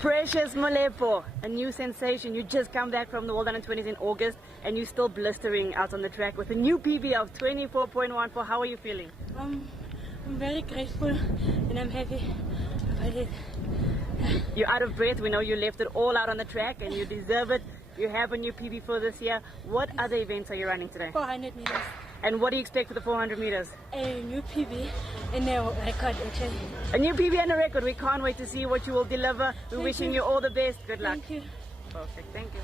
Precious Molepo, a new sensation. You just come back from the World Under-20s in August and you're still blistering out on the track with a new PB of 24.14. How are you feeling? I'm very grateful and I'm happy about it. You're out of breath. We know you left it all out on the track and you deserve it. You have a new PB for this year. What other events are you running today? 400 meters. And what do you expect for the 400 meters? A new PB and a record actually. A new PB and a record. We can't wait to see what you will deliver. We're wishing you all the best. Good luck. Thank you. Perfect. Thank you.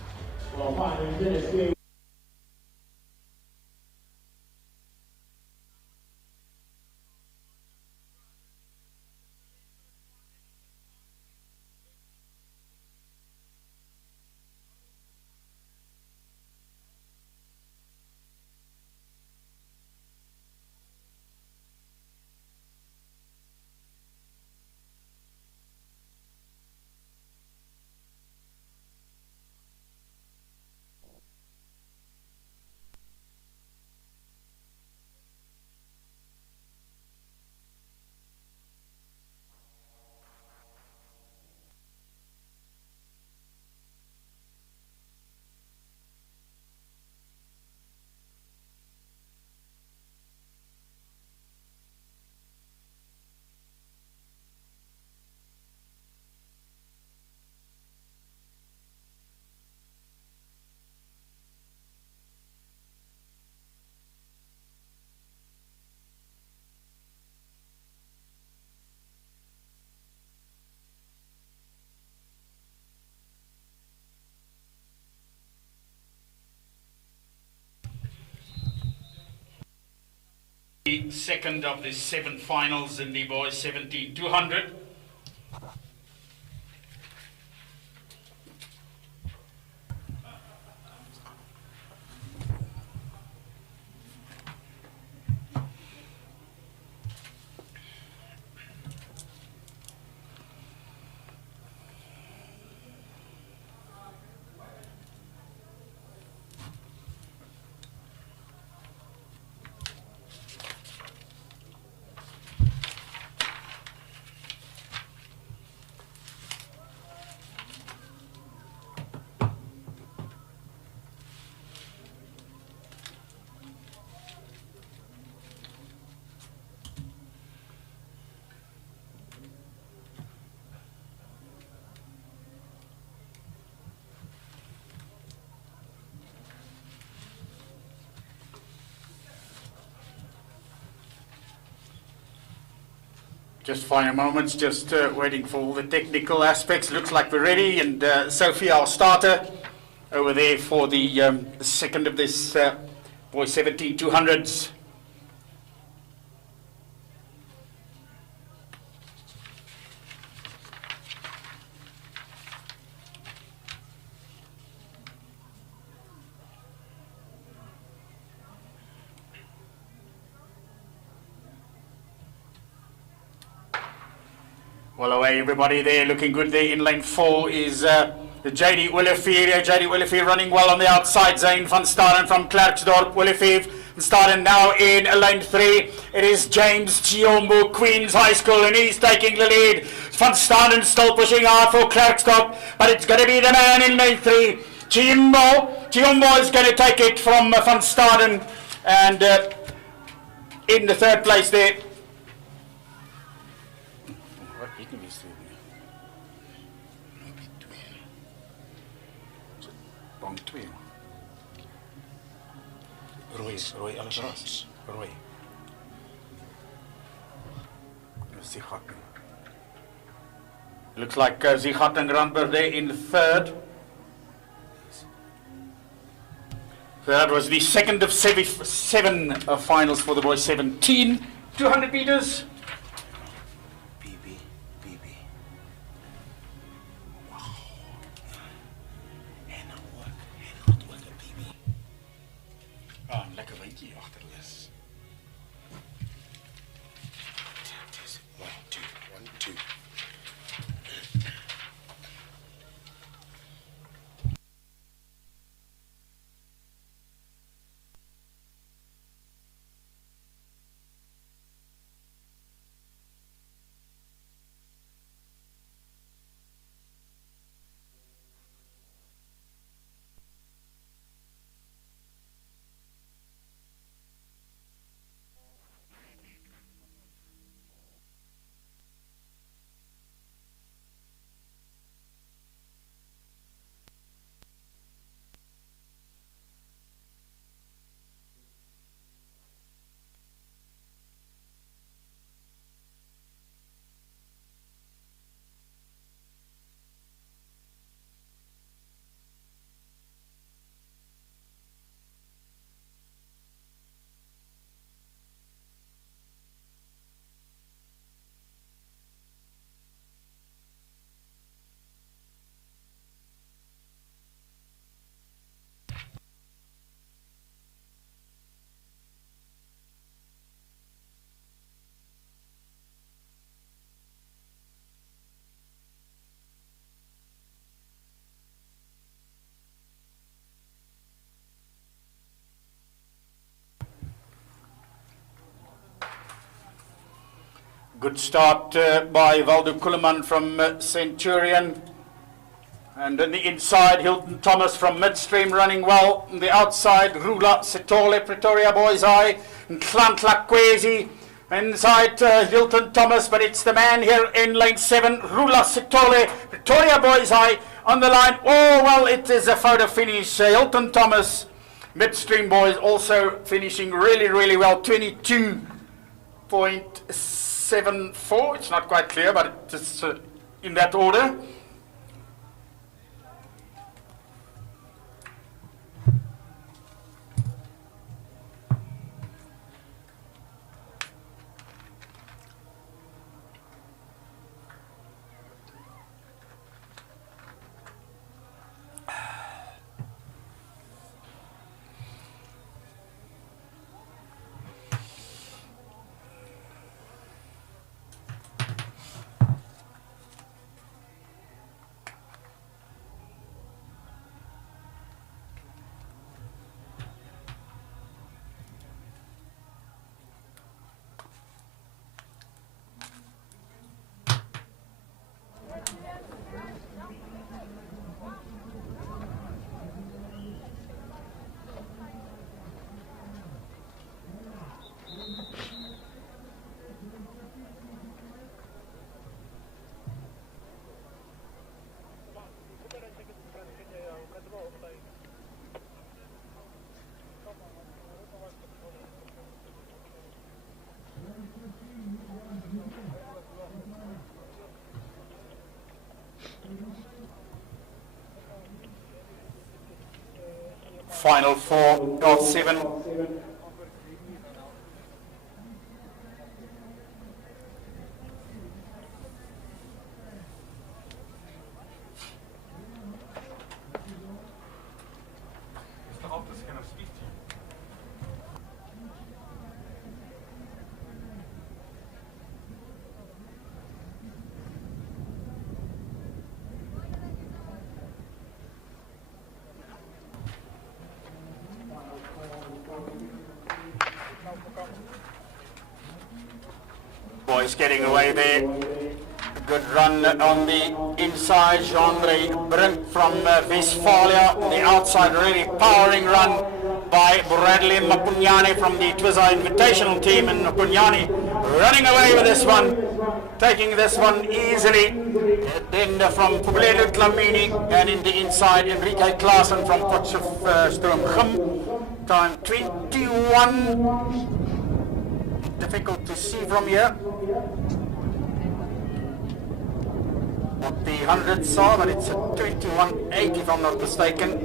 The second of the 7 finals in the boys 17-200. Just final moments, just waiting for all the technical aspects. Looks like we're ready, and Sophie, our starter, over there for the second of this boys 17-200s. Well away, everybody there, looking good there. In lane 4 is the JD Qualifier. JD Qualifier running well on the outside. Zane van Staden from Klerksdorp. Qualifier van Staden now in lane 3. It is James Chiombo, Queen's High School, and he's taking the lead. Van Staden still pushing hard for Klerksdorp, but it's going to be the man in lane 3. Chiombo is going to take it from van Staden, and in the 3rd place there. Roy, alles ras. Roy. Looks like Zigat and Grandberg there in the 3rd. So that was the second of 7 finals for the boys 17. 200 meters. Good start by Valdo Kuleman from Centurion. And on the inside, Hilton Thomas from midstream running well. On the outside, Rula Setole, Pretoria Boys Eye, and Klantla Kwezi. Inside Hilton Thomas, but it's the man here in lane 7, Rula Setole, Pretoria Boys Eye on the line. Oh, well, it is a photo finish. Hilton Thomas, midstream boys also finishing really, really well. 22.74. It's not quite clear, but it's in that order. Final 4 of 7. Boys getting away there. Good run on the inside. Jean-Ray Brink from Westphalia. The outside, really powering run by Bradley Mapunyani from the Twizza Invitational team. And Mapunyani running away with this one, taking this one easily. Then from Pubulelo Tlamini, and in the inside, Enrique Klaassen from Potchefstroom Gym. Time 21. Difficult to see from here what the hundreds are, but it's a 21.8 if I'm not mistaken.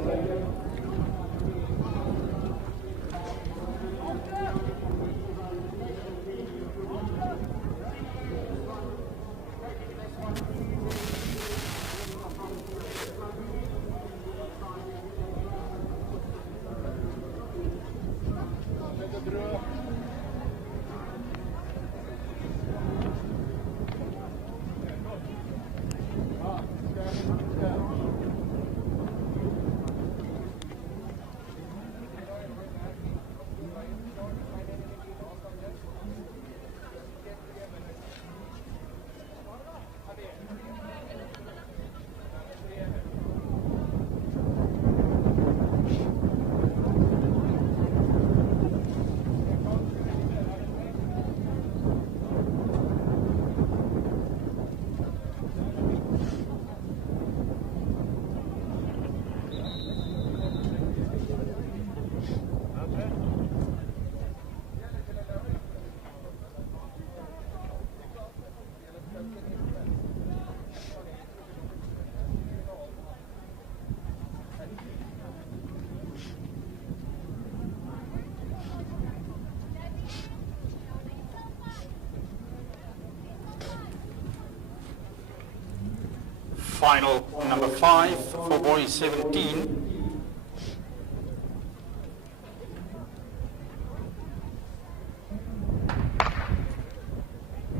Final number 5 for boys 17.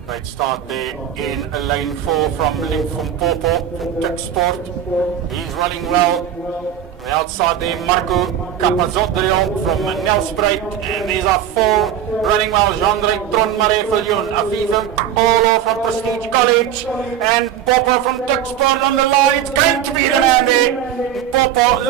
Great start there in lane 4 from Limpopo from Tech Sport. He's running well. The outside there, Marco Capazotrio from Nelspruit, and these are 4 running well. Jean-Drey Tronmare Viljoen, Aviva Olo from Prestige College, and Popo from Tuxport on the line. It's going to be the man there. Popo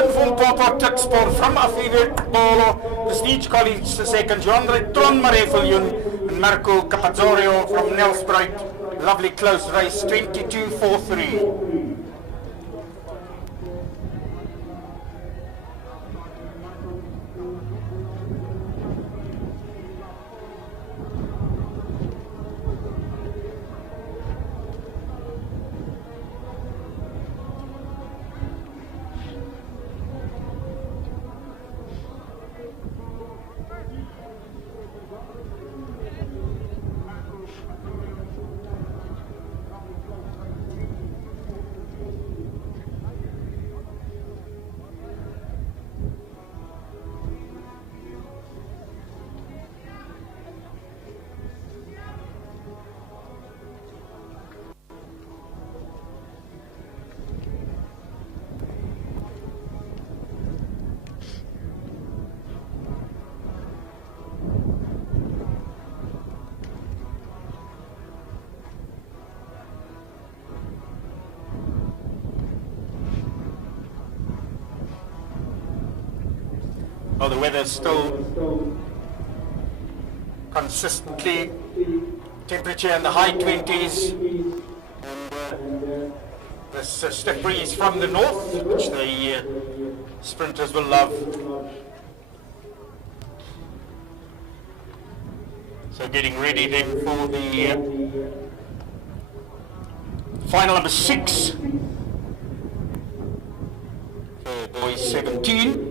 Tuxport from Aviva Olo, Prestige College the second, Jean-Drey Tronmare Viljoen, and Marco Capazotrio from Nelspruit. Lovely close race, 22-4-3. Oh, the weather's still consistently temperature in the high 20s. And this stiff breeze from the north, which the sprinters will love. So getting ready then for the final number 6 for boys 17.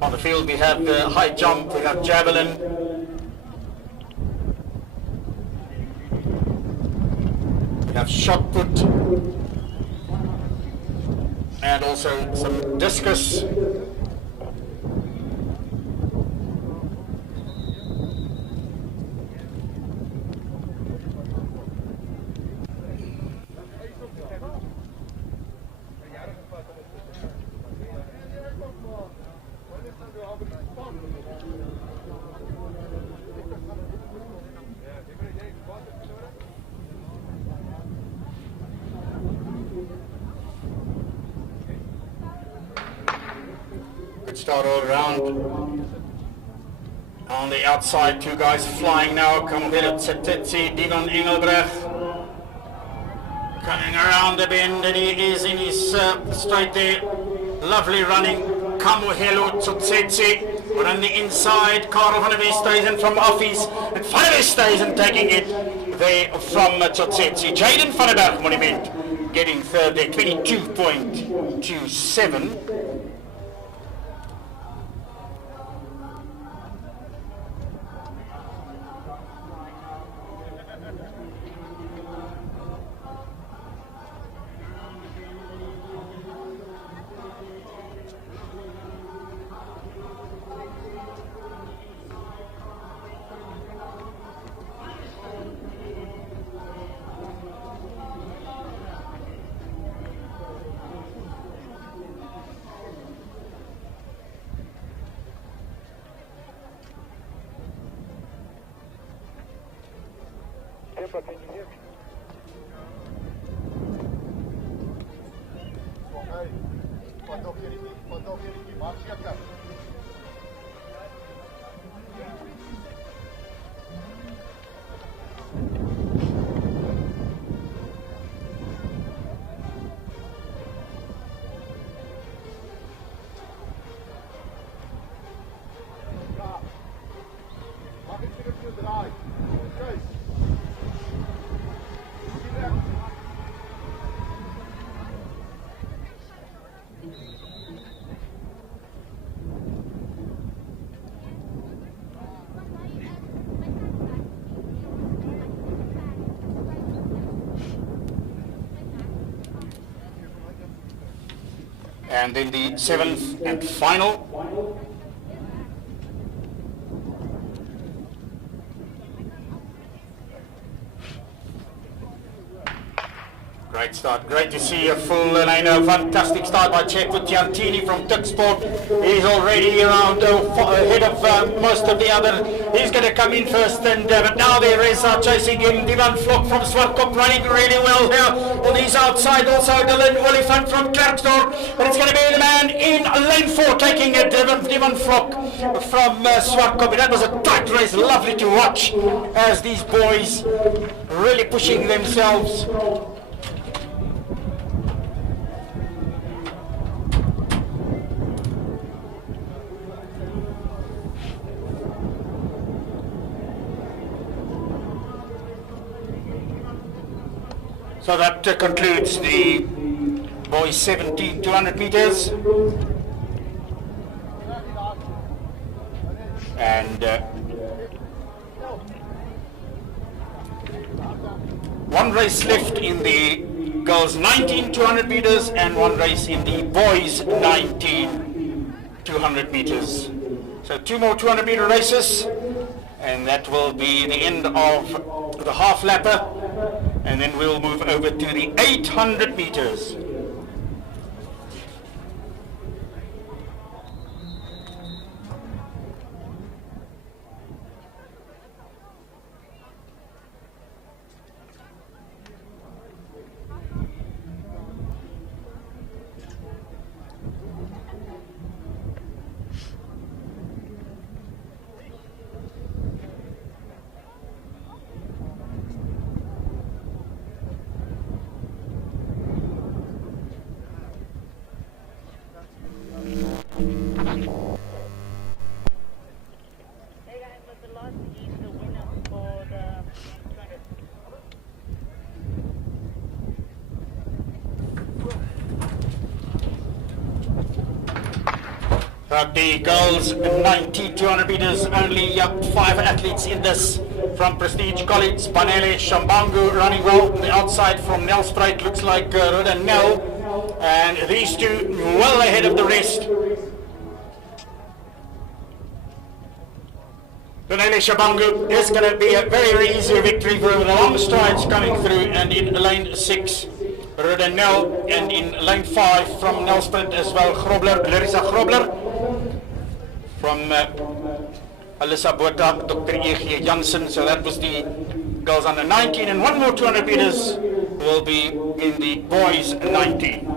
On the field we have the high jump, we have javelin, we have shot put, and also some discus. Start all around. On the outside, 2 guys flying now. Kambelet Setetsi, Divan Engelbrecht. Coming around the bend, and he is in his straight there. Lovely running. Kamuhelo Tsotsetsi. But on the inside, Karel van der Westhuizen from Office. And van der Westhuizen taking it there from Tsotsetsi. Jaden van der Berg Monument getting third there, 22.27. And then the 7th and final Great start. Great to see a full line. A fantastic start by Chetwood Tiantini from Tuksport. He's already around ahead of most of the other. He's going to come in first, and but now there is chasing him. Divan Vlok from Swartkop running really well here. On his outside also Dylan Oliphant from Klerksdorp. But it's going to be the man in lane 4 taking it. Divan Vlok from Swartkop. That was a tight race. Lovely to watch as these boys really pushing themselves. So that concludes the boys 200 meters. And one race left in the girls 200 meters and one race in the boys 200 meters. So 2 more 200 meter races, and that will be the end of the half lapper. And then we'll move over to the 800 meters. But the girls 200 meters, only 5 athletes in this. From Prestige College, Panele Shambangu running well on the outside from Nelspruit, looks like Roda Nel. And these two well ahead of the rest. Panele Shambangu is going to be a very easy victory for the long strides coming through, and in lane 6. Roda Nel, and in lane 5 from Nelspruit as well, Larissa Grobler. From Alyssa Botha, Dr. E.G. Janssen. So that was the girls under 19, and one more 200 meters will be in the boys 19.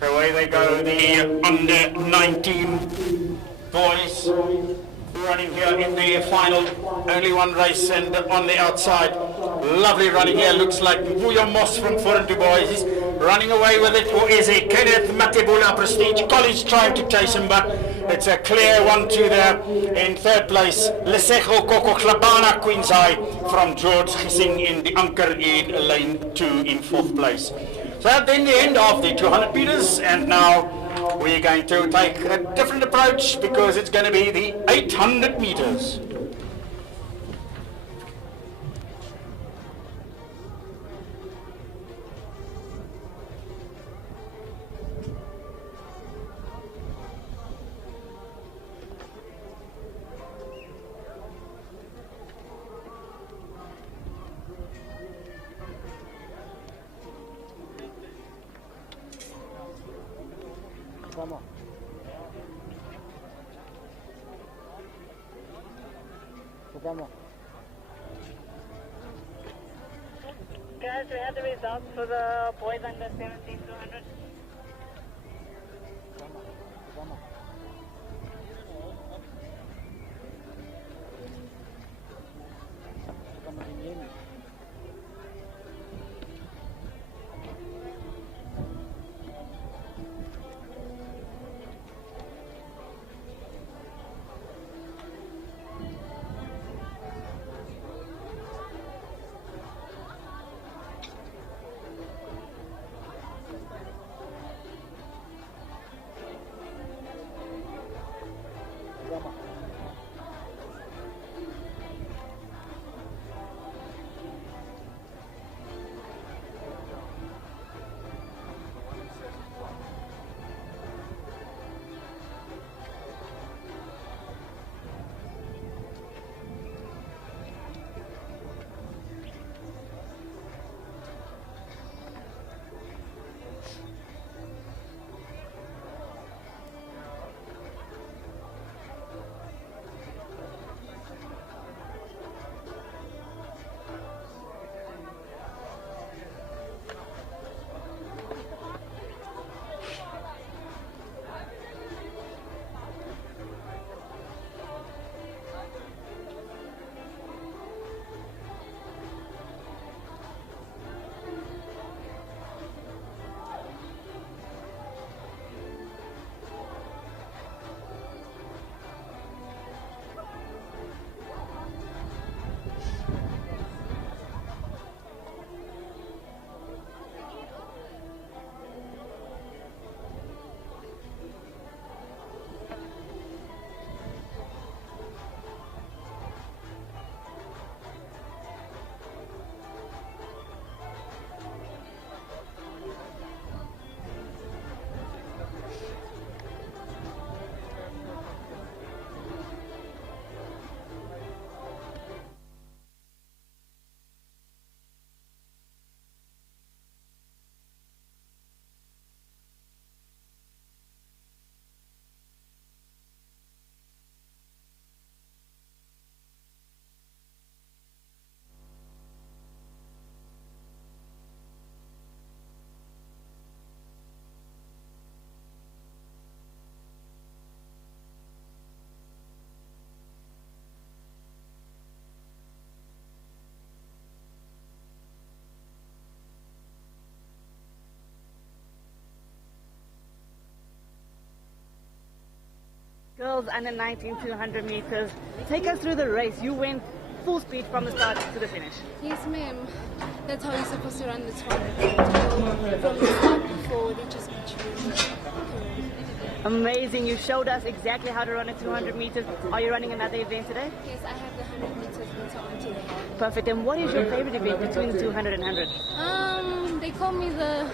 Away they go, the under 19 boys running here in the final. Only one race, and on the outside, lovely running here. Looks like Vuyo Moss from Foreign Boys. He's running away with it, or is it Kenneth Matebula, Prestige College, trying to chase him, but it's a clear 1-2 there. In third place, Lesego Koko Klabana Queensai from George Gissing in the anchor in lane 2 in 4th place. So that's then the end of the 200 meters, and now we're going to take a different approach because it's going to be the 800 meters. Vamos. Vamos. Guys, we have the results for the boys under 17 200. Vamos. Vamos en lleno. Girls under 19 200 meters. Take us through the race. You went full speed from the start to the finish. Yes, ma'am. That's how you're supposed to run this one. From the start before they just beat you. Amazing. You showed us exactly how to run at 200 meters. Are you running another event today? Yes, I have the 100 meters later on today. Perfect. And what is your favorite event between 200 and 100? They call me the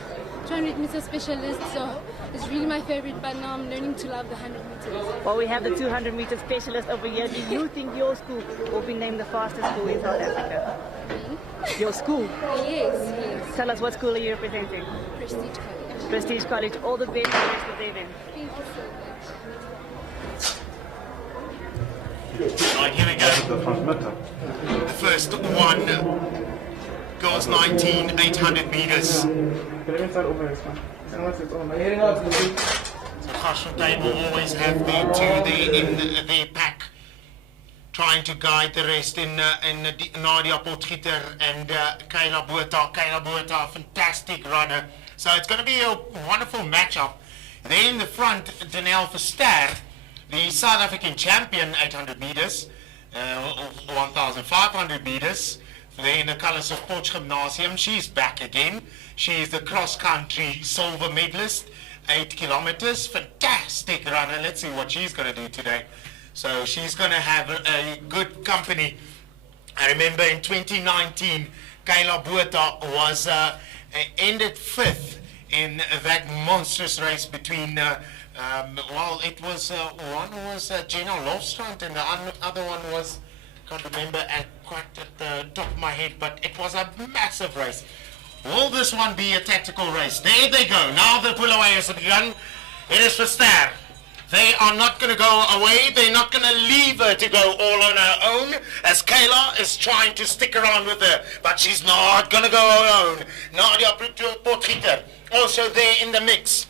200 meter specialist, so it's really my favorite, but now I'm learning to love the 100 meters. Well, we have the 200 meter specialist over here. Do you think your school will be named the fastest school in South Africa? Your school? Yes, yes. Tell us, what school are you representing? Prestige College. Prestige College. All the best for the rest of the event. Thank you so much. Right, here we go. The first one, girls 19, 800 meters. So They will always have their two there in their pack, trying to guide the rest in Nadia Potgieter and Kayla Botha. Kayla Botha, fantastic runner. So it's going to be a wonderful matchup. There in the front, Danelle Verster, the South African champion 800 meters, 1,500 meters. There in the colours of Potch Gymnasium, she's back again. She is the cross-country silver medalist, 8 kilometers. Fantastic runner. Let's see what she's going to do today. So she's going to have a good company. I remember in 2019, Kayla Botha was ended 5th in that monstrous race between, well, it was, one was Jenna Lofstrand and the other one was, can't remember quite at the top of my head, but it was a massive race. Will this one be a tactical race? There they go. Now the pull away has begun. It is for Ster. They are not going to go away. They're not going to leave her to go all on her own, as Kayla is trying to stick around with her. But she's not going to go alone. Nadia Potgieter, also there in the mix.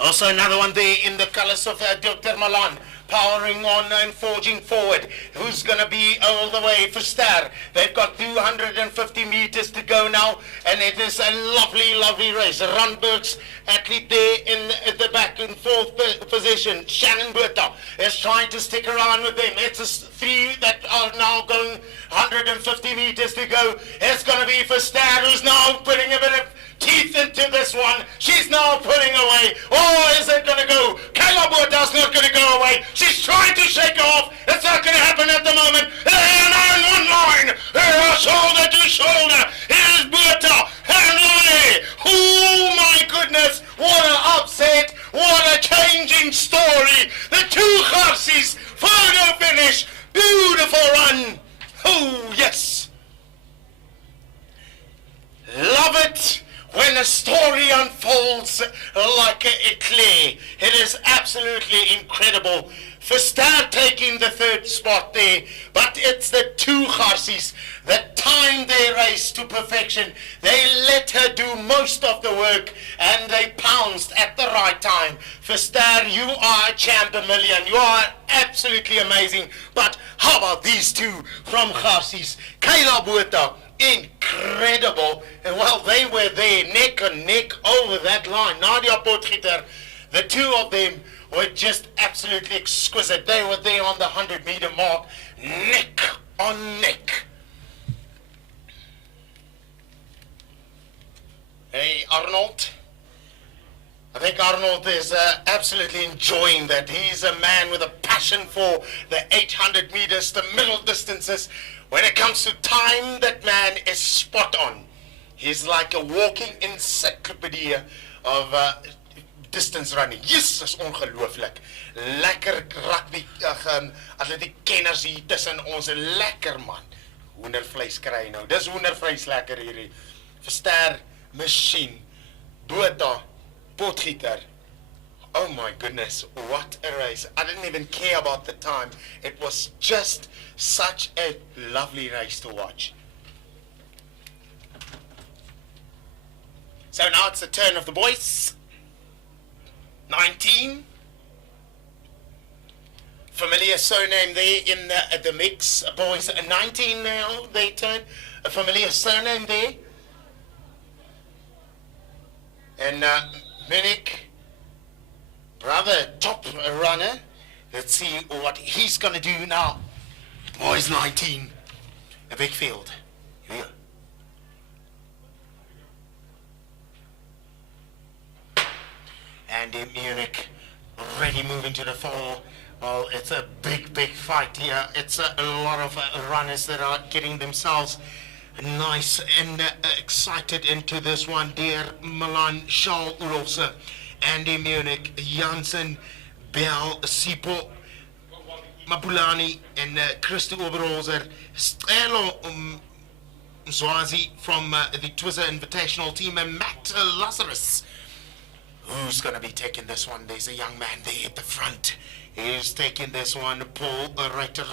Also another one there in the colours of Dr. Milan, powering on and forging forward. Who's going to be all the way for Ster? They've got 250 meters to go now, and it is a lovely, lovely race. Randburg's athlete there in the back in fourth position. Shannon Buerta is trying to stick around with them. It's three that are now going 150 meters to go. It's going to be for Ster, who's now putting a bit of teeth into this one. She's now pulling away. Oh, is it going to go? Kayla Buerta's not going to go away. She's trying to shake off. It's not going to happen at the moment. They're now in one line. They're shoulder to shoulder. Here's Buerta and Lily. Oh, my goodness. What an upset. What a changing story. The two horses. Photo finish. Beautiful run. Oh, yes. Love it. When a story unfolds like an eclair, it is absolutely incredible. For Ster taking the third spot there, but it's the two horses that timed their race to perfection. They let her do most of the work, and they pounced at the right time. For Ster, you are a champ a million. You are absolutely amazing. But how about these two from horses? Kayla Buerta, incredible. And well, they were there neck and neck over that line. Nadia Potgieter, the two of them were just absolutely exquisite. They were there on the 100-meter mark, neck on neck. Hey, Arnold. I think Arnold is absolutely enjoying that. He's a man with a passion for the 800 meters, the middle distances. When it comes to time, that man is spot on. He's like a walking encyclopedia of distance running. Yes, is ongelooflik. Lekker rugby, atletiek kenners hier tussen ons. Lekker man. Hoendervleis kry nou. Dis hoendervleis lekker hierdie. Ster, machine, Buerta, Potgieter. Oh my goodness, what a race. I didn't even care about the time. It was just such a lovely race to watch. So now it's the turn of the boys. 19. Familiar surname there in the mix. Boys 19 now, they turn. A familiar surname there. And Munich, brother, top runner. Let's see what he's going to do now. Boys 19, a big field. Here. And in Munich, already moving to the fall. Well, it's a big, big fight here. It's a lot of runners that are getting themselves nice and excited into this one. Dear Milan, Charles Ulofse, Andy Munich, Janssen, Bell, Sipo, Mapulani, and Christy Oberholzer, Stelo Mzwazi from the Twizza Invitational team, and Matt Lazarus. Who's going to be taking this one? There's a young man there at the front. He's taking this one, Paul Reiter,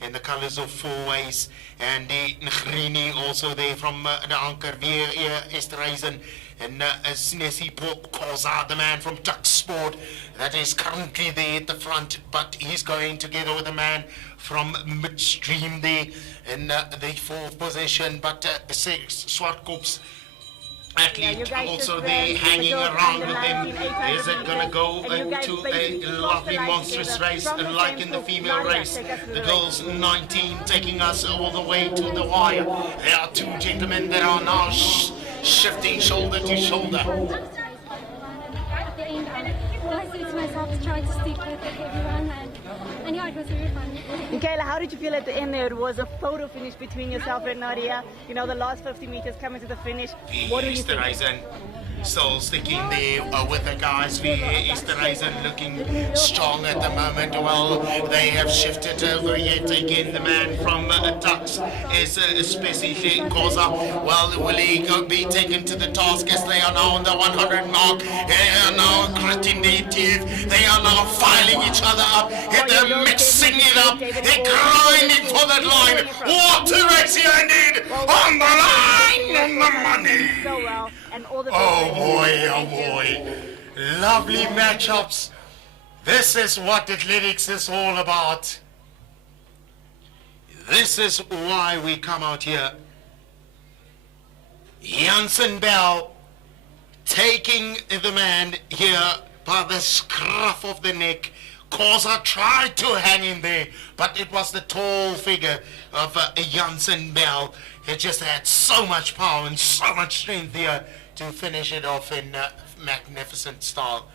in the colors of Four Ways, and Ngrini also there from the Anker Weer Esterhuizen, and Snesi Koza, the man from Tuck Sport, that is currently there at the front, but he's going together with a man from midstream there in the fourth position, but Swartkops athlete also there hanging around with him. Is it going to go into a lovely monstrous race like in the female race? The girls 19 taking us all the way to the wire. There are two gentlemen that are now shifting shoulder to shoulder. I said to myself to try to stick with everyone, and yeah, it was very fun. Michaela, how did you feel at the end there? It was a photo finish between yourself and Nadia. You know, the last 50 meters coming to the finish. What do you think? Still sticking there with the guys. Esterhuizen looking strong at the moment. Well, they have shifted over yet again. The man from Tux is especially Koza. Well, will he be taken to the task as they are now on the 100 mark? And now cut in their teeth. They are now filing each other up. They're mixing it up. They're grinding for that line. What a race here indeed. On the line, on the money. So well, and all the Oh boy, oh boy. Lovely matchups. This is what athletics is all about. This is why we come out here. Janssen Bell taking the man here by the scruff of the neck. Causa tried to hang in there, but it was the tall figure of Janssen Bell. He just had so much power and so much strength here to finish it off in magnificent style.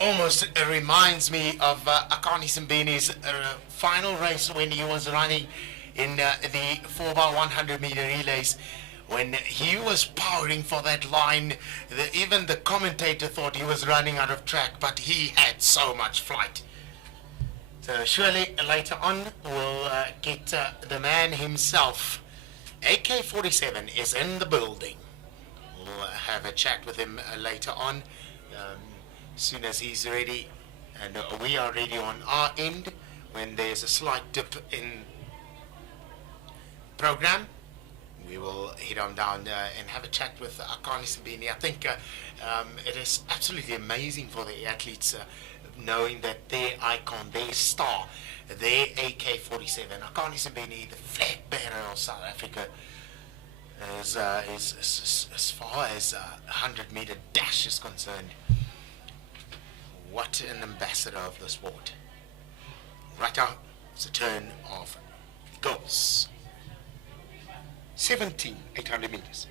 Almost reminds me of Akani Simbini's final race when he was running in the 4x100 meter relays. When he was powering for that line, even the commentator thought he was running out of track, but he had so much flight. So surely later on we'll get the man himself. AK-47 is in the building. We'll have a chat with him later on, as soon as he's ready, and we are ready on our end. When there's a slight dip in program, we will head on down and have a chat with Akani Simbini. I think it is absolutely amazing for the athletes knowing that their icon, their star, their AK-47, Akani Simbini, the flag bearer of South Africa, is as far as 100-meter dash is concerned. What an ambassador of the sport. Right now, it's a turn of girls. 17 800 meters.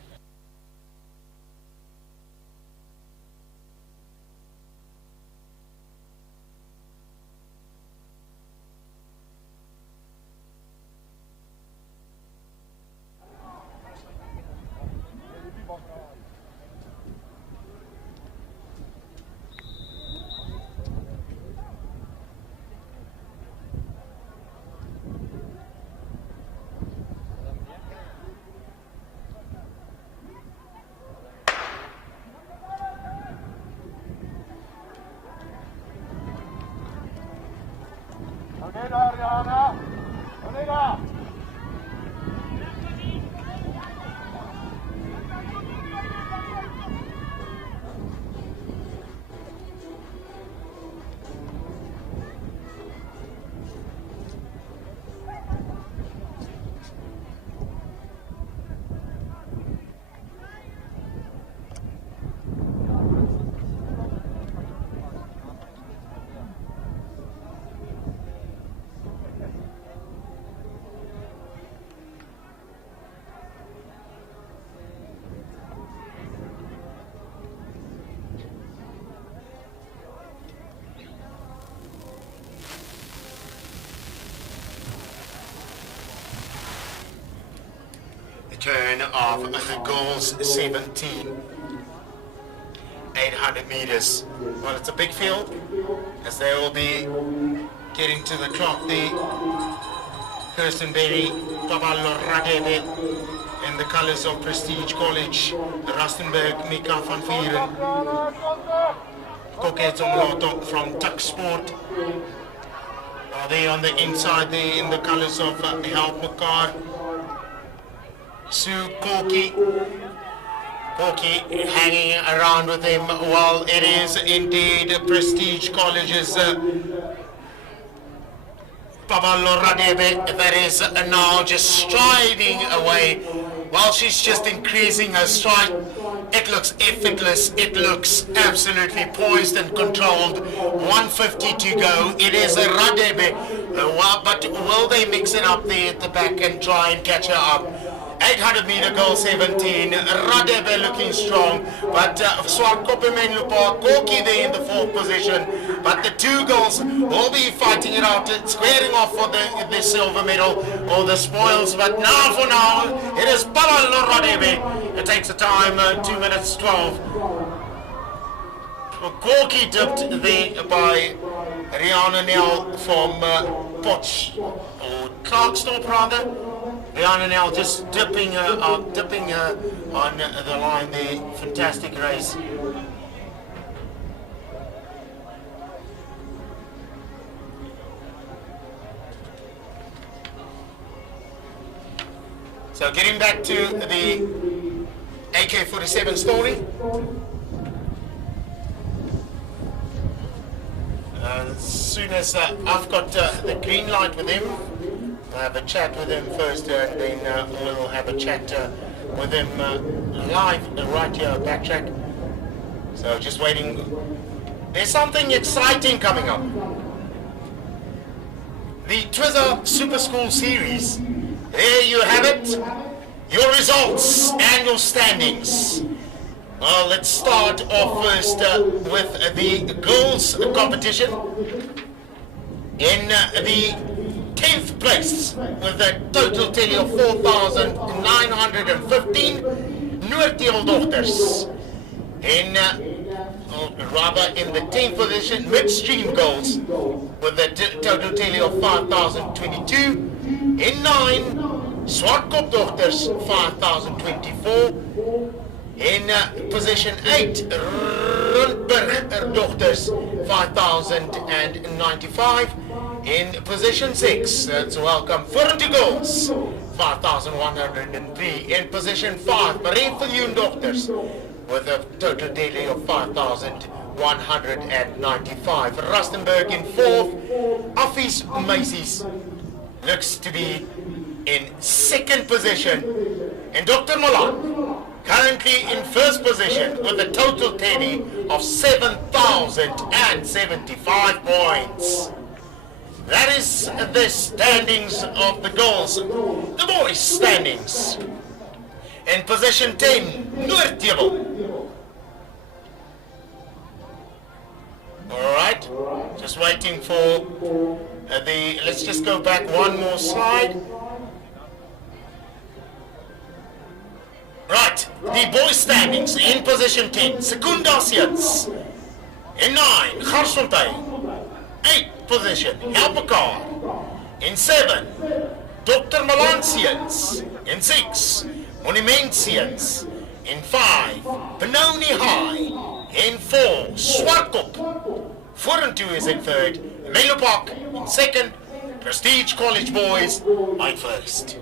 Turn of the girls 17 800 meters. Well, it's a big field as they will be getting to the clock. The Kirsten Bailey, Pablo Radebe in the colors of Prestige College, Rustenburg, Mika van Vieren, Koket Omloto from Tuck Sport. Are they on the inside there in the colors of Help Mekar? Sue Corky hanging around with him. Well, it is indeed Prestige College's Pablo Radebe that is now just striding away. While she's just increasing her stride, it looks effortless, it looks absolutely poised and controlled. 150 to go. It is a Radebe, but will they mix it up there at the back and try and catch her up? 800 meter goal 17, Radebe looking strong, but Swart Kopemen Lupa, Koki there in the fourth position, but the two girls will be fighting it out, squaring off for the silver medal or the spoils, but now for now, it is Pablo Radebe. It takes a time, 2 minutes 12. Koki dipped there by Rihanna Nell from Potch, or Clarkstorp rather. Rihanna Nell just dipping her on the line there. Fantastic race. So getting back to the AK-47 story. As soon as I've got the green light with him, I'll have a chat with him first, and then we'll have a chat with him live right here at Backtrack. So just waiting. There's something exciting coming up. The Twizza Super School Series. There you have it. Your results and your standings. Well, let's start off first with the girls competition. In the 10th place with a total tally of 4,915 Noorddeel daughters. Rather in the 10th position, midstream girls with a total tally of 5,022. In 9, Swartkop daughters 5,024. In position 8, Rundberg daughters 5,095. In position 6, let's welcome Vorentoe girls 5,103. In position 5, Marie daughters with a total tally of 5,195. Rustenburg in 4th. Affies Macy's looks to be in 2nd position. And Dr. Milan currently in 1st position with a total tally of 7,075 points. That is the standings of the girls. The boys' standings. In position 10, Noorddeel. Alright, just waiting for let's just go back one more slide. Right, the boys' standings in position 10, Secundasians. In 9, Garsfontein. 8th position, Helpekar. In 7, Dr. Malansians. In 6, Monumentsians. In 5, Benoni High. In 4, Swartkop. Vorentoe is in 3rd. Melopak in 2nd. Prestige College Boys in 1st.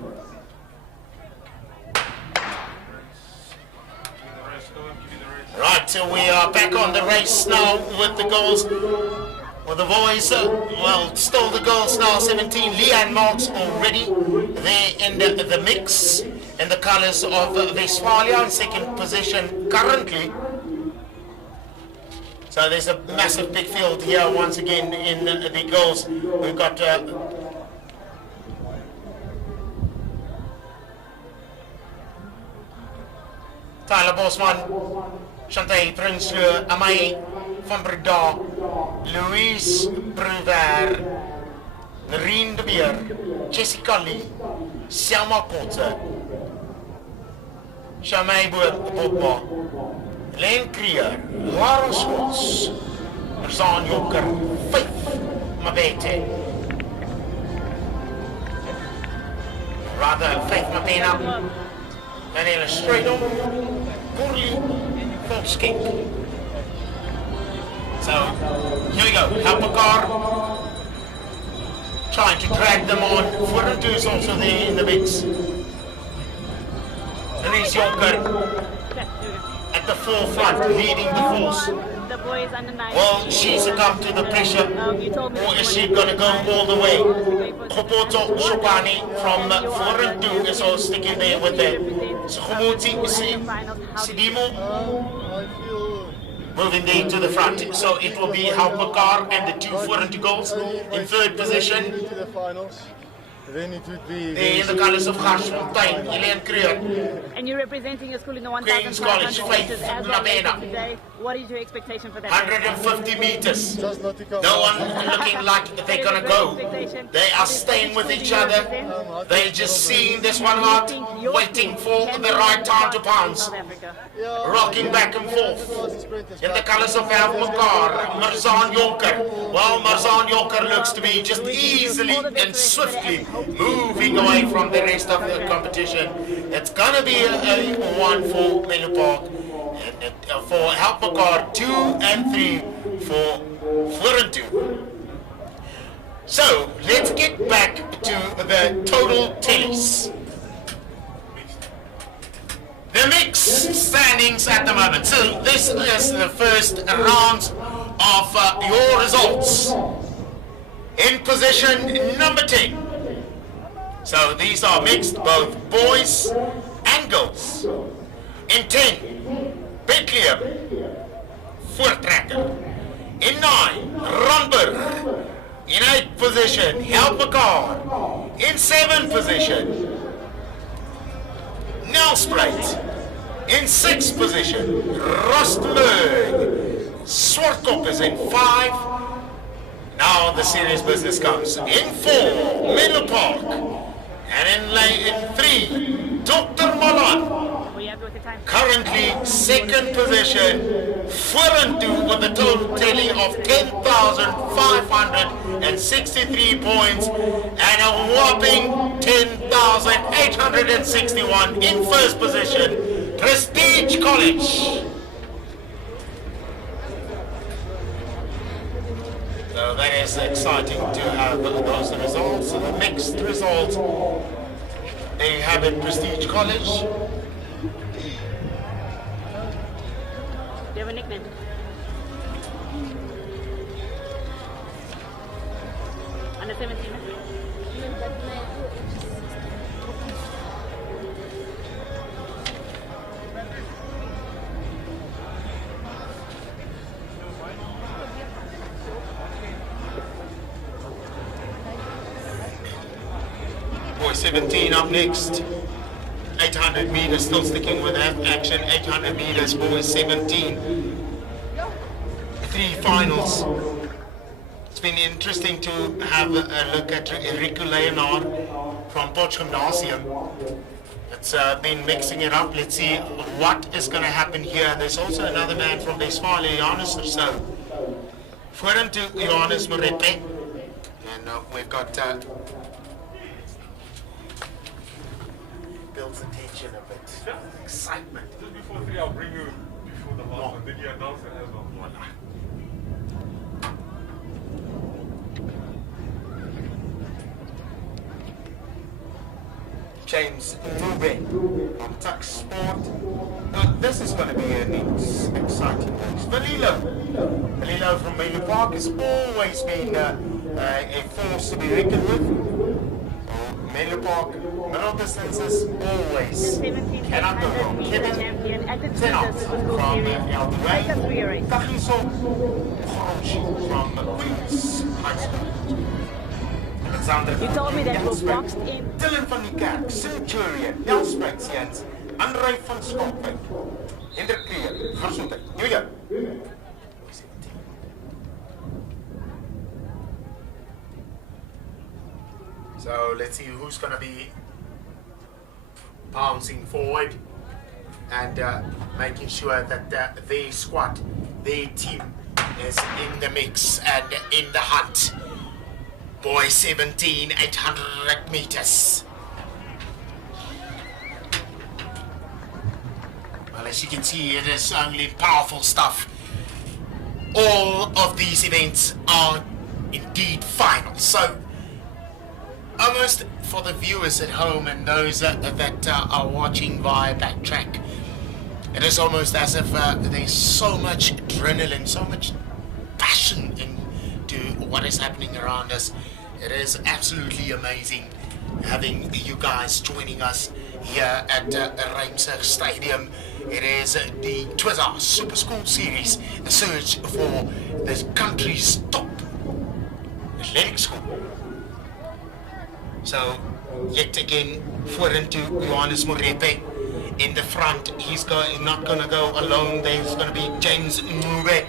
Right, so we are back on the race now with the girls. With the boys, well, still the girls now, 17. Leanne Marks already there in the mix in the colors of Westphalia in 2nd position currently. So there's a massive big field here once again in the girls. We've got Tyler Bosman, Chantay Prinsloo, Amai van Breda, Louise Bruver, Noreen de Beer, Jessica Lee, Selma Potter, Shamay Bobba, Len Krier, Laura Schwartz, Zaan Joker, Faith Mabete. Rather, Faith Mabena, Daniela Streidel, Corley Volskink. So, here we go. Helpekar trying to drag them on. Vorentoe is also there in the mix. Denise Jonker at the forefront, leading the force. The boys under 9. Will she succumb to the pressure, or is she going to go all the way? Kopoto Shopani from Vorentoe is all sticking there with the Sukumuti Sidimo. Moving there to the front, so it will be Helpekar and the 2 Vorentoe goals in 3rd position. To the finals. Then it would be There in the colours of Garsfontein, Elaine Krier. And you're representing your school in the Queen's 1,500 College, meters Faith as well Mabena. today. What is your expectation for that? 150 meters. just not to come. No one looking like they're gonna go. They are staying with each other. They're just seeing this one out, waiting for the right time to pounce. Rocking back and forth. In the colours of Helpekar, Marzaan Jonker. Well, Marzaan Jonker looks to be just easily and swiftly moving away from the rest of the competition. It's gonna be a one for Melopak, and for Helpekar 2 and 3 for Vorentoe. So let's get back to the total tallies. the mixed standings at the moment. So this is the first round of your results. In position number 10. So these are mixed, both boys and girls. In 10, Bethlehem, Voortrekker. In 9, Romberg. In 8 position, Helpekar. In 7 position, Nelspruit. In 6th position, Rustenburg. Swartkop is in 5. Now the serious business comes. In 4, Middle Park. And in 3, Dr. Malan. Were you happy with the time? Currently 2nd position, Vorentoe with a total tally of 10,563 points and a whopping 10,861 in 1st position, Prestige College. So that is exciting to have those results. The mixed results, they have at Prestige College. Do you have a nickname? Under 17? Boy 17 up next. 800 meters, still sticking with that action. 800 meters, boys 17. 3 finals. It's been interesting to have a look at Rico Leonard from Potch Gymnasium. It's been mixing it up. Let's see what is going to happen here. There's also another man from Westphalia, Johannes or so. Vorentoe Johannes Morepe. And we've got builds the tension a bit. Excitement. Just before 3, I'll bring you before the last one. Then you announce it as well. James Mube from Tuck Sport. This is going to be an exciting race. Valilo from Melu Park has always been a force to be reckoned with. Melu Park, middle distances, always. 17 Cannot go wrong. meter champion at the Tenant Twizza Super School from Series. Take us through your race. Kagiso Khorochi from Queens High School. Alexander You told me that we're Jansberg, boxed in. Dylan van die Kerk, Centurion, Nelspruit Jens, André van Skolpen, Hendrik Kleer, Gesondheid. Nieuwjaar. So let's see who's going to be bouncing forward and making sure that their squad, their team is in the mix and in the hunt. Boys 17, 800 meters. Well, as you can see, it is only powerful stuff. All of these events are indeed final. So, almost for the viewers at home and those that are watching via Backtrack, it is almost as if there's so much adrenaline, so much passion into what is happening around us. It is absolutely amazing having you guys joining us here at Ruimsig Stadium. It is the Twizza Super School Series, the search for the country's top athletic school. So, yet again, Vorentoe Johannes Morepe in the front. He's not going to go alone. There's going to be James Mube.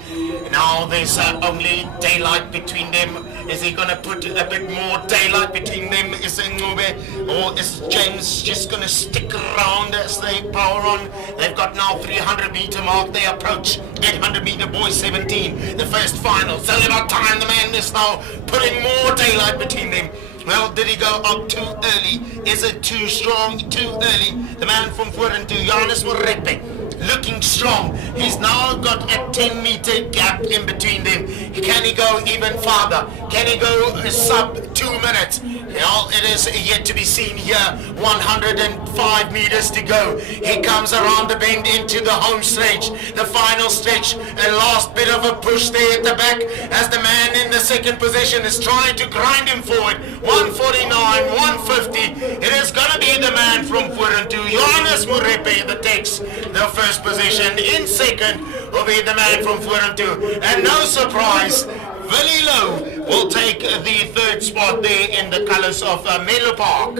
Now there's only daylight between them. Is he going to put a bit more daylight between them? Is it Mube? Or is James just going to stick around as they power on? They've got now 300 meter mark. They approach 800 meter boys 17. The first final. It's only about time. The man is now putting more daylight between them. Well, did he go out too early? Is it too strong, too early? The man from Vorentoe, Johannes Morepe, looking strong. He's now got a 10-meter gap in between them. Can he go even farther? Can he go sub 2 minutes? Well, it is yet to be seen here. 105 meters to go. He comes around the bend into the home stretch, the final stretch, a last bit of a push there at the back as the man in the second position is trying to grind him forward. 149, 150. It is going to be the man from Furentu, Johannes Murepe, that takes the first position. In second will be the man from Furentu. And no surprise, Willie Lowe will take the third spot there in the colours of Menlo Park.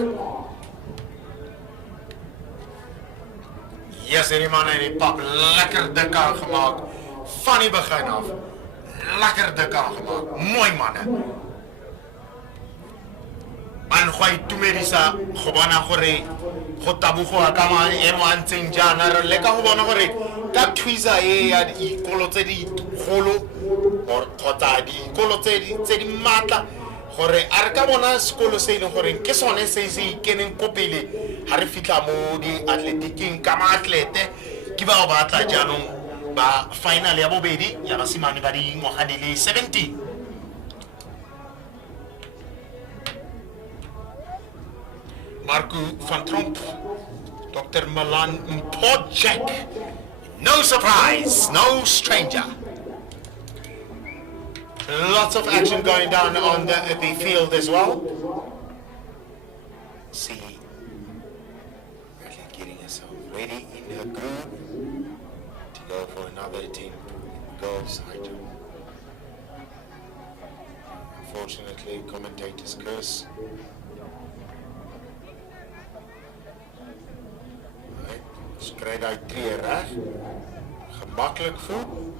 Yes, die man en die pap lekker dik aangemaak van die begin af. Lekker dik aangemaak. Mooi manne. Man gooi tumerisa gobana gore go tabugo ka ma emo antseng jana re leka go bona gore ka Twizza ya dikolo tse di golo or kgotsa dikolo tse di matla gore a re ka bona sekolo se ile gore ke sone se se keneng ko pele ha re fitla mo di athletiking ka ma atlete ke ba ba tla janong ba final ya bobedi ya basimane ba di ngwaga di le 17. Marco van Tromp, Dr. Milan Podjek. No surprise, no stranger. Lots of action going down on the field as well. See, really getting herself ready in her groove to go for another team goal side. Unfortunately, commentators curse. Skryt uit 3 reg. Gemaklik voel.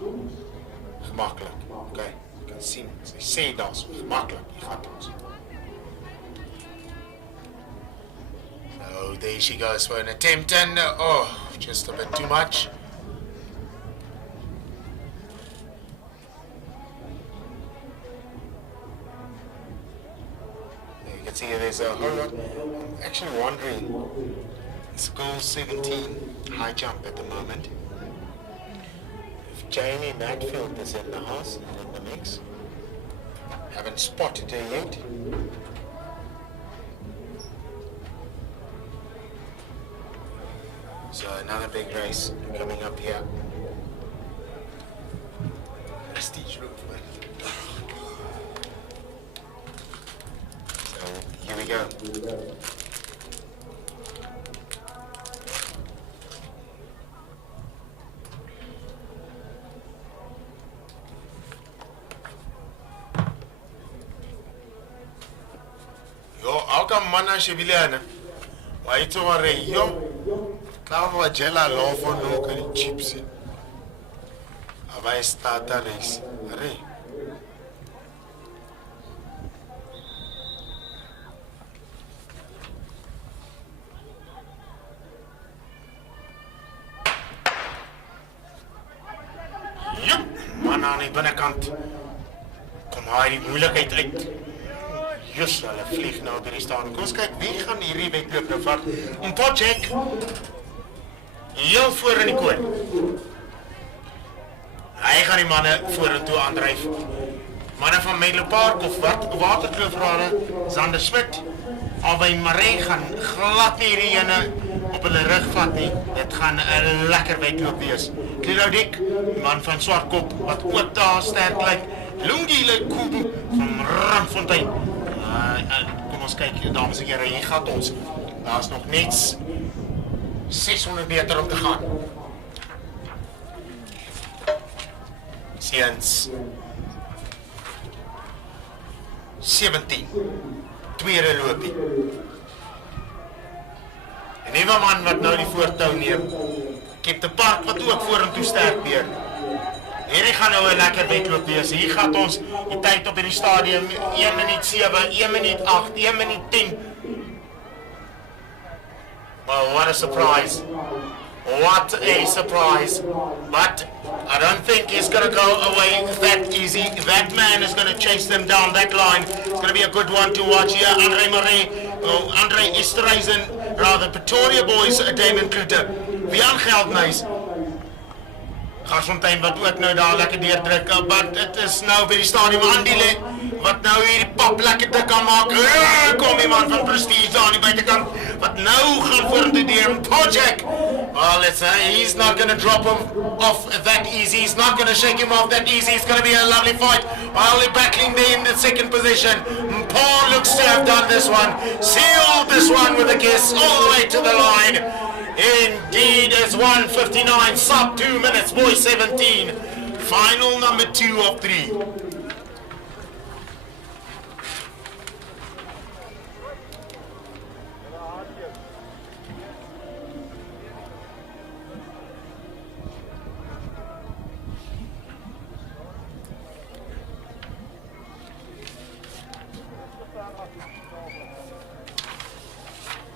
Gemaklik. Okay, jy kan sien, sy sê daar's gemaklik, jy gaan ons. So there she goes for an attempt and oh, just a bit too much. You can see there's a whole lot. I'm actually wondering, it's goal 17 high jump at the moment. If Jamie Matfield is in the house and in the mix, haven't spotted her yet. So another big race coming up here. Prestige room. So here we go. Mana Shibiliana. Why to worry? Yo, Kava Jella law for local chips. Have I started a race? Hurry. Yup, man aan die binnenkant. Kom maar die moeilijkheid uit. Just hulle vlieg nou deur die staan. Kom ons kyk wie gaan hierdie wedloop nou vat. Podjek. Heel voor in die kooi. Hy gaan die manne vorentoe aandryf. Manne van Menlo Park of wat Waterkloofrade, Zander Smit, albei Maree gaan glad nie hierdie ene op hulle rug vat nie. Dit gaan 'n lekker wedloop wees. Klilaudik, man van Swartkop wat ook daar sterk lyk. Lungile Kubu van Randfontein. Kom ons kyk, dames en heren, hier gaat ons. Daar is nog net 600 meter om te gaan. Seens 17. Tweede loopie. En nieuwe man wat nou die voortou neem. Kip de Park wat ook voor hem toe sterk weer. Hierdie gaan nou 'n lekker wedloop wees. Hier gaan ons die tyd op hierdie stadium 1 minuut 7, 1 minuut 8, 1 minuut 10. Well, what a surprise. What a surprise. But I don't think he's going to go away that easy. That man is going to chase them down that line. It's going to be a good one to watch here. Andre Esterhuizen, rather Pretoria boys, Damon Kluter. Jan Geldnys. Garsfontein wat ook nou daar lekker deurdruk, but it is nou by die stadium Andile wat nou hierdie pap lekker dik kan maak. Kom die man van Prestige daar aan die buitekant wat nou gaan vorentoe deur Project. Well, let's say he's not going to drop him off that easy. He's not going to shake him off that easy. It's going to be a lovely fight. While they're battling there in the second position. Paul looks to have done this one. Sealed this one with a kiss all the way to the line. Indeed, it's 1:59, sub 2 minutes, boy 17. Final number 2 of 3.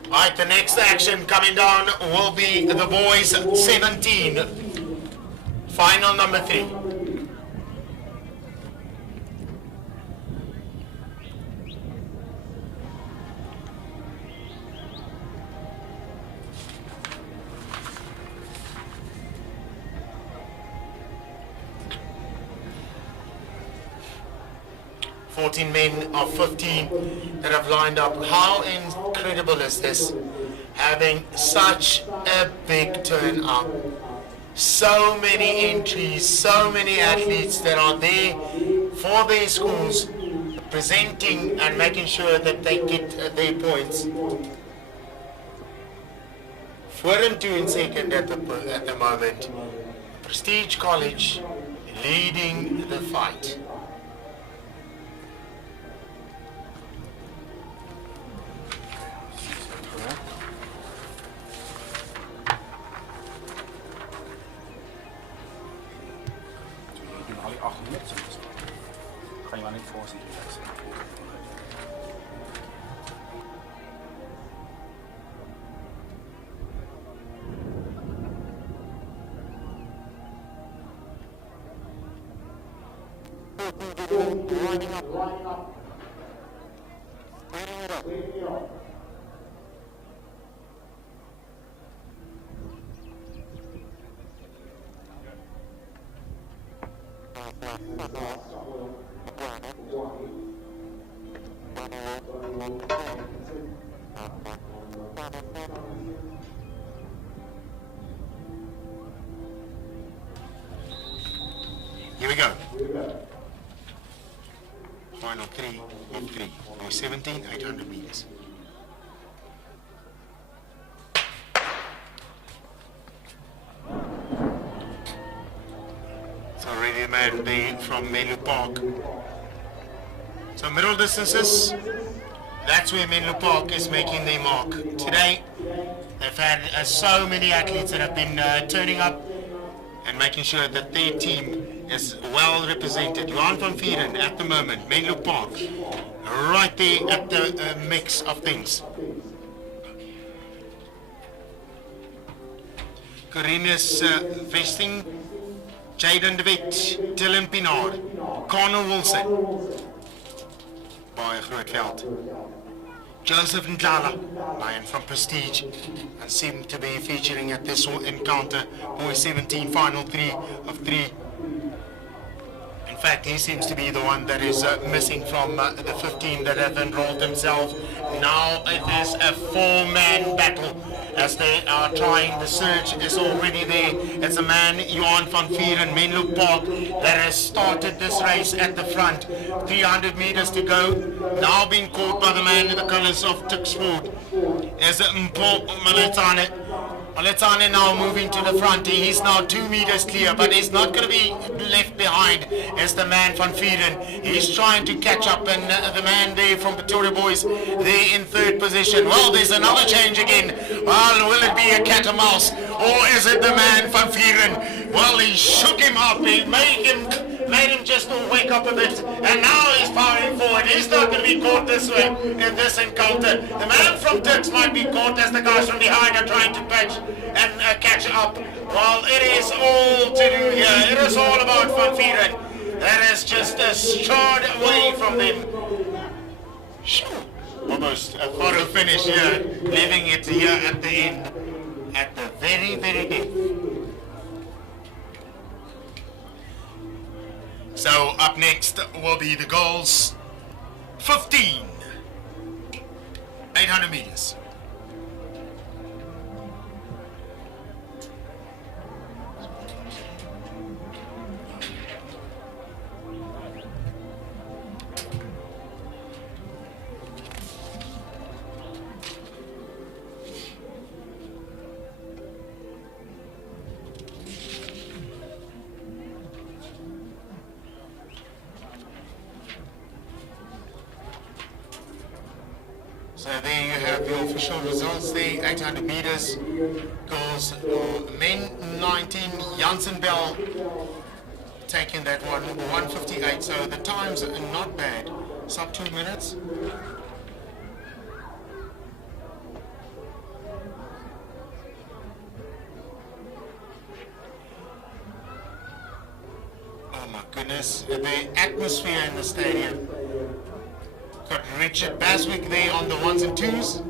Alright, the next action coming down will be the boys 17. Final number 3. Men of 15 that have lined up. How incredible is this? Having such a big turnout. So many entries, so many athletes that are there for their schools, presenting and making sure that they get their points. Vorentoe in second at the moment. Prestige College leading the fight. Kan je maar niet voorzien. Here we go. Final 3 of 3. Or 17, 800 meters. So already a man there from Menlo Park. So middle distances, that's where Menlo Park is making their mark. Today, they've had so many athletes that have been turning up and making sure that their team is well represented. Johan van Vieren at the moment, Menlo Park, right there at the mix of things. Corinus Vesting, Jaden de Wet, Dylan Pinaar, Connor Wilson, baie groot veld. Joseph Ndlala, lion from Prestige, and seem to be featuring at this encounter, boy 17, final 3 of 3. In fact, he seems to be the one that is missing from the 15 that have enrolled themselves. Now it is a 4-man battle as they are trying. The surge is already there. It's a man, Johan van Vieren, Menlo Park, that has started this race at the front. 300 meters to go. Now being caught by the man in the colors of Tuxford is Mpo Maletane. Maletane now moving to the front. He's now 2 meters clear, but he's not going to be left behind as the man van Vieren. He's trying to catch up, and the man there from Pretoria Boys, there in 3rd position. Well, there's another change again. Well, will it be a cat and mouse, or is it the man van Vieren? Well, he shook him up. He made him just wake up a bit, and now he's firing forward. He's not going to be caught this way in this encounter. The man from Turks might be caught as the guys from behind are trying to patch and catch up. Well, it is all to do here. It is all about Van Vieren. That is just a short away from them. Almost a photo finish here, leaving it here at the end, at the very, very end. So up next will be the goals. 15. 800 meters. So there you have your official results. The 800 meters goes men 19, Janssen Bell taking that one, 1:58. So the times are not bad. Sub 2 minutes. Oh my goodness, the atmosphere in the stadium. Got Richard Baswick there on the ones and twos,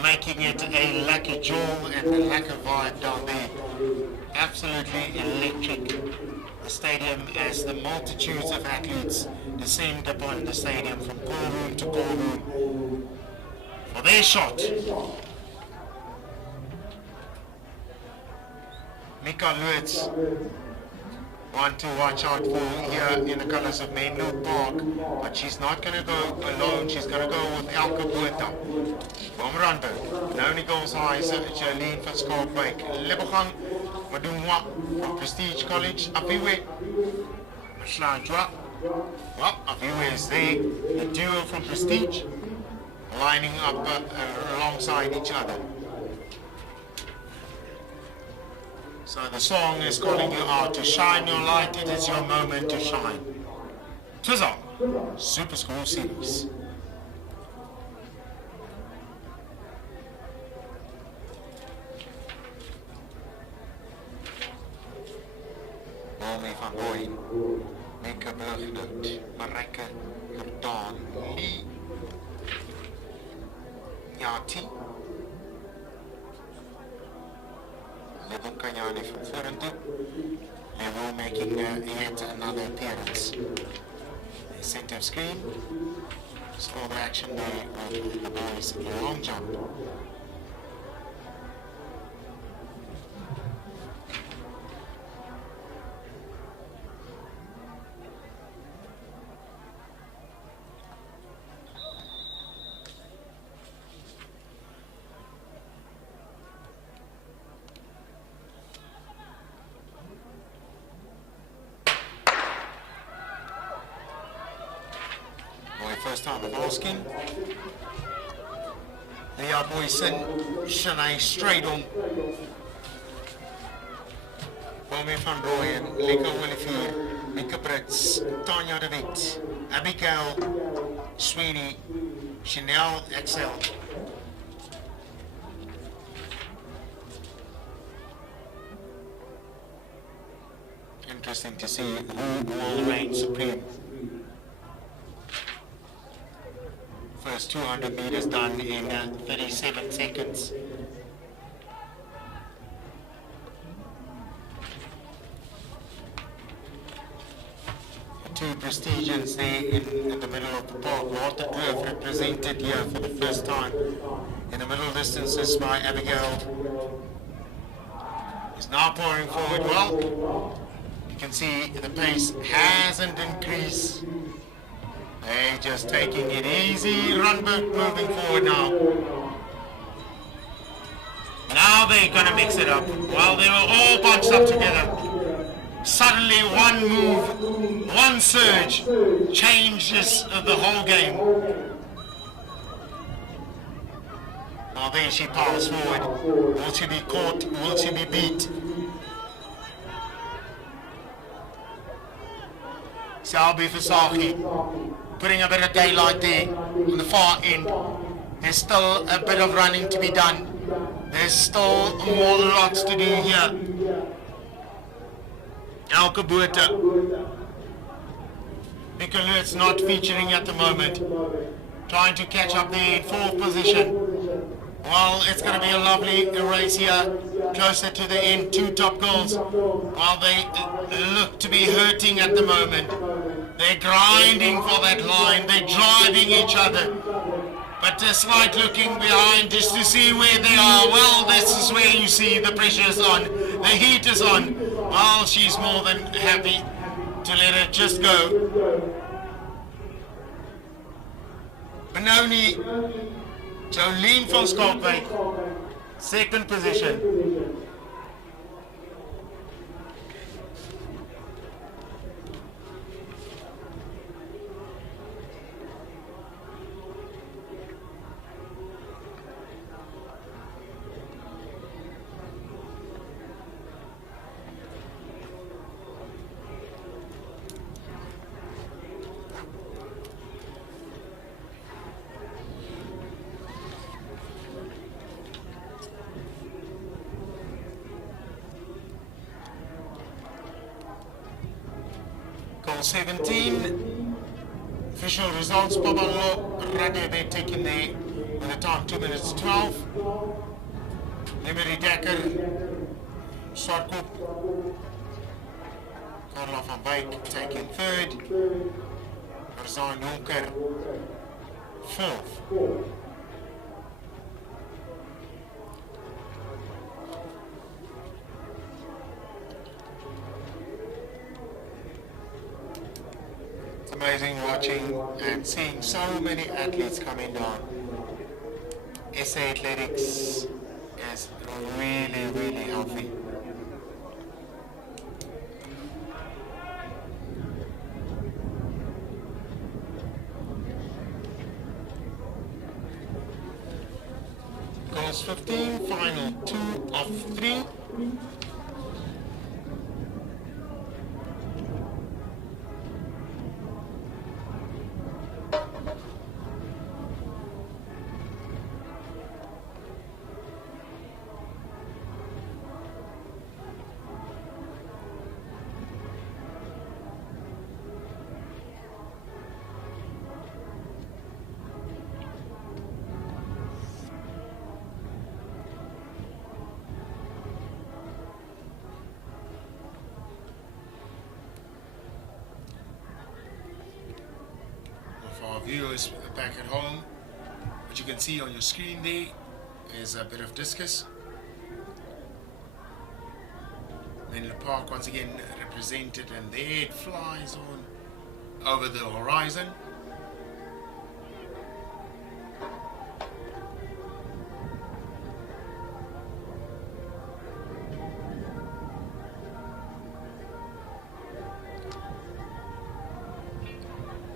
making it a lucky jewel and a lucky vibe down there. Absolutely electric. The stadium as the multitudes of athletes descend upon the stadium from call room to call room for their shot. Mika Lutz, one to watch out for here in the colours of Menlo Park, but she's not going to go alone. She's going to go with Elke Botha from Randburg. The only goals high is Jolene van Skalkwyk. Lebogang Madumwa from Prestige College. Apiwe Mashlanjwa. Well, Apiwe is there. The duo from Prestige lining up alongside each other. So the song is calling you out to shine your light. It is your moment to shine. Twizza, Super School Series. Naomi van Rooyen, Mika Burgert, Marijke Jordaan, Lee Yati. Lebon Kanyani from Florento. Levo making yet another appearance. The center screen. Score the action there with the boys long jump. First time of asking. Lea Boyson, Shanae Stradon, Bomi van Rooyen, Lika Willifie, Mika Brits, Tanya de Wit, Abigail, Sweeney, Chanel Excel. Interesting to see who will reign supreme. First 200 meters done in 37 seconds. Two prestigians there in the middle of the park. Walter Kloof represented here for the first time. In the middle distances by Abigail. He's now pouring forward well. You can see the pace hasn't increased. They're just taking it easy. Randburg moving forward now. Now they're going to mix it up. While they were all bunched up together, suddenly one move, one surge changes the whole game. Now there she powers forward. Will she be caught? Will she be beat? Selby Versace putting a bit of daylight there on the far end. There's still a bit of running to be done. There's still more lots to do here. Elke Botha. Mika Lutz not featuring at the moment. Trying to catch up there in fourth position. Well, it's going to be a lovely race here. closer to the end. Two top girls. While they look to be hurting at the moment. They're grinding for that line. They're driving each other. But a slight looking behind just to see where they are. Well, this is where you see the pressure is on. The heat is on. Well, she's more than happy to let it just go. Benoni, Jolene van Skalkwyk, second position. Goal 17. Official results, Babalo Radebe taking the time 2 minutes 12. Liberty Dekker, Swartkop, Carla van Wyk taking third. Marzaan Jonker, fourth. Amazing watching and seeing so many athletes coming down. SA Athletics is really, really healthy. Goals 15, final 2 of 3. Viewers back at home, what you can see on your screen there is a bit of discus. Menlo Park once again represented, and there it flies on over the horizon.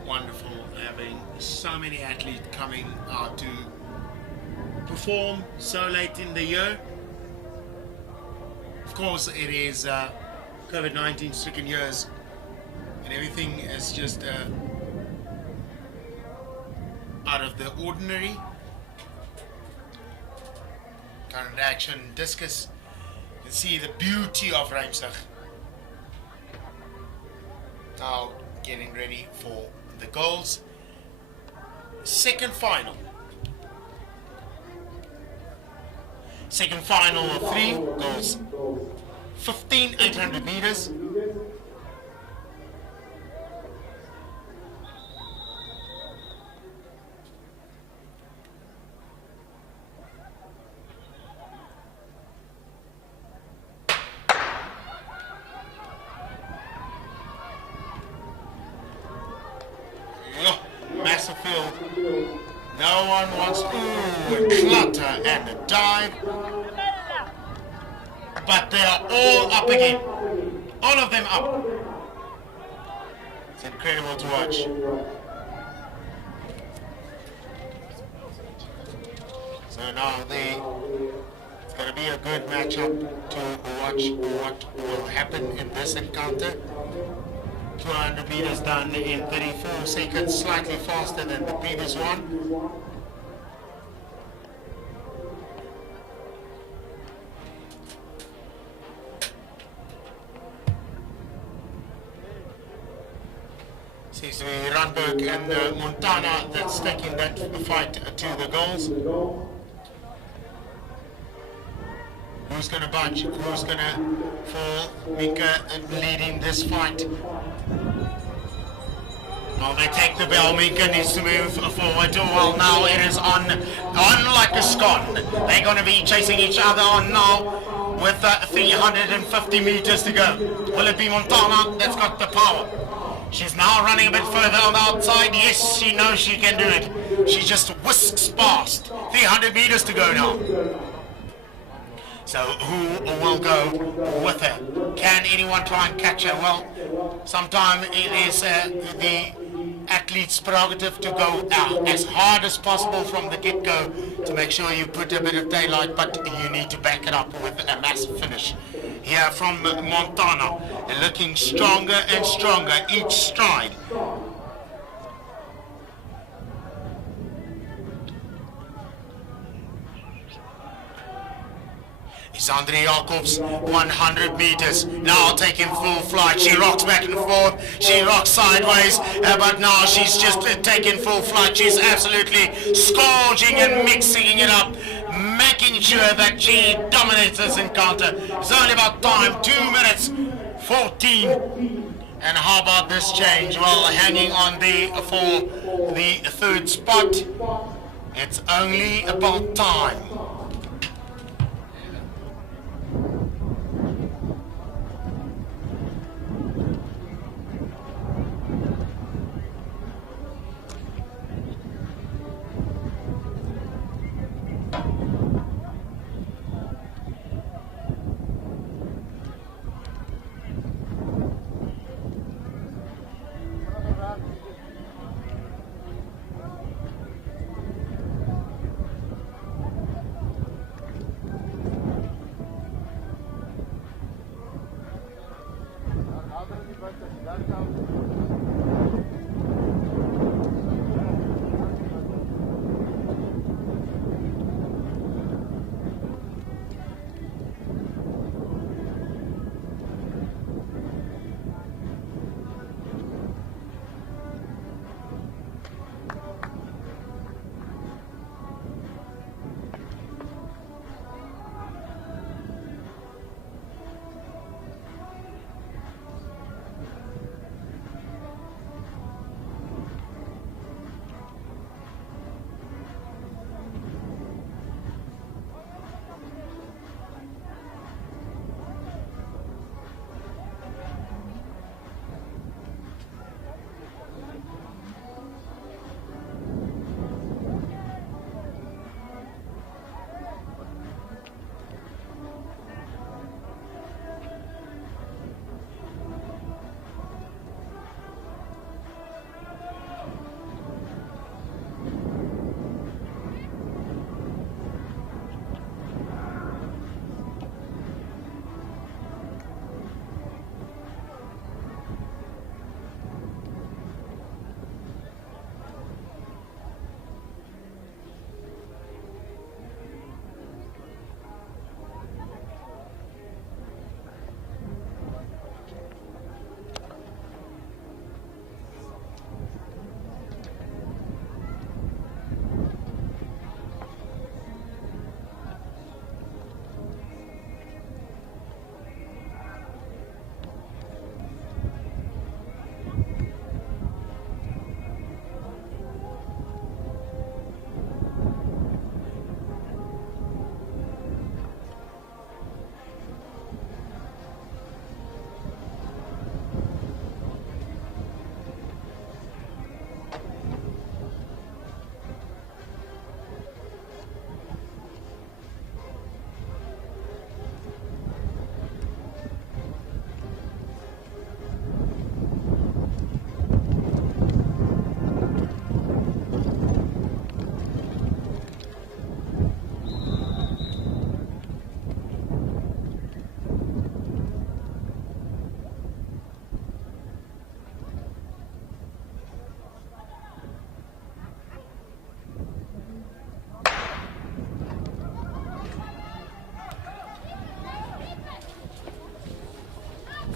Wonderful having so many athletes coming out to perform so late in the year. Of course, it is COVID-19 stricken years, and everything is just out of the ordinary. Current action discus. You can see the beauty of Ruimsig. Now getting ready for the goals. Second final of 3 goals. 15,800 meters. Massive field. No one wants a clutter and a dive. But they are all up again. All of them up. It's incredible to watch. So now it's going to be a good matchup to watch what will happen in this encounter. 200 meters done in 34 seconds, slightly faster than the previous one. Seems to be Randburg and Montana that's taking that fight to the goals. Who's going to budge? Who's going to fall? Minka leading this fight. Well, they take the bell. Minka needs to move forward. Well, now it is on like a scone. They're going to be chasing each other on now with 350 meters to go. Will it be Montana that's got the power? She's now running a bit further on the outside. Yes, she knows she can do it. She just whisks past. 300 meters to go now. So who will go with her? Can anyone try and catch her? Well, sometimes it is the athlete's prerogative to go as hard as possible from the get-go to make sure you put a bit of daylight, but you need to back it up with a massive finish. Here from Montana, looking stronger and stronger each stride. It's Andre Jacobs, 100 meters, now taking full flight. She rocks back and forth, she rocks sideways, but now she's just taking full flight. She's absolutely scourging and mixing it up, making sure that she dominates this encounter. It's only about time, 2 minutes 14. And how about this change? Well, hanging on for the third spot. It's only about time.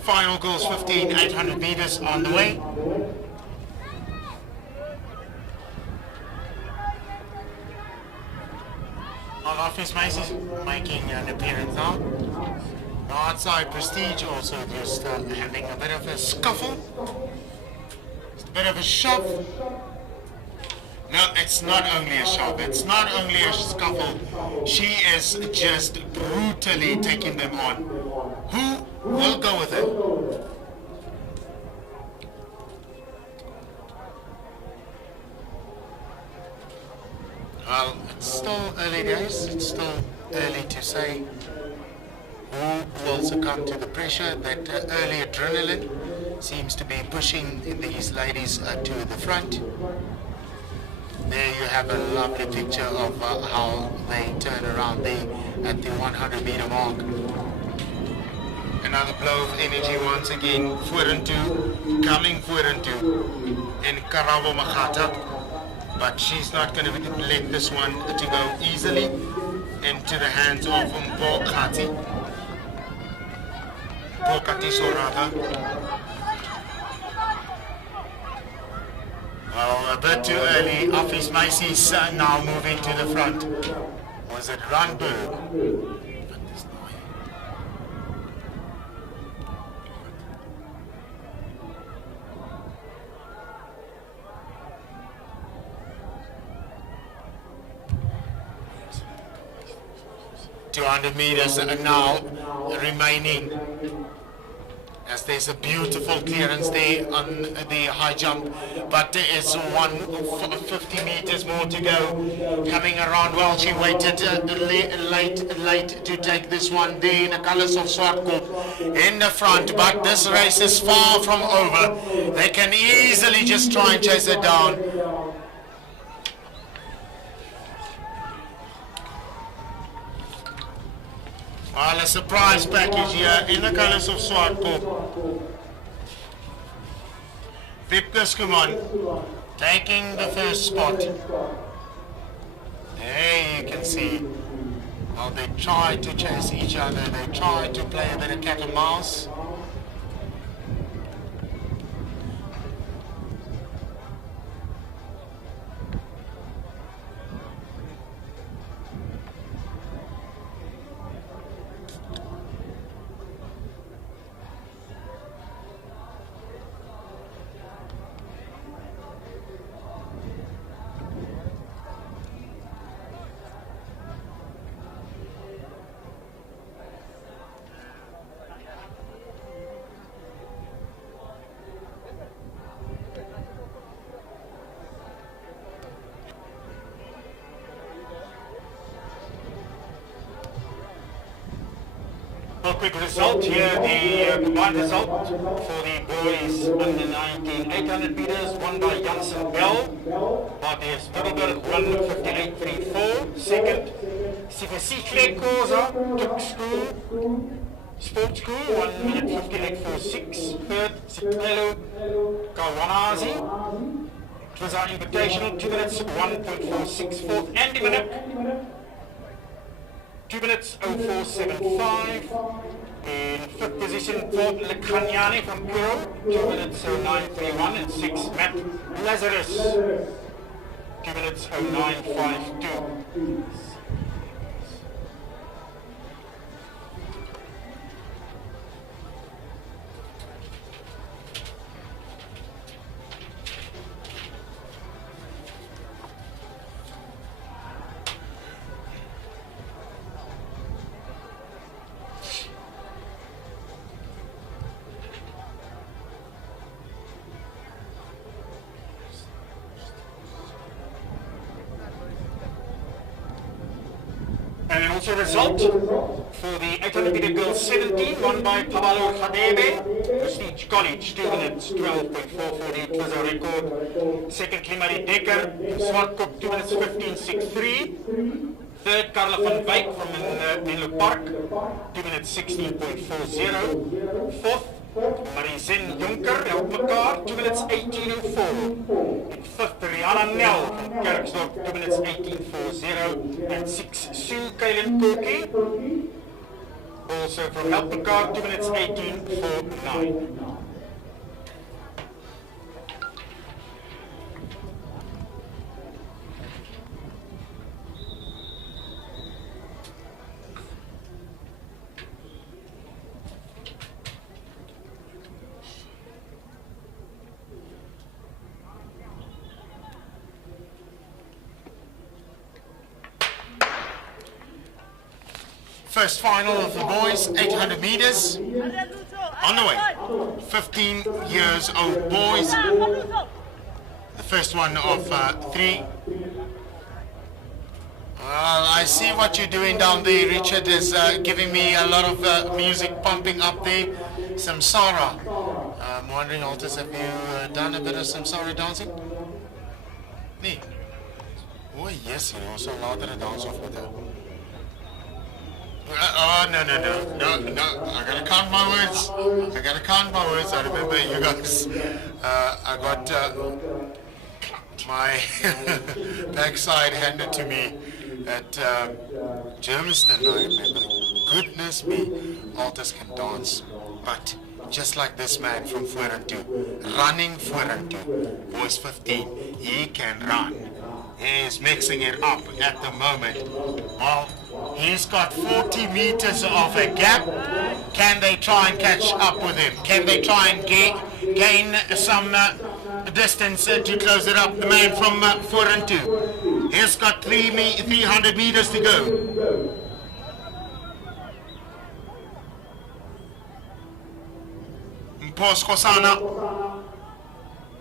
Final goals 15, 800 meters on the way. Well, Office Macy's making an appearance now. Outside Prestige also just having a bit of a scuffle. Just a bit of a shove. No, it's not only a shove. It's not only a scuffle. She is just brutally taking them on. Who will go with it? Well, it's still early days. It's still early to say who will succumb to the pressure. That early adrenaline seems to be pushing these ladies to the front. There you have a lovely picture of how they turn around there at the 100-meter mark. Another blow of energy once again. Vorentoe, coming vorentoe in Karabo Magata. But she's not going to let this one to go easily into the hands of Mpokati. Mpokati Sorata. Oh, a bit too early. Office Macy's now moving to the front. Was it Randburg? .200 meters now remaining, as there's a beautiful clearance there on the high jump, but there is 150 meters more to go. Coming around well, she waited late to take this one there in the colors of Swartkop in the front, but this race is far from over. They can easily just try and chase it down. Well, a surprise package here in the colors of Swartkop. Vipkus Kumon taking the first spot. There you can see how they try to chase each other. They try to play a bit of cat and mouse. A quick result here, the combined result for the boys under 19 800 meters, won by Janssen Bell. Matthias Middelberg won 58.34. Second, Sifasi Koza, Took School, Sports School, 1 minute 58.46. Third, Sipelo Kawanazi, Twizza Invitational, 2 minutes 1.46. Fourth, Andy Minuk, 2 minutes 0475. In fifth position, Port Lekhanyani from Kuro, 2 minutes 0931. And sixth, Matt Lazarus, 2 minutes 0952. And also result for the 800 meter girls 17, won by Pabalo Khadebe, Prestige College, 2 minutes 12.440, Twizza record. Second, Klimari Dekker, Swartkop, 2 minutes 15.63. Third, Carla van Wyk from Menlo Park, 2 minutes 16.40. Fourth, Marisen Jonker, help mekaar, 2 minutes 18.04. In fifth, Rihanna Nel from Kerksdorp, 2 minutes 18.40. And sixth, Sue Kaylin Koki, also from help mekaar, 2 minutes 18.49. first final of the boys, 800 meters. On the way, 15 years old boys. The first one of 3. Well, I see what you're doing down there. Richard is giving me a lot of music pumping up there. Samsara. I'm wondering, Altus, have you done a bit of Samsara dancing? Nee. Oh, yes, you're also allowed to dance off with her. Oh, no. I gotta count my words. I remember you guys. I got my backside handed to me at Germiston, I remember. Goodness me, Altus can dance. But just like this man from Fuerantu, running Fuerantu, was 15. He can run. He is mixing it up at the moment. Well, he's got 40 meters of a gap. Can they try and catch up with him? Can they try and gain some distance to close it up? The man from Fuerantu. He's got 300 meters to go. Mpos Kosana.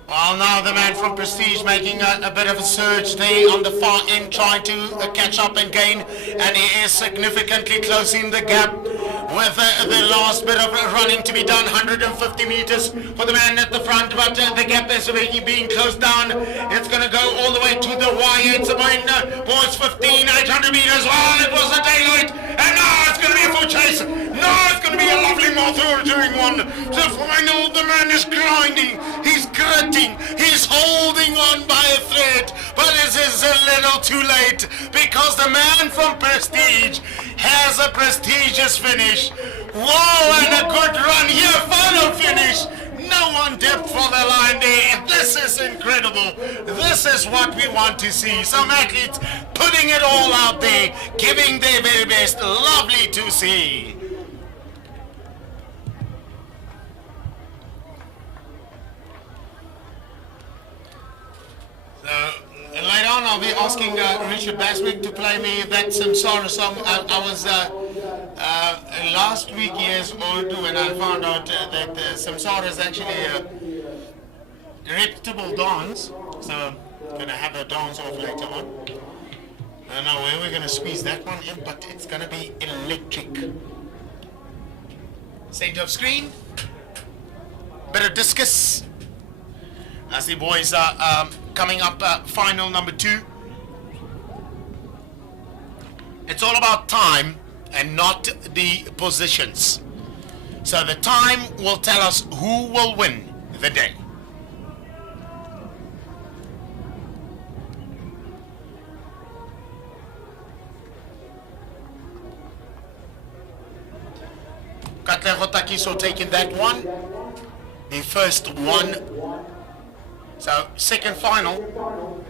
Well, now the man from Prestige making a bit of a surge there on the far end, trying to catch up and gain, and he is significantly closing the gap with the last bit of running to be done, 150 meters for the man at the front, but the gap is being closed down. It's going to go all the way to the wire. It's about boys 15, 800 meters. Well, it was a daylight, and now it's going to be a full chase. Now it's going to be a lovely doing one. The final, the man is grinding, he's gritting, he's holding on by a thread, but it is a little too late because the man from Prestige has a prestigious finish. Whoa, and a good run here, final finish. No one dipped for the line there. This is incredible. This is what we want to see. Some athletes putting it all out there, giving their very best. Lovely to see. Later on, I'll be asking Richard Baswick to play me that Samsara song. I was last week years old when I found out that Samsara is actually a reputable dance. So I'm going to have a dance off later on. I don't know where we're going to squeeze that one in, but it's going to be electric. Center of screen. Bit of discus. As the boys are coming up, final number 2. It's all about time and not the positions. So the time will tell us who will win the day. Katlego Takiso taking that one. The first one. So, second final.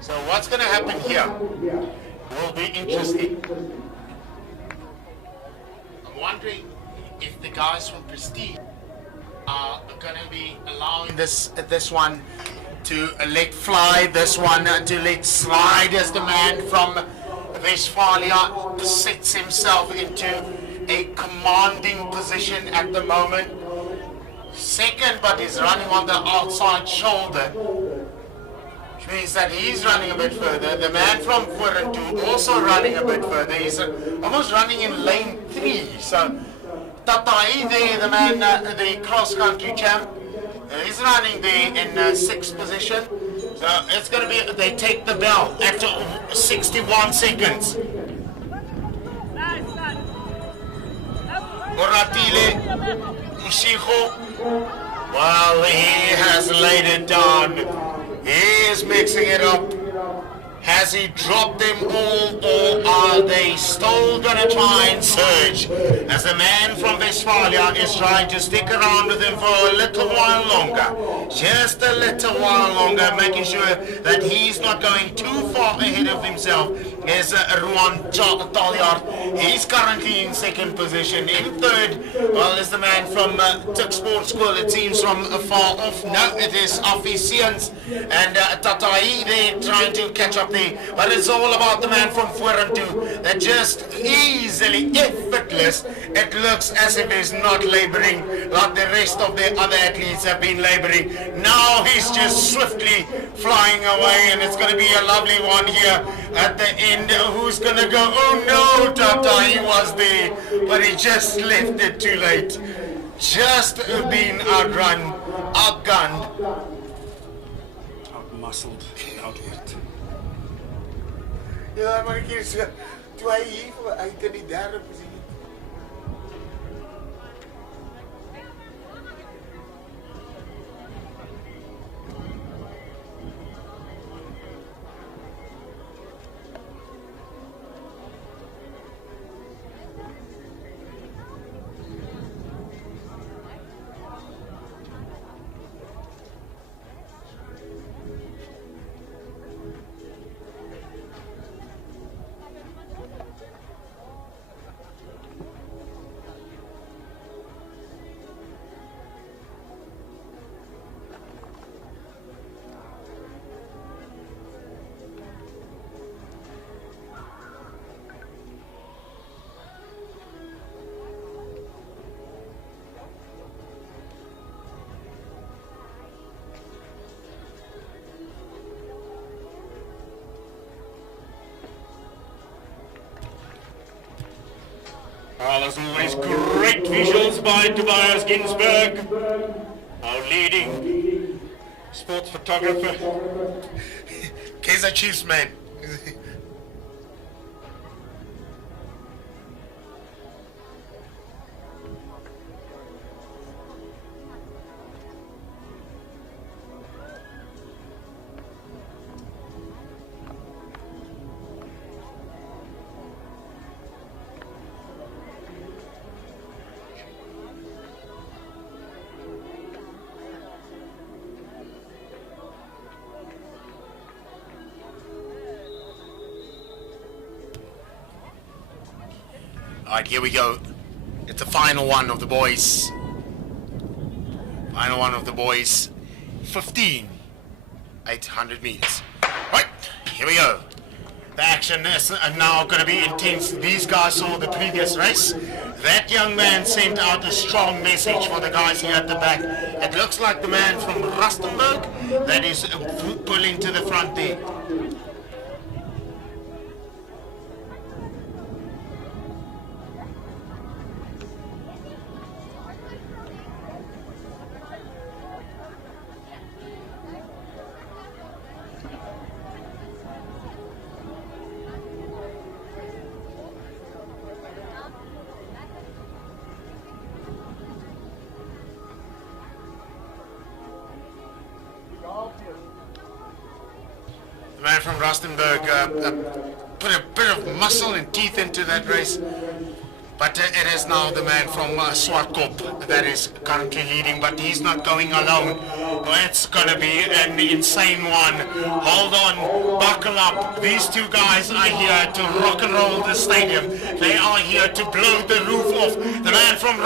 So what's going to happen here will be interesting. I'm wondering if the guys from Prestige are going to be allowing this one to let fly, this one to let slide as the man from Westphalia sets himself into a commanding position at the moment. Second, but he's running on the outside shoulder, which means that he's running a bit further. The man from Qualifier also running a bit further. He's almost running in lane 3. So Tatai there, the man, the cross-country champ, he's running there in 6th position. So it's going to be, they take the bell after 61 seconds. Oratile Ushiho, well, he has laid it down. He is mixing it up. Has he dropped them all, or are they still going to try and surge? As the man from Westphalia is trying to stick around with him for a little while longer. Just a little while longer, making sure that he's not going too far ahead of himself. Is Ruimsig Stadium. He's currently in 2nd position. In 3rd, well, is the man from Tuk Sports School. It seems from far off. No, it is Afficians and Tatai there trying to catch up there. But it's all about the man from Qualifier that just easily, effortless. It looks as if he's not laboring like the rest of the other athletes have been laboring. Now he's just swiftly flying away, and it's going to be a lovely one here at the end. Who's going to go? Oh no, Tata, he was there, but he just left it too late. Just been outrun, outgunned. Out-muscled, outworked. Ja, maar een keer zo, toen hij hier, hij in die 3e positie. Well, as always, great visuals by Tobias Ginsberg, our leading sports photographer. Kaizer Chiefs, man. Alright, here we go. It's the final one of the boys. Final one of the boys. 800 meters. Right, here we go. The action is now going to be intense. These guys saw the previous race. That young man sent out a strong message for the guys here at the back. It looks like the man from Rustenburg that is pulling to the front there. The man from Rustenburg put a bit of muscle and teeth into that race. But it is now the man from Swartkop that is currently leading, but he's not going alone. It's going to be an insane one. Hold on, buckle up. These two guys are here to rock and roll the stadium. They are here to blow the roof off. The man from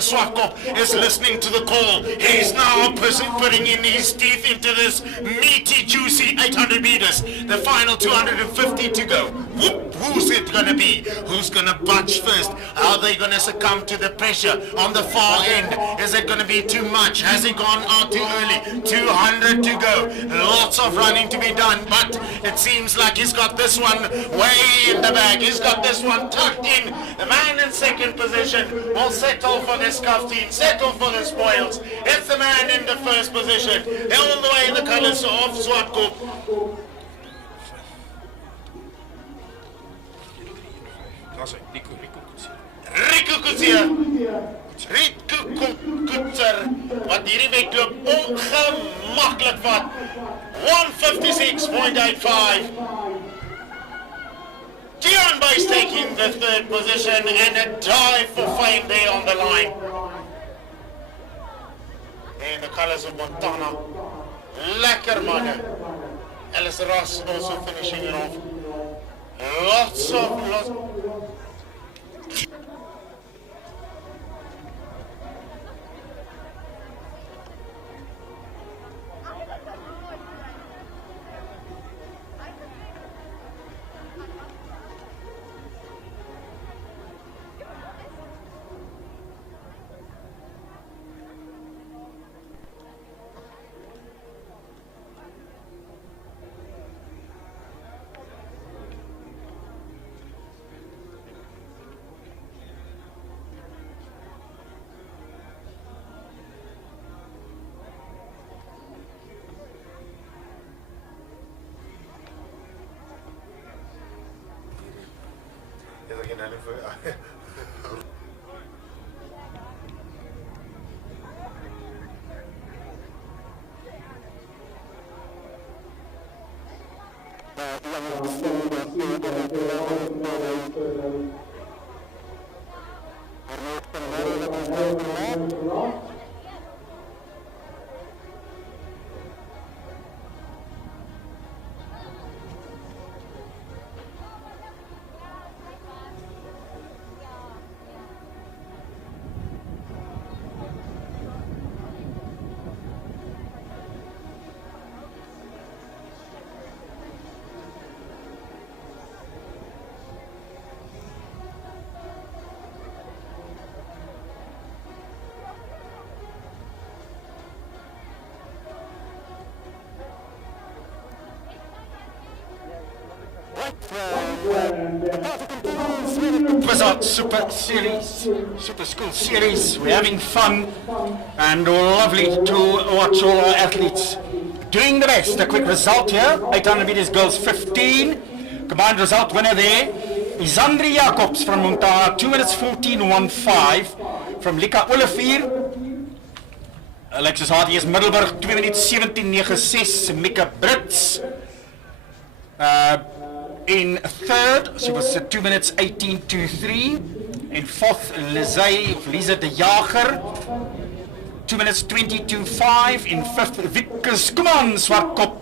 Swartkop is listening to the call. He's now putting in his teeth into this meaty, juicy 800 meters. The final 250 to go. Who's it going to be? Who's going to budge first? Are they going to succumb to the pressure on the far end? Is it going to be too much? Has he gone out too early? 200 to go. Lots of running to be done, but it seems like he's got this one way in the bag. He's got this one tucked in. The man in second position will settle for this cuff-team, settle for the spoils. It's the man in the first position. All the way in the colours of Swartkop. Riku Kutser, wat hierdie wedloop ongemaklik vat. 156.85. Dion Buys taking the third position and a dive for fame there on the line. In the colours of Montana. Lekker manne. Alice Ross also finishing it off. Lots. Twizza Super School Series. We're having fun and lovely to watch all our athletes doing the best. A quick result here, 800 meters girls 15. Combined result winner there is Andri Jacobs from Montana, 2 minutes 14.15. From Lika Olivier, Alexis Hardy is Middelburg, 2 minutes 17.96. Mika Brits in third, she was 2 minutes 18.23. In fourth, Lisa de Jager, 2 minutes 22.5. In fifth, Vickers Kuman Swartkop,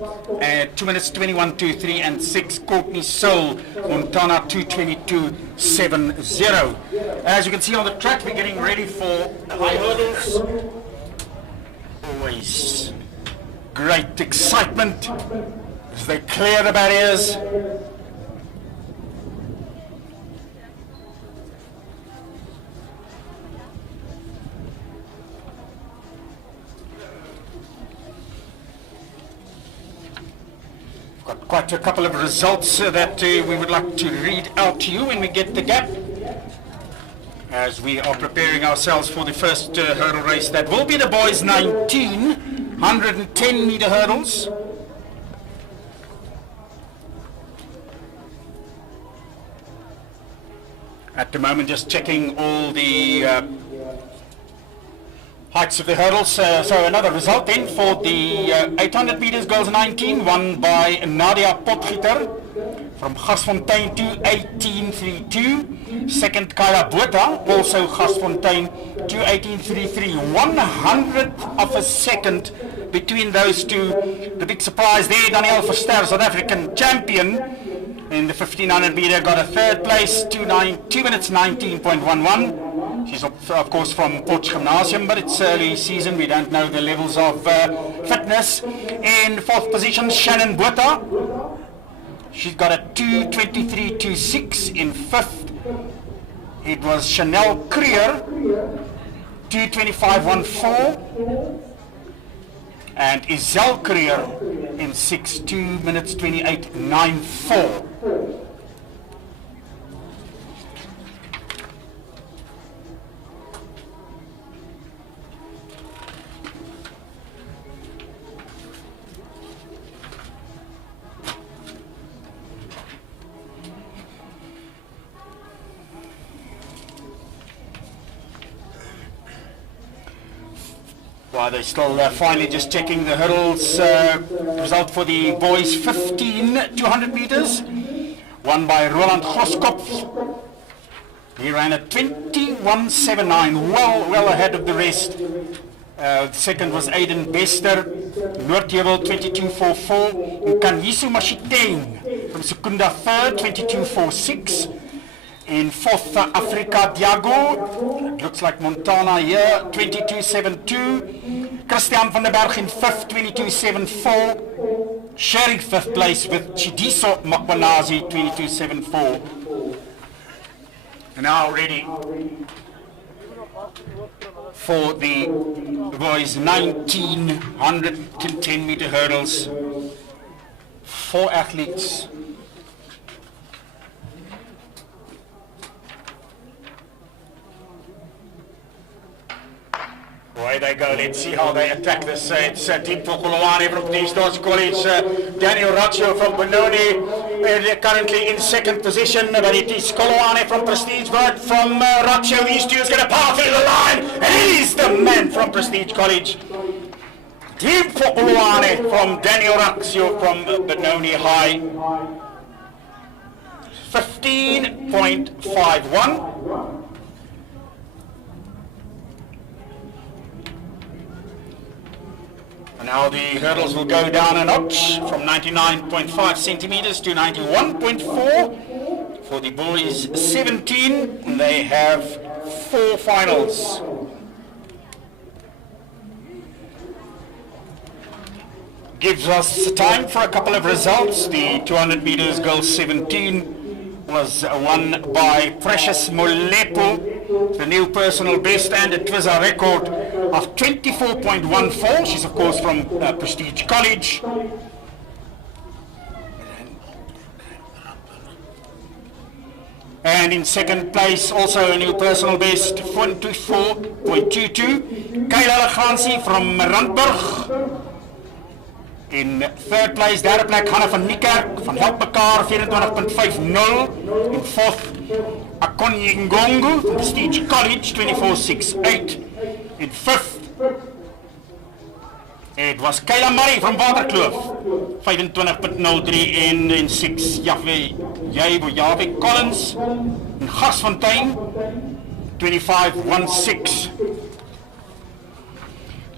2 minutes 21.23. And sixth, Courtney Soul, Montana, 2:22.70. As you can see on the track, we're getting ready for high hurdles. Always great excitement as they clear the barriers. Got quite a couple of results that we would like to read out to you when we get the gap, as we are preparing ourselves for the first hurdle race. That will be the boys 19 110 meter hurdles. At the moment, just checking all the heights of the hurdles. So another result then for the 800 meters girls 19, won by Nadia Potgieter, from Gasfontein to 18.32. Second, Kaya Botha, also Gasfontein to 18.33. 100th of a second between those two. The big surprise there, Danielle Verster, South African champion in the 1500 meter, got a third place, 2 minutes 19.11. She's of course from Potch Gymnasium, but it's early season. We don't know the levels of fitness. In fourth position, Shannon Botha. She's got a 2:23.26. In fifth, it was Chanel Creer, 2:25.14. And Isel Creer in sixth, 2 minutes 28.94. While they're still finally just checking the hurdles result for the boys 15 200 meters, won by Roland Goskopf. He ran at 21.79, well ahead of the rest. The second was Aiden Bester, Noordheuvel 22.44, and Kanyisu Mashiteng from Secunda third, 22.46. In fourth, Africa Diago, it looks like Montana here, 22.72. Christian van der Berg in fifth, 22.74. Sharing fifth place with Chidiso Makwanazi, 22.74. Now ready for the boys' 1910 meter hurdles. 4 athletes. Away they go. Let's see how they attack this. It's Team Polokwane from Prestige College. Daniel Raccio from Benoni currently in second position, but it is Polokwane from Prestige. But from Raccio, these two is going to power through the line, and he's the man from Prestige College. Team Polokwane from Daniel Raccio from Benoni High. 15.51. Now the hurdles will go down a notch from 99.5 centimeters to 91.4 for the boys 17. They have 4 finals. Gives us time for a couple of results. The 200 meters girls 17 was won by Precious Molepo, the new personal best and a Twizza record of 24.14. She's of course from Prestige College. And in second place, also a new personal best, 24.22. Kayla Legansi from Randburg. In third place, derde plek, Hanna van Niekerk van Helpmekaar, 24.50. In fourth, Akonye Ngongu from Prestige College, 24.68. In fifth, it was Kayla Murray from Waterkloof, 25.03. And in sixth, Yahweh Collins in Gasfontein, 25.16.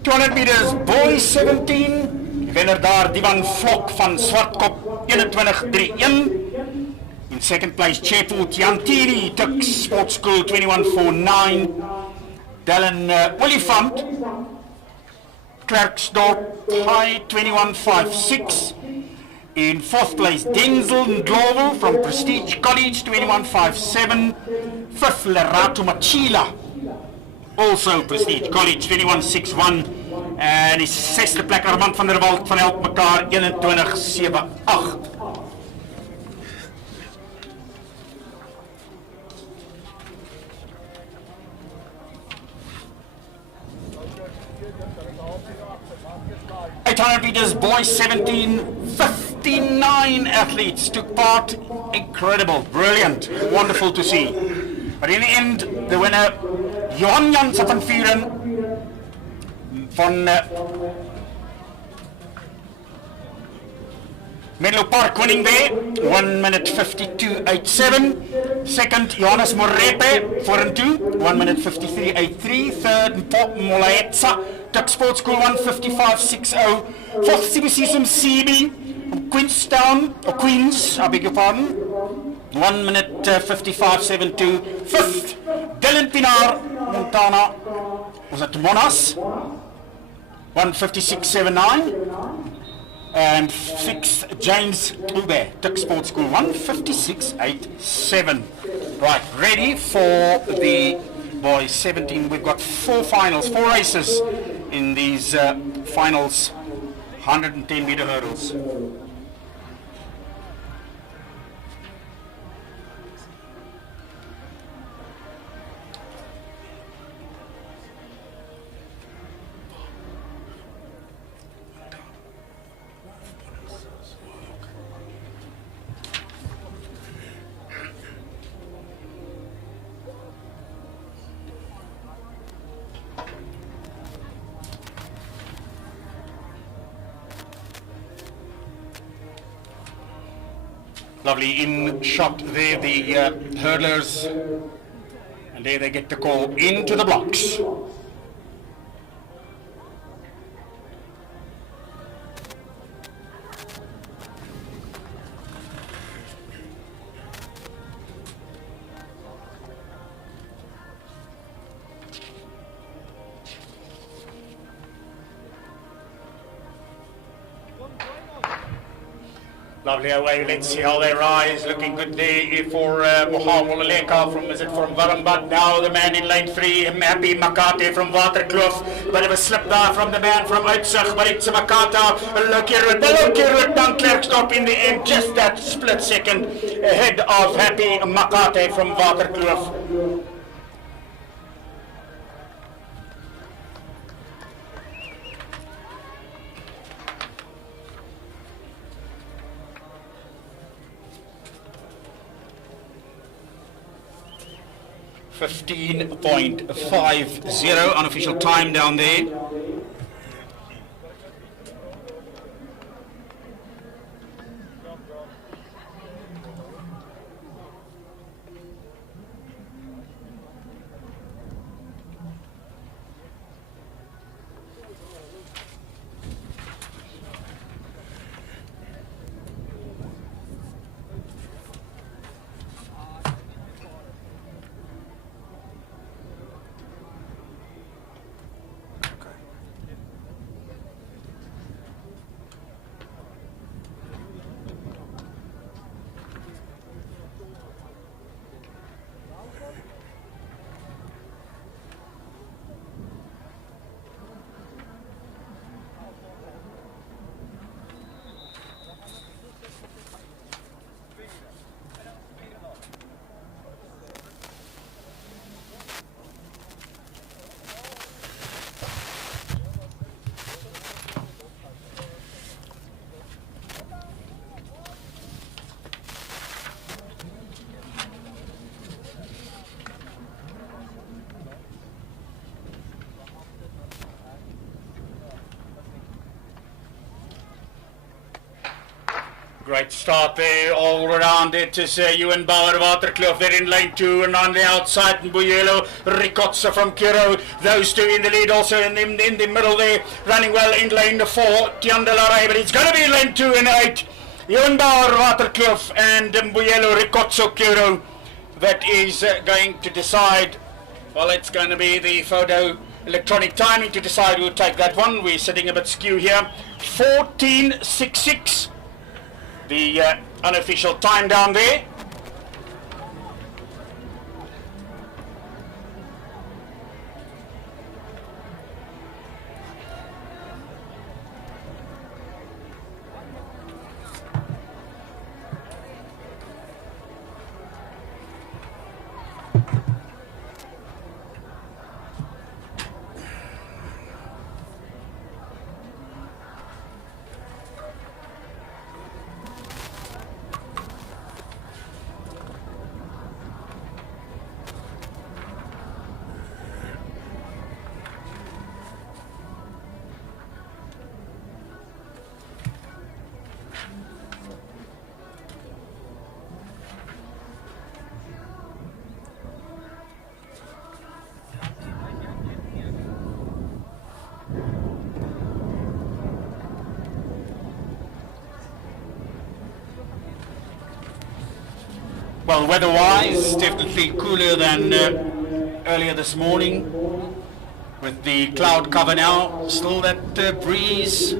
200 meters, boys 17. Wenner daar Divan Vlok van Swartkop, 21.31. In second place, Chefu Tiantini, Tuck Sports School, 21.49. Dylan Olifant, Klerksdorp High, 21.56. In fourth place, Denzel Ndlovu from Prestige College, 21.57. Fifth, Lerato Machila, also Prestige College, 21.61. En die zesde plek, Armand van der Walt van Helpmekaar, 21.78. meters, boys 17, 59 athletes took part. Incredible, brilliant, wonderful to see. But in the end, the winner, Johan Jansen van Vuren van Menlo Park winning there, 1 minute 52.87. Second, Johannes Morepe, 4 and 2, 1 minute 53.83. Third, Molaetsa, Tuck Sports School, 155.60. Fourth, CBC Msibi, Queenstown, or Queens, I beg your pardon, 1 minute 55.72. Fifth, Dylan Pinar, Montana, was it Monas, 156.79. And sixth, James Ube, Tuck Sports School, 156.87. Right, ready for the boys 17. We've got 4 finals, 4 races in these finals, 110 meter hurdles. Lovely in shot there, the hurdlers, and there they get the call into the blocks. Lovely away, let's see how they rise. Looking good there for Mohamoleka from Varambad. Now the man in lane 3, Happy Makate from Waterkloof. Bit of a slip there from the man from Uitzig, but it's Makata. Look here, down Klerksdorp in the end, just that split second ahead of Happy Makate from Waterkloof. .50 unofficial time down there. Great start there all around. It is Ewan Bauer, Waterkloof there in lane 2, and on the outside Mbuyelo, Ricotza from Kiro. Those two in the lead, also in the middle there, running well in lane 4, Tiandelaray, but it's going to be lane 2 and 8. Ewan Bauer, Waterkloof, and Mbuyelo, Ricotza, Kiro. That is going to decide, well, it's going to be the photo electronic timing to decide who'll take that one. We're sitting a bit skew here. 14.66. The unofficial time down there. Well, weather-wise, definitely cooler than earlier this morning. With the cloud cover now, still that breeze,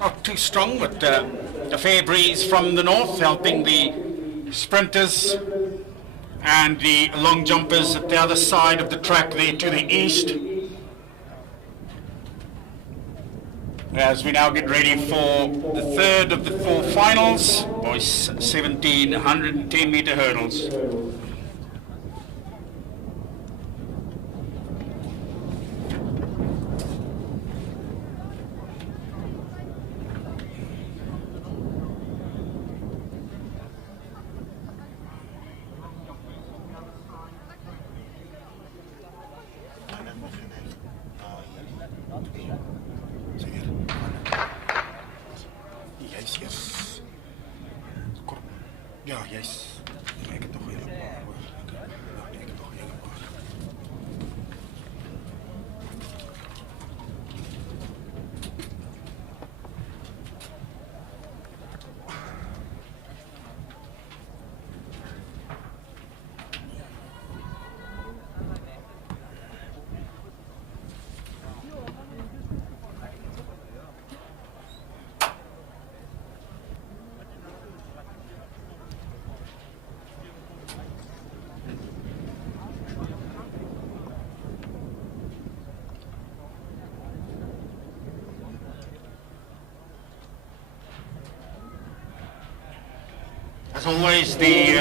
not too strong, but a fair breeze from the north, helping the sprinters and the long jumpers at the other side of the track there to the east. As we now get ready for the third of the four finals, boys 1710 meter hurdles. Ja, juist. Ik heb toch weer een paar hoor. Ik heb toch weer een paar. As always, the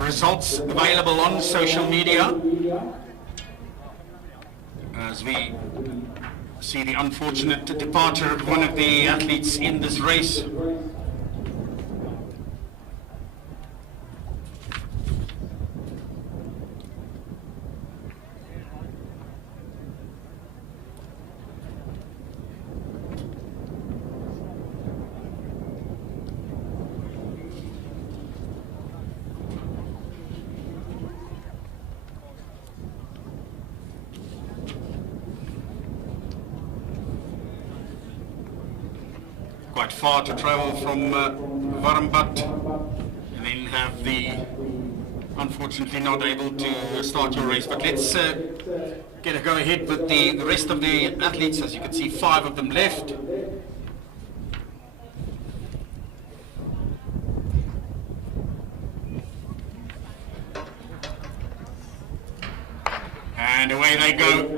results available on social media. As we see the unfortunate departure of one of the athletes in this race. Quite far to travel from Warmbat, and then have the unfortunately not able to start your race. But let's get a go ahead with the rest of the athletes. As you can see, 5 of them left. And away they go.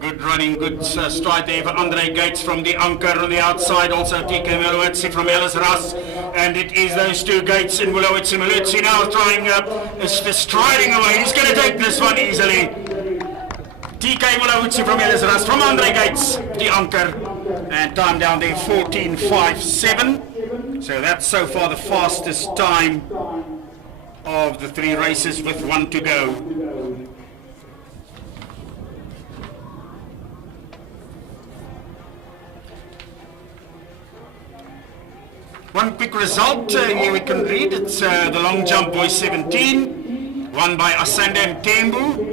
Good running, good stride there for Andre Gates from the Anker on the outside. Also TK Mulowitsi from Ellis Ras. And it is those two Gates and Mulowitsi. Mulowitsi now trying, striding away. He's going to take this one easily. TK Mulowitsi from Ellis Ras, from Andre Gates, the Anker. And time down there, 14.57. So that's so far the fastest time of the 3 races with 1 to go. One quick result here we can read. It's the long jump boys 17, won by Asande Mtembu,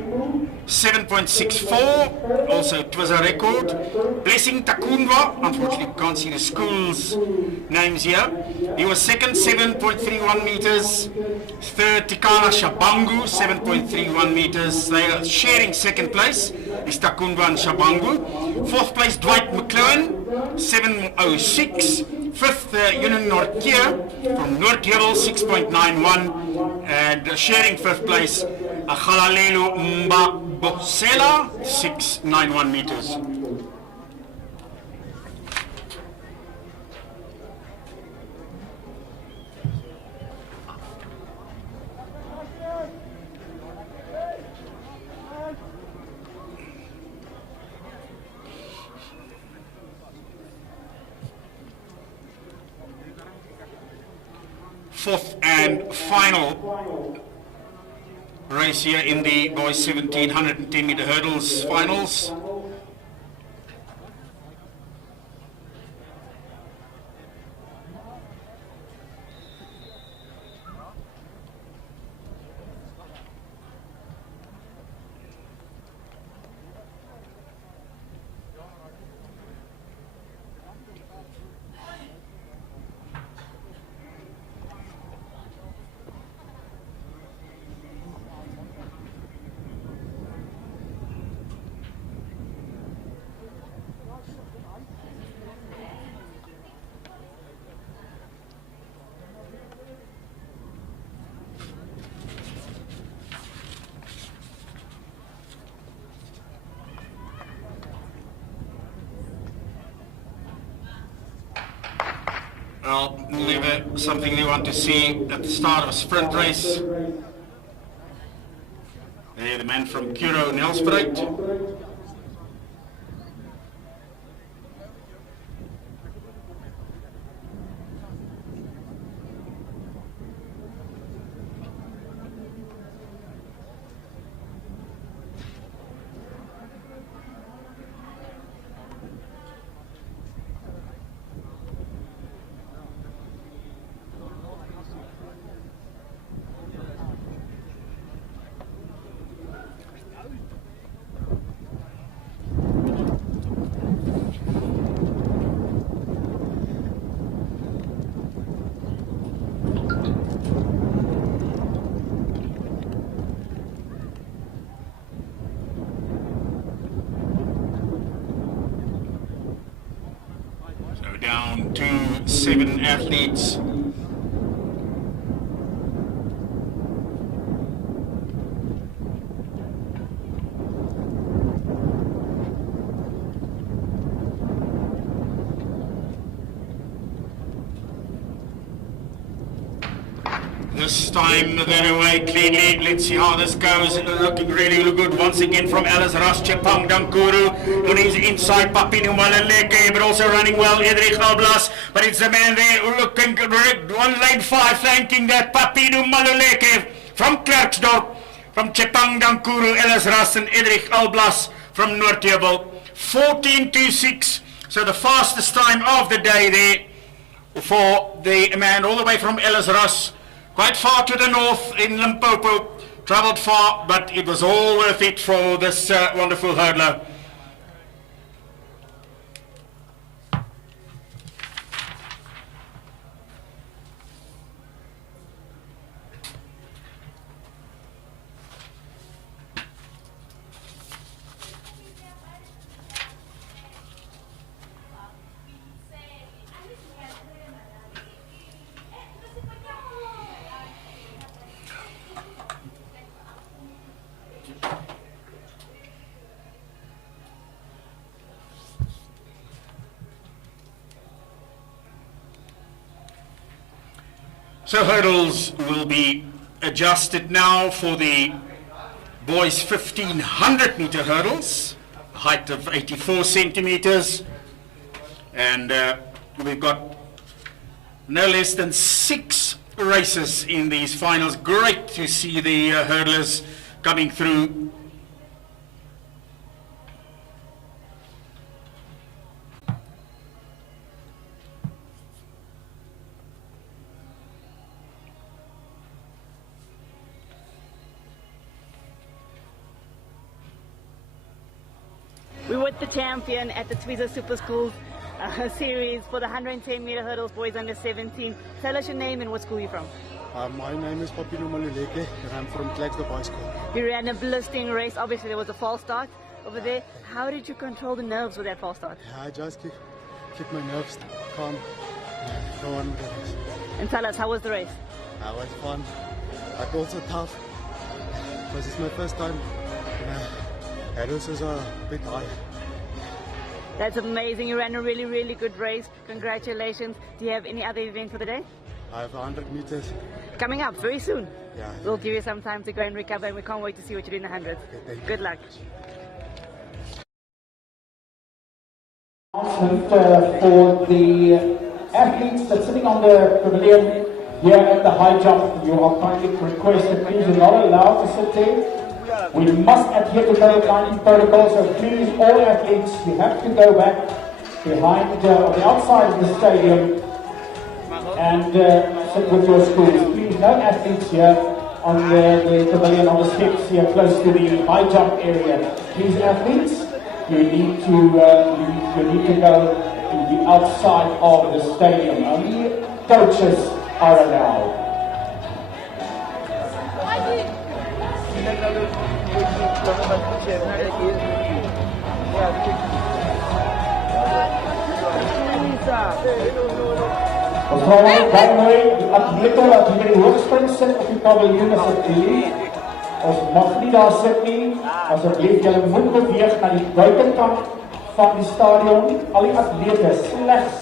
7.64, also Twizza record. Blessing Takunwa, unfortunately we can't see the school's names here. He was second, 7.31 meters. Third, Tikana Shabangu, 7.31 meters. They are sharing second place, is Takunwa and Shabangu. Fourth place, Dwight McLuhan, 7.06. Fifth, Yunan Norkia from Noordheuvel, 6.91. And sharing fifth place, Galalelu Mbabosela, 6.91 meters. Fourth and final race here in the boys 1710 meter hurdles finals. Well, never something you want to see at the start of a sprint race. There, the man from Kuro Nelspruit. Down to 7 athletes. This time they're away cleanly. Let's see how this goes. Looking really good once again from Alice Ras, Chepang Dankuru on his inside, Papinu Malaleke, but also running well, Edrich Alblas. But it's the man there looking good. 1 lane 5 flanking that Papinu Malaleke from Klerksdorp, from Chepang Dankuru, Alice Ras and Edrich Alblas from Noordheuvel. 14:26. So the fastest time of the day there for the man all the way from Alice Ras. Quite far to the north in Limpopo, travelled far, but it was all worth it for this wonderful hurdler. So hurdles will be adjusted now for the boys 1500 meter hurdles, height of 84 centimeters, and we've got no less than 6 races in these finals. Great to see the hurdlers coming through. We were the champion at the Twizza Super Schools series for the 110 meter hurdles, boys under 17. Tell us your name and what school you're from. My name is Papino Maluleke and I'm from Klerksdorp High School. You ran a blistering race. Obviously there was a false start over there. How did you control the nerves with that false start? I just keep my nerves calm and go on with the race. And tell us, how was the race? It was fun, but also tough because it's my first time. Hurdles is a bit high. That's amazing. You ran a really, really good race. Congratulations. Do you have any other event for the day? I have 100 meters. Coming up very soon. Yeah. We'll give you some time to go and recover, and we can't wait to see what you do in the 100. Okay, good luck. For the athletes that's sitting on the pavilion here at the high jump, you are kindly requested, please, you're not allowed to sit there. We must adhere to COVID-19 protocols, so please, all athletes, you have to go back behind, on the outside of the stadium and sit with your schools. Please, no athletes here on the pavilion, on the steps here close to the high jump area. Please, athletes, you need to go to the outside of the stadium. Only coaches are allowed. Ons vra baie mooi, die atlete wat hier die hoogspring sit op die paviljoen asseblief. Ons mag nie daar sit nie. Asseblief, julle moet beweeg na die buitenkant van die stadion. Al die atlete slegs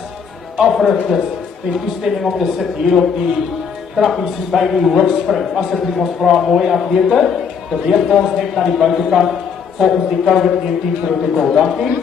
afrigters ten toestemming om te sit hier op die trappies by die hoogspring. Asseblief ons vra mooi atlete, beweeg ons net na die buitekant volgens die COVID-19 protokol. Dankie.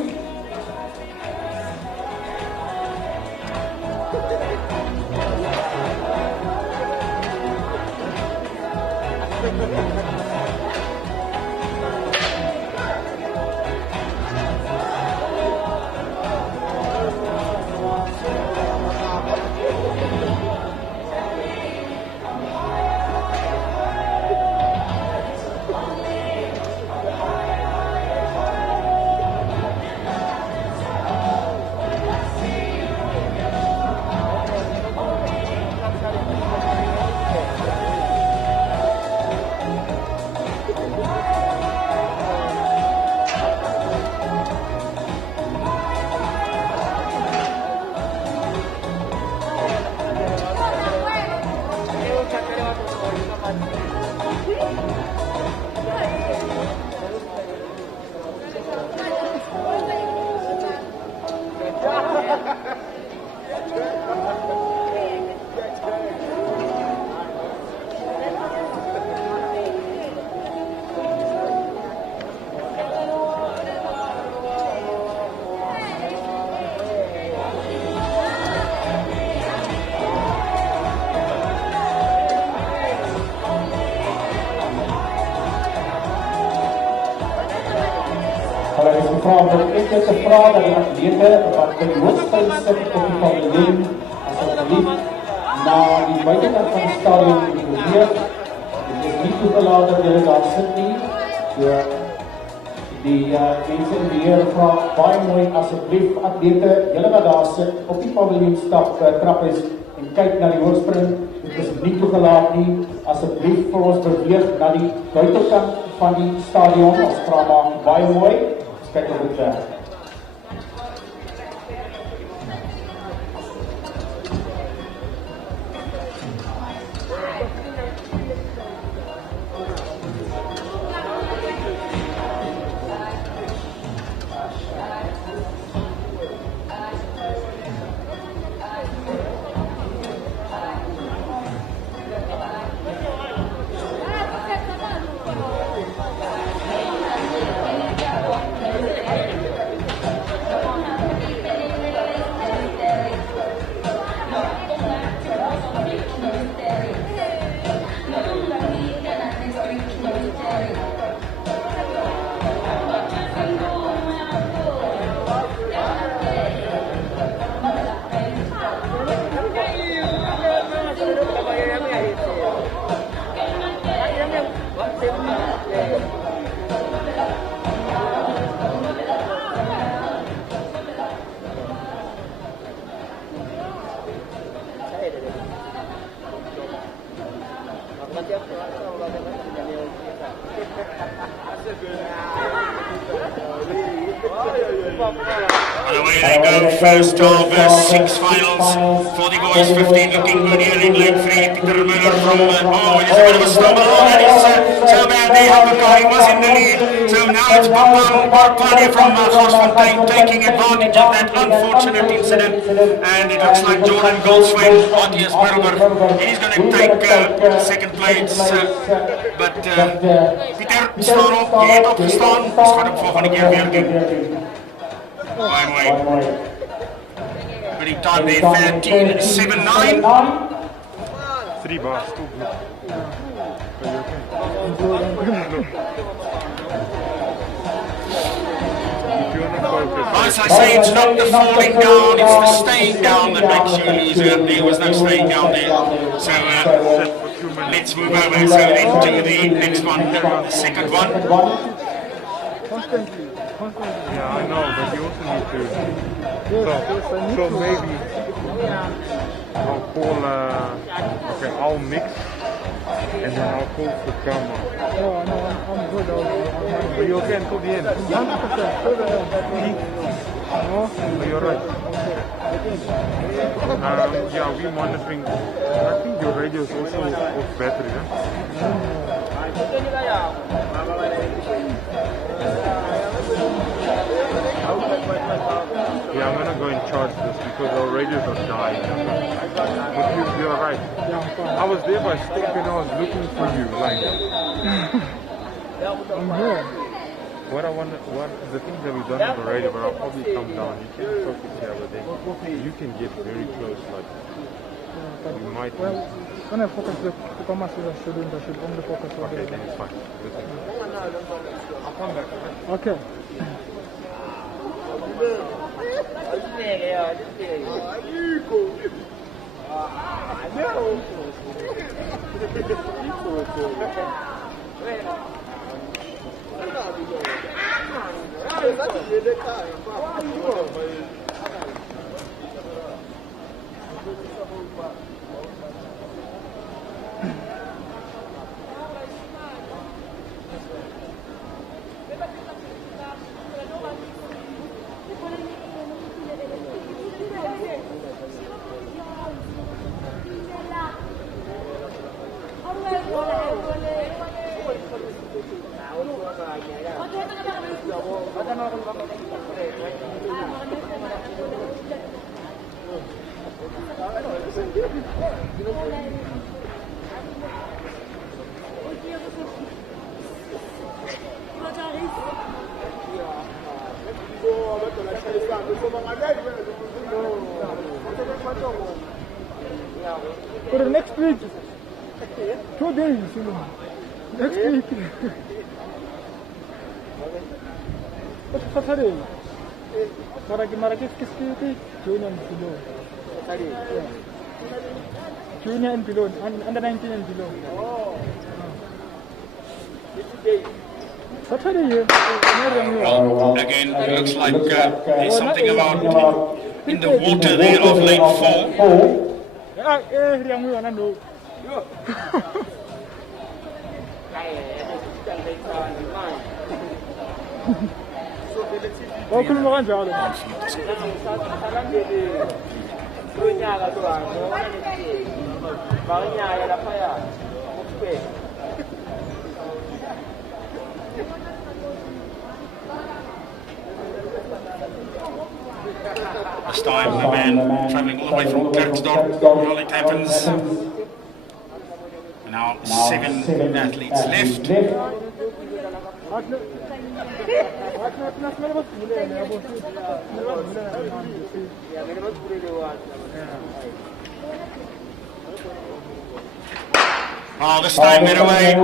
Hulle is gevra om dit te vra dat die atlete wat by die hoogspring sit op die paviljoen asseblief na die buitekant van die stadion beweeg. Dit is nie toegelaat dat julle daar sit nie. So die mense in die heer vra baie mooi asseblief atlete, julle wat daar sit op die paviljoen stap trap is en kyk na die hoogspring. Dit is nie toegelaat nie. Asseblief vir ons beweeg na die buitekant van die stadion. Ons vra maar baie mooi. Kijk op het werk. And away they go, first of 6 finals for the boys, 15 looking good here in lane 3. Peter Muller from, there's a bit of a stumble on, and it's so bad there. Habakari was in the lead, so now it's Barpani from Garsfontein taking advantage of that unfortunate incident, and it looks like Jordan Goldswain, Matthias Berger, he's going to take second place, but Peter staan op, jy het opgestaan, ons gaan hem volgende keer weer doen. Mooi. Winning time there, 13.79. 3 bars, too As I say, it's not the falling down, it's the staying down that makes you a loser. There was no staying down there. So let's move over so into the next one, the second one. Yeah, I know, but you also need to. So maybe I'll call. Okay, I'll mix, and then I'll call for drama. No, I'm good. But you okay until the end? 100%. No, but you're right. Yeah, we're monitoring. I think your radio is also off battery, huh? Yeah, I'm gonna go and charge this week. because our radios are dying. But you're right. I was there by stick and I was looking for you, like. I'm here. What the things that we've done on the radio, but I'll probably come down. You can talk to each other, then you can get very close, like. You might. Well, when I focus the commerce I should only focus on okay, then it's fine. I'll come back. Okay. For the next week, 2 days, you know. Next week. What's Saturday? Marrakech Kiski, Junior and below. Yeah. Junior and below, under 19 and below. Saturday, Well, again, it looks like there's something about in the water there of lane 4. This time the man travelling all the way from Klerksdorp, well it happens. And now 7 athletes left. Oh, this time they're away.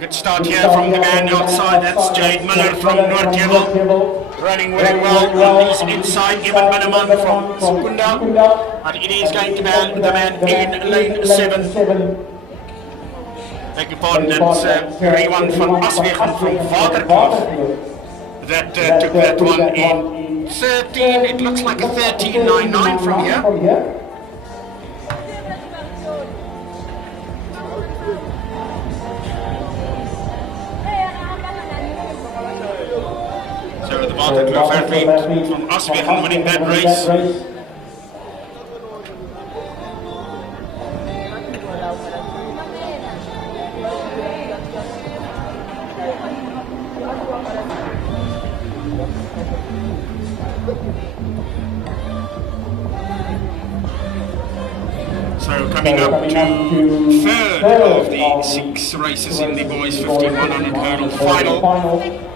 Good start here from the man outside. That's Jade Miller from Noordheuvel. Running very well on his inside. Evan Minneman from Sekunda. And it is going to be the man in lane 7. Beg your pardon, that's Riwan van Aswegen from Waterkloof. That took that one in 13. It looks like a 13.99 from here. So the Waterkloof athlete from Aswegen winning that race. So coming up to third of the 6 races in the boys 1500 hurdle final.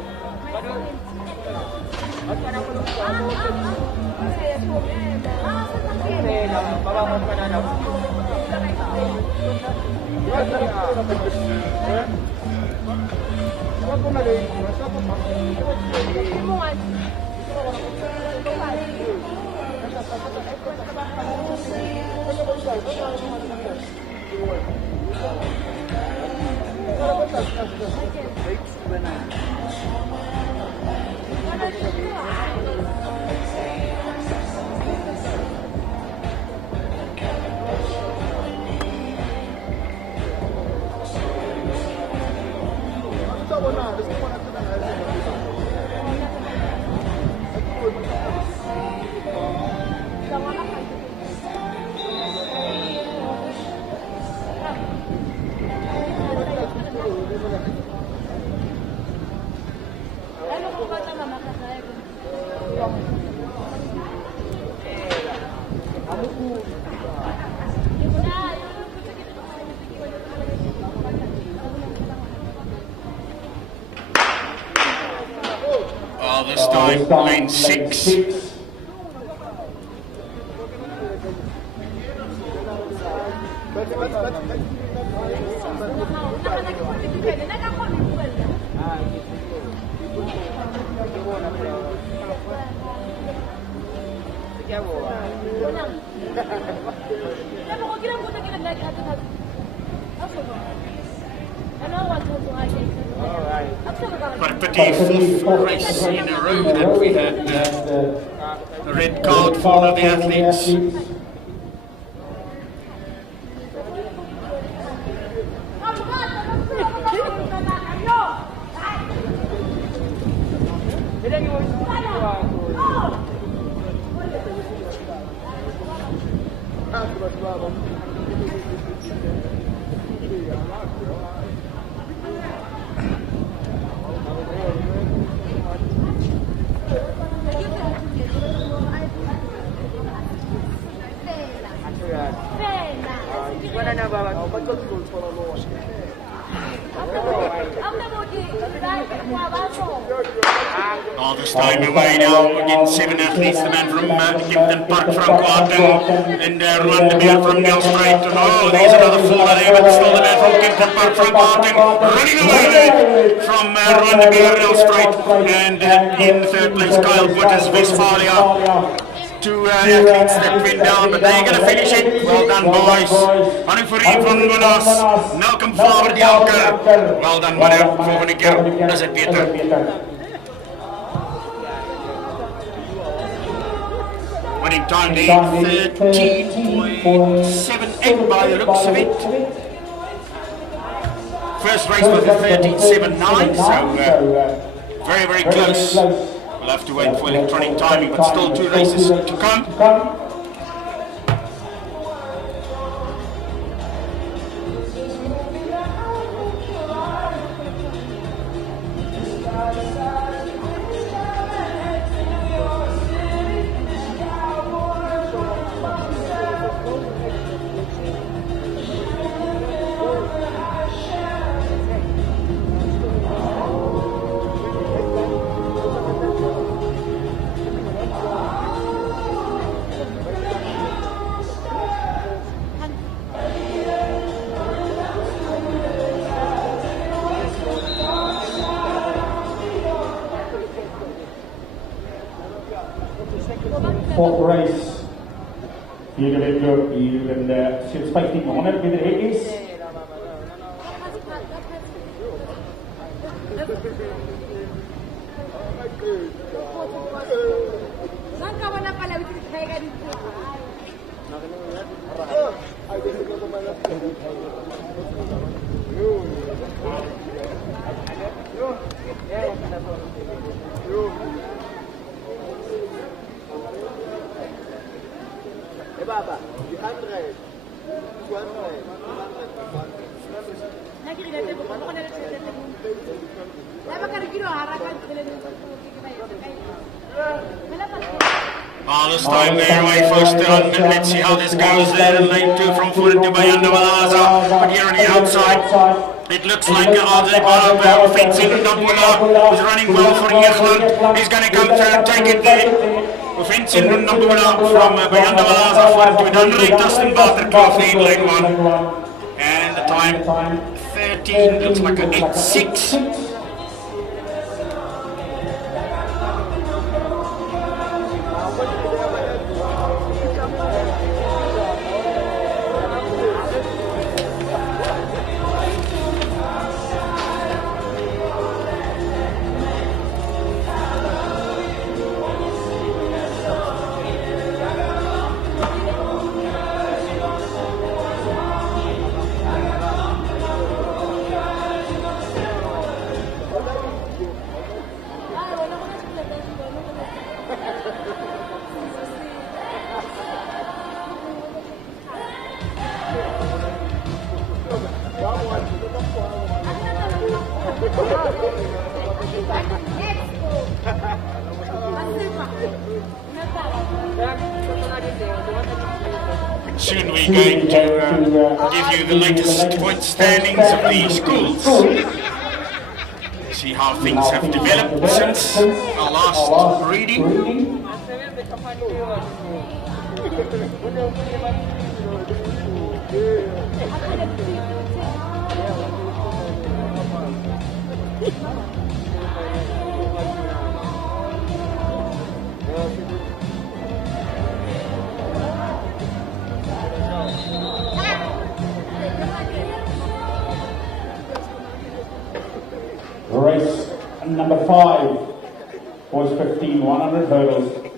Well, this time, lane 6. But a pity, 4th race in a row that we had a red card for one of the athletes. Oh, this time away now against 7 athletes, the man from Kimpton Park from Quarton and Ruan de Beer from Nelspruit. Oh, there's another faller there, but still the man from Kimpton Park from Quarton running away there from Ruan de Beer, Nelspruit, and in 3rd place Kyle Butters, Westphalia. 2 athletes that went down, but they're going to finish it. Well done, boys. Running for Ian van Bonas, Malcolm Faber, die Alker. Well done, manne. Volgende keer is het beter. Winning time there, 13.78 by the looks of it. First race was a 13.79, so very, very close. We'll have to wait for electronic timing, but still 2 races to come. Fourth race. Hier sinds 1500 wie er is. Baba, die andere. Oh, this time they're away first run. Let's see how this goes there. Lane 2 from Furen to Bayanda Walaza. But here on the outside, it looks like the offensive Ndambula is running well for Yechland. He's going to come through and take it there. Offensive Ndambula from Bayanda Walaza. Furen to Danrey, Dustin Barter, Coffee in lane 1. And the time 13, looks like an 8.6. Soon we're going to give you the latest point standings of the schools. see how things have developed since our last reading. Race number 5, boys 15, 100 hurdles.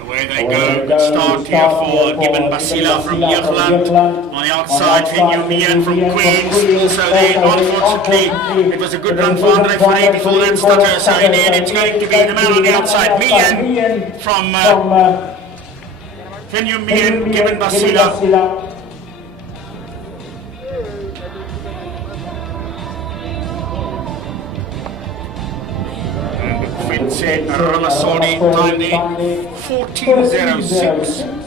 Away they go. Good start here for Gibbon Basila from Ierland. On the outside, Venue Mian from Queens. Also there, unfortunately, it was a good run for Andre Ferre before that stutter. So in the end, it's going to be the man on the outside, Mian from Venue Mian, Gibbon Basila. Vince Ramasoni time there, 14.06.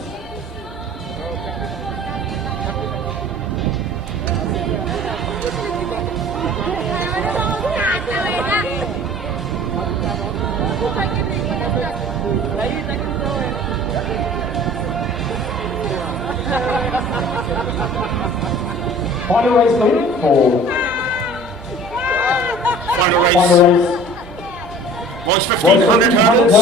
Final race link for Final race. Was 1500 hurdles.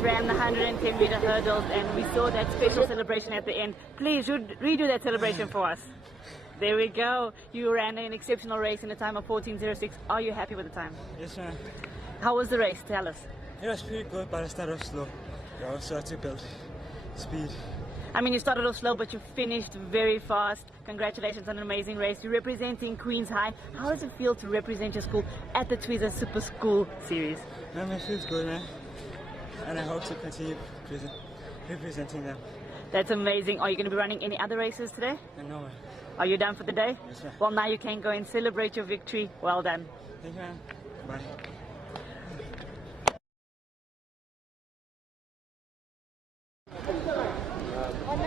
Ran the 110 meter hurdles and we saw that special celebration at the end. Please redo that celebration for us. There we go. You ran an exceptional race in a time of 14.06. Are you happy with the time? Yes, ma'am. How was the race? Tell us. It was pretty good, but I started off slow. I also had to build speed. I mean, you started off slow, but you finished very fast. Congratulations on an amazing race. You're representing Queens High. How does it feel to represent your school at the Twizza Super School Series? It feels good, man. And I hope to continue representing them. That's amazing. Are you going to be running any other races today? No, man. Are you done for the day? Yes, ma'am. Well, now you can go and celebrate your victory. Well done. Thank you, ma'am. Bye.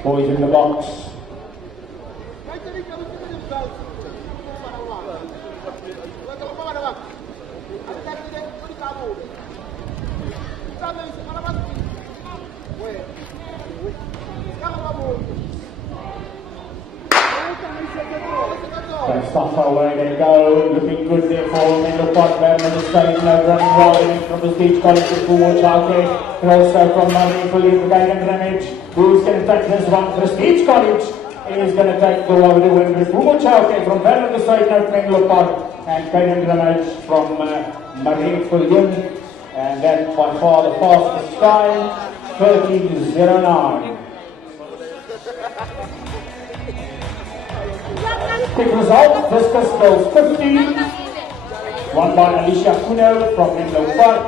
boys in the box. That's not far away they go, looking good there for Menlo Park, Badminton Stadium, running well in from the Speech College to forward Childcare, and also from Maple Leaf, Gagan Greenwich, who's going to take this one for the Speech College, is going to take the over the win with forward Childcare from Badminton Stadium, Menlo Park, and Gagan Greenwich from Maple Leaf, and that by far the fastest time, 13.09. Quick result, Viscus goes 50, won by Alicia Kuno from Menlo Park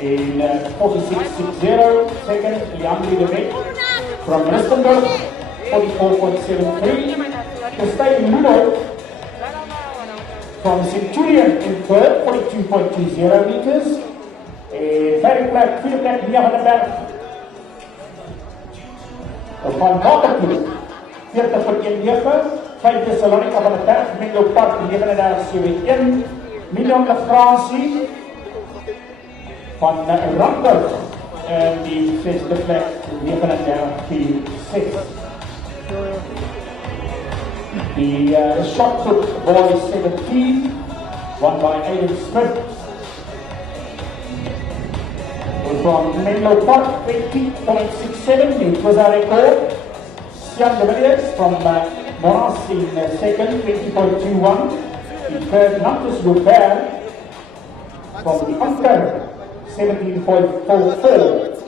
in 46.60. Second, Leandri de Beek from Rustenburg, 44.73. Christine Ludo from Centurion in third, 42.20 meters. Very plek, vierde plek, Nierenberg van Waterploeg, 40.19. Vijf Thessalonica van het Berg, Menlo Park 39.71. Milan de Francie van Ramburg en die zesde plek 39.6. The shot put boys 17, won by Aidan Smith. From Menlo Park, 20.67, the Twizza record. Sian de Villiers from Moras in second, 20.21. The third, Nantes Goubert from the Anker, 17.44.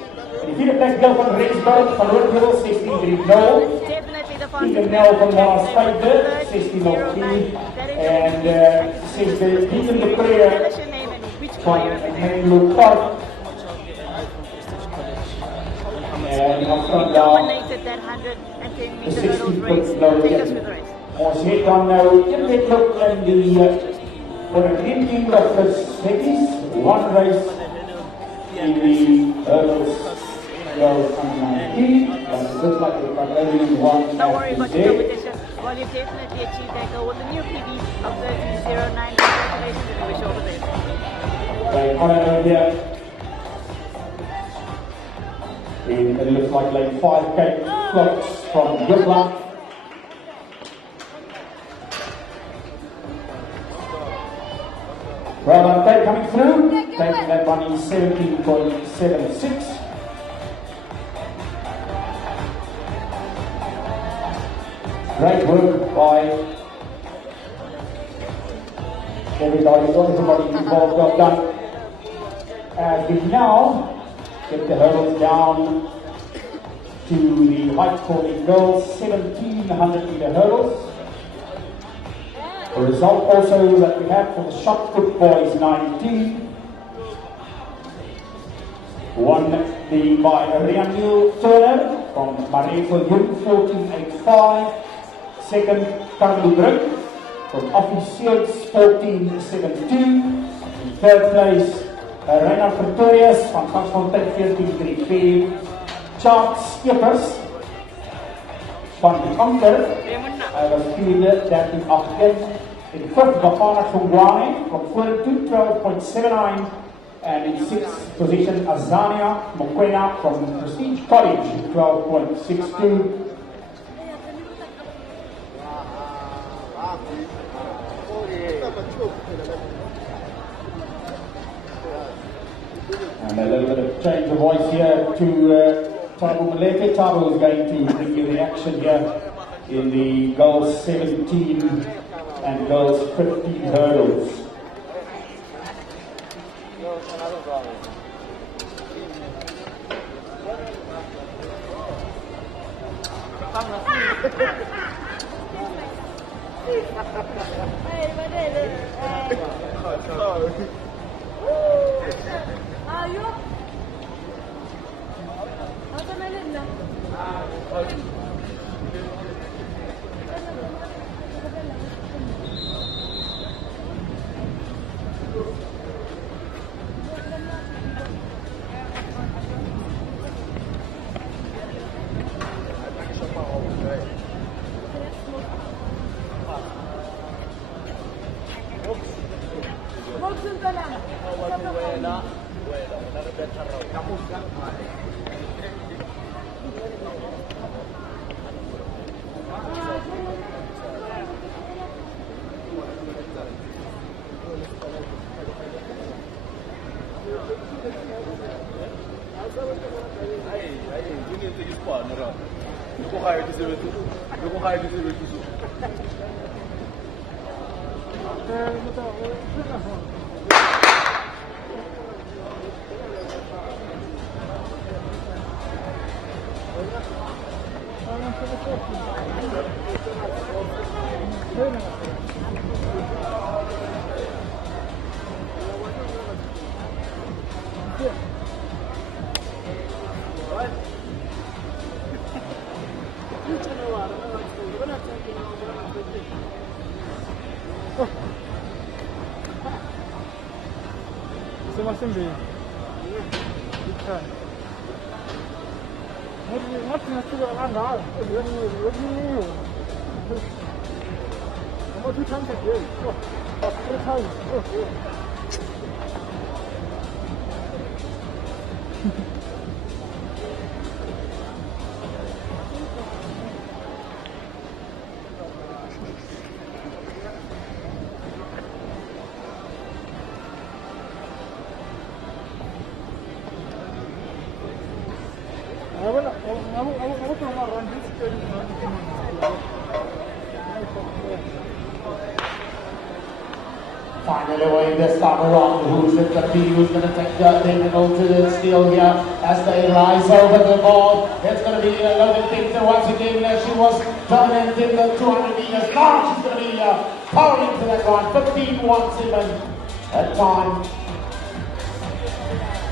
The vierde plek deel van Rensburg van Roodheuvel, 16.30. Ethan Nel van Moras vijfde, 16.03. En zesde, Ethan de Preer van Menlo Park. En dan dominated that 110 meter hurdles race. Take us with the race. Ons het dan nou een wedloop in die voor een ranking of facilities, one race in the hurdles goes on 19, and it looks like we've got only one. Don't worry about your competition. Well, you've definitely achieved that goal with a new PB of 13.09. Congratulations and we wish you all the best. Right, on here. And it looks like lane 5K clocks from Goodluck. Well done, Kate coming through, taking that one in 17.76. Great work by everybody involved, well done. As we now get the hurdles down to the height for the girls, 1700 meter hurdles. The result also that we have for the shot put boys 19. Won by Rianil Turner from Marevo Jung 14.85. Second, Carlo Bruk from Officiers 14.72. In third place, Reinhard Pretorius van Gansfontein 14.34. Charles Skippers van de Anker, hij was vierde 13.8. In fifth, Bafana Fungwane from Fullerton 12.79. And in sixth position, Azania Mokwena from Prestige College 12.62. And a little bit of change of voice here to Tabo Maleke. Tabo is going to bring you the action here in the girls 17 and girls 15 hurdles. Você vai sempre. Finally away this time around. Who's it going to be? Who's going to take the go to the steal here as they rise over the ball? It's going to be a Logan Victor once again. She was dominant in the 200 meters. Now she's going to be powering to that one. 15.17 at time.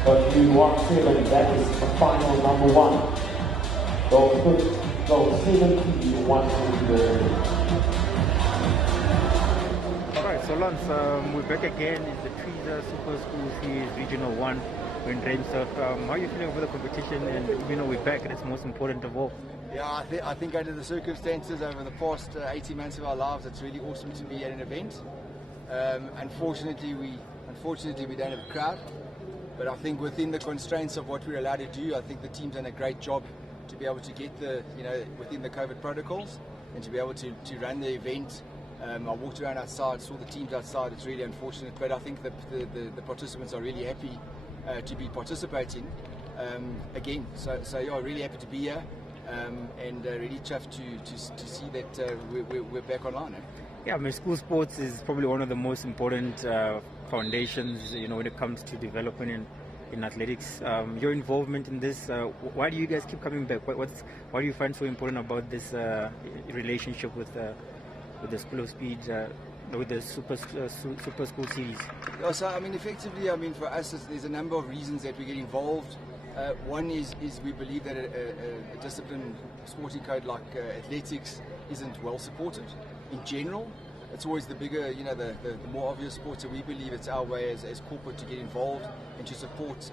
15.17. That is the final number one. Go 17.1. Alright, so Lance, we're back again in the Twizza Super School Series Regional 1 in Ruimsig. How are you feeling over the competition? And we're back, and it's most important of all. Yeah, I think under the circumstances over the past 18 months of our lives, it's really awesome to be at an event. Unfortunately, we don't have a crowd, but I think within the constraints of what we're allowed to do, I think the team's done a great job to be able to get within the COVID protocols and to be able to run the event. I walked around outside, saw the teams outside. It's really unfortunate, but I think the participants are really happy to be participating again. So yeah, really happy to be here and really chuffed to see that we're back online. Yeah, I mean, school sports is probably one of the most important foundations, when it comes to development in athletics. Your involvement in this, why do you guys keep coming back? What do you find so important about this relationship with the School of Speed, with the Super School Series? Yeah, so I mean, effectively, for us, there's a number of reasons that we get involved. One is we believe that a discipline sporting code like athletics isn't well supported in general. It's always the bigger, the more obvious sports. So we believe it's our way as corporate to get involved and to support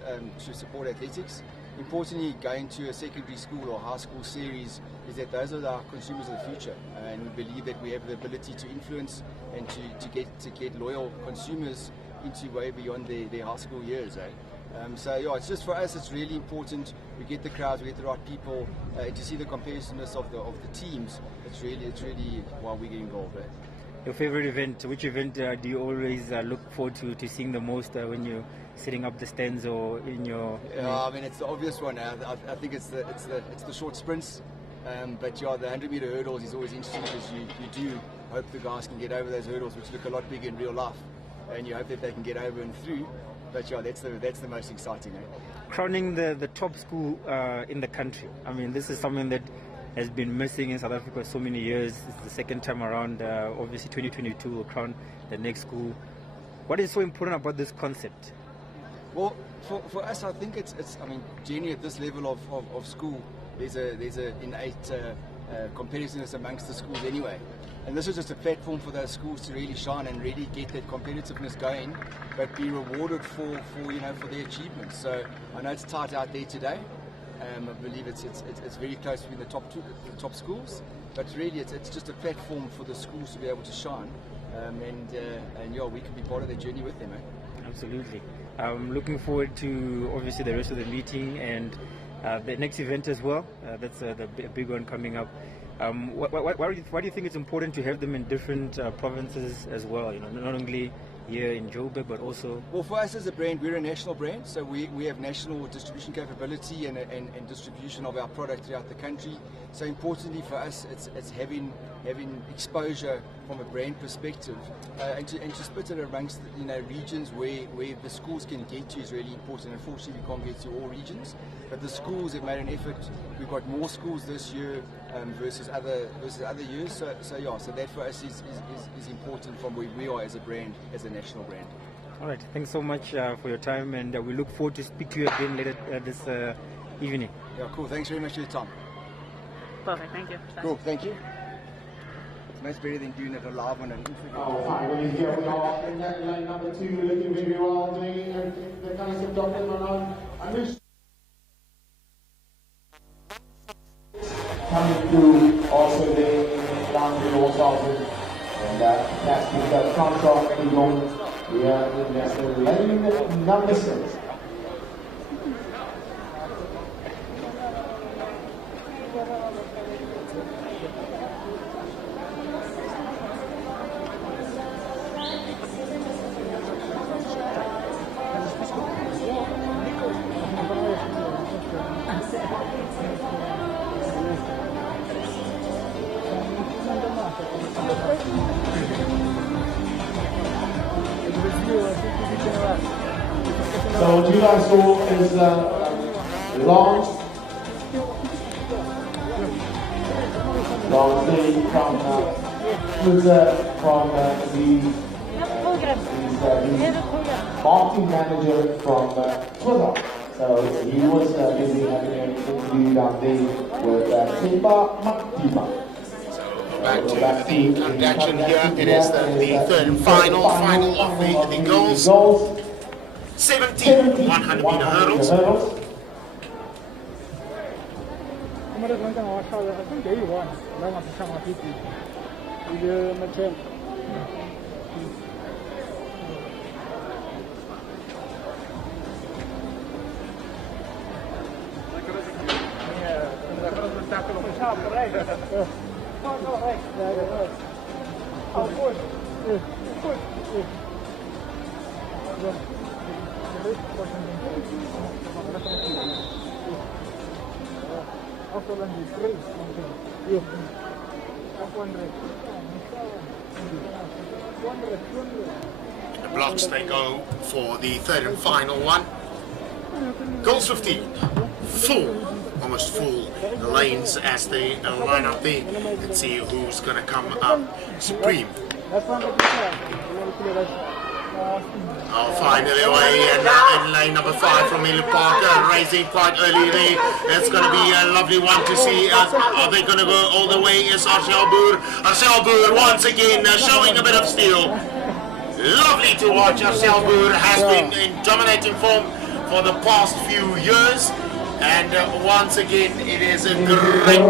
athletics. Importantly, going to a secondary school or high school series is that those are our consumers of the future, and we believe that we have the ability to influence and to get loyal consumers into way beyond their high school years. So yeah, it's just for us, it's really important. We get the crowds, we get the right people, to see the competitiveness of the teams. It's really why we get involved. Your favorite event? Which event do you always look forward to seeing the most when you're setting up the stands or in your? Yeah, I mean, it's the obvious one. I think it's the short sprints, but yeah, the 100-meter hurdles is always interesting because you do hope the guys can get over those hurdles, which look a lot bigger in real life, and you hope that they can get over and through. But yeah, that's the most exciting. Crowning the top school in the country. I mean, this is something that has been missing in South Africa for so many years. It's the second time around. Obviously, 2022 will crown the next school. What is so important about this concept? Well, for us, I think it's generally at this level of school, there's a innate competitiveness amongst the schools anyway. And this is just a platform for those schools to really shine and really get that competitiveness going, but be rewarded for their achievements. So I know it's tight out there today. I believe it's very close between the top schools, but really it's just a platform for the schools to be able to shine, and yeah, we can be part of their journey with them. Absolutely. Looking forward to obviously the rest of the meeting and the next event as well. That's the big one coming up. Why do you think it's important to have them in different provinces as well? Not only here in Joburg, but also... Well, for us as a brand, we're a national brand, so we have national distribution capability and distribution of our product throughout the country. So importantly for us, it's having exposure from a brand perspective, and to split it amongst regions where the schools can get to is really important. Unfortunately, we can't get to all regions, but the schools have made an effort. We've got more schools this year versus other years. So that for us is important from where we are as a brand, as a national brand. All right, thanks so much for your time, and we look forward to speak to you again later this evening. Yeah, cool. Thanks very much for your time. Perfect, thank you. Cool, thank you. It's much better than doing it live on an interview. Finally, here we are in that line number 2, looking very well, doing everything the concept of them around. Coming through, also the down the also, and that's the contract we are in lane number 6. So July School is launched. Launched from Twizza, from the marketing manager from Twizza. So he was busy having an interview down there with Simba Maktiba. Back to the conduction here. It is the third and final of the goals. 17 100-meter hurdles. The blocks, they go for the third and final one. Goals 15. Full, almost full lanes as they line up there. Let's see who's going to come up supreme. Oh, finally away in lane number 5 from Elu Parker, racing quite early there. It's going to be a lovely one to see. Are they going to go all the way? Is Arshel Boer. Arshel Boer once again showing a bit of steel. Lovely to watch. Arshel Boer has been in dominating form for the past few years. And once again, it is a great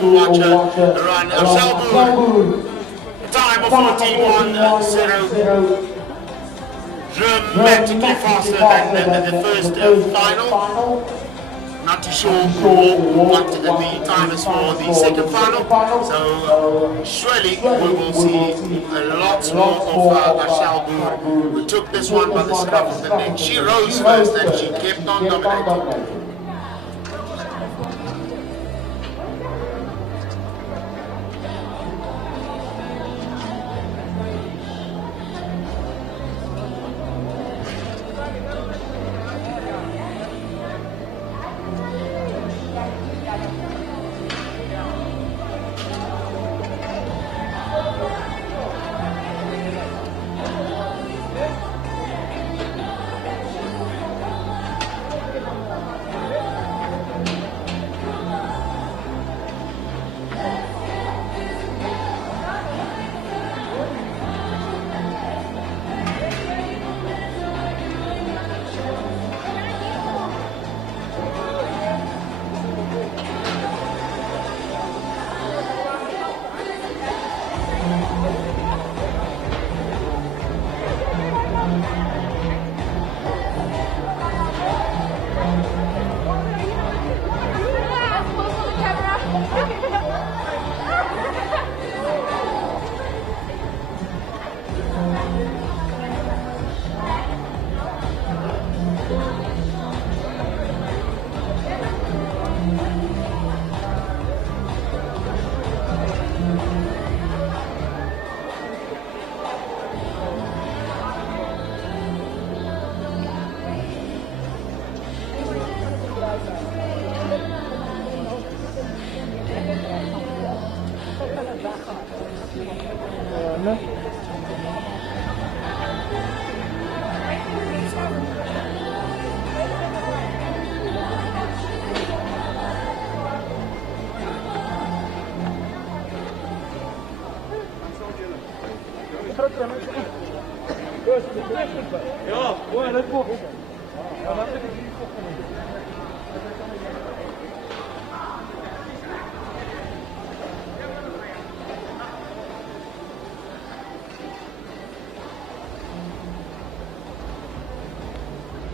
to watch her run. Arshel Boer, time of 14.10. Dramatically faster than the first final. Not too sure what the time is for the second final. So surely we will see a lot more of Arshel Boer, who took this one by the scruff of the neck. She rose first and she kept on dominating.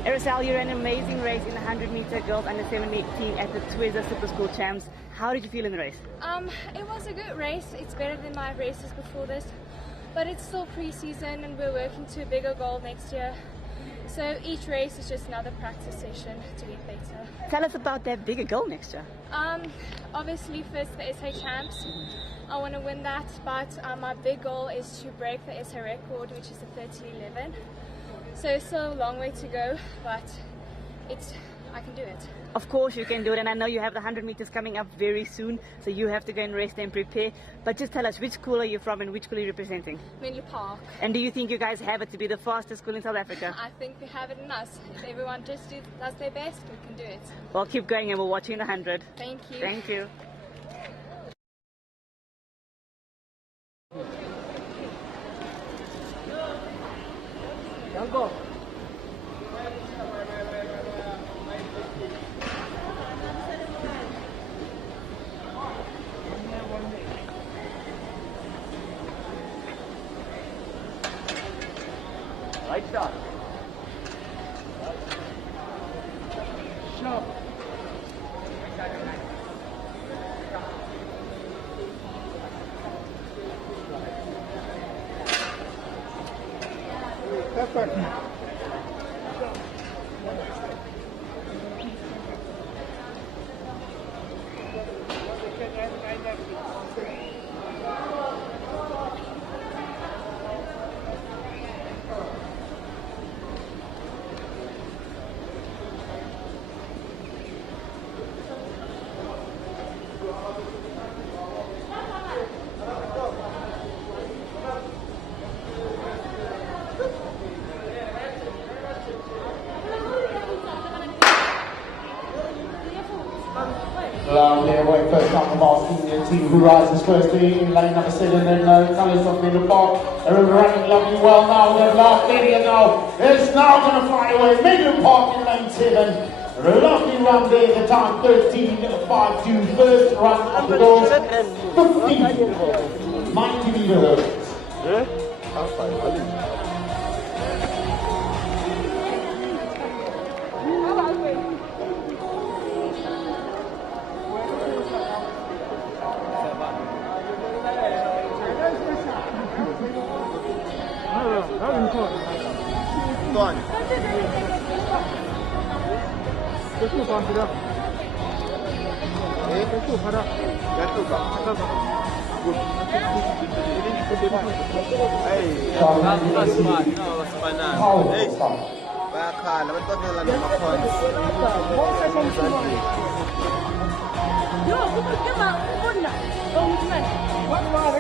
Aracel, you ran an amazing race in the 100-meter girls under 17 at the Twizza Super School Champs. How did you feel in the race? It was a good race. It's better than my races before this, but it's still pre-season and we're working to a bigger goal next year. So each race is just another practice session to get better. Tell us about that bigger goal next year. Obviously first the SA Champs. I want to win that, but my big goal is to break the SA record, which is the 30:11. So it's still a long way to go, but I can do it. Of course you can do it, and I know you have the 100 meters coming up very soon, so you have to go and rest and prepare. But just tell us, which school are you from and which school are you representing? Menlo Park. And do you think you guys have it to be the fastest school in South Africa? I think we have it in us. If everyone just does their best, we can do it. Well, keep going and we'll watch you in 100. Thank you. Thank you. Go. Right shot. Sharp. Perfect. Away first up from our senior team who rises firstly in lane number 7 and colours from Menlo Park. They're running lovely well now. They're last area now. It's now going to fly away. Menlo Park in lane 7. A lovely run there. The time 13.52. First run of the goal. 15. 90 metres. Tuan. Jatuh kan sudah. Jatuh pada. Jatuh kan. Good. Hey. Hey. Bakal. Lepas tu dia lalu makan. Yo, kita kena pun nak. Oh, macam. Wah, wah.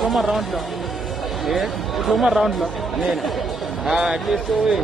Lomar round lah. Yes. Lomar round lah. Nen. Dia soe.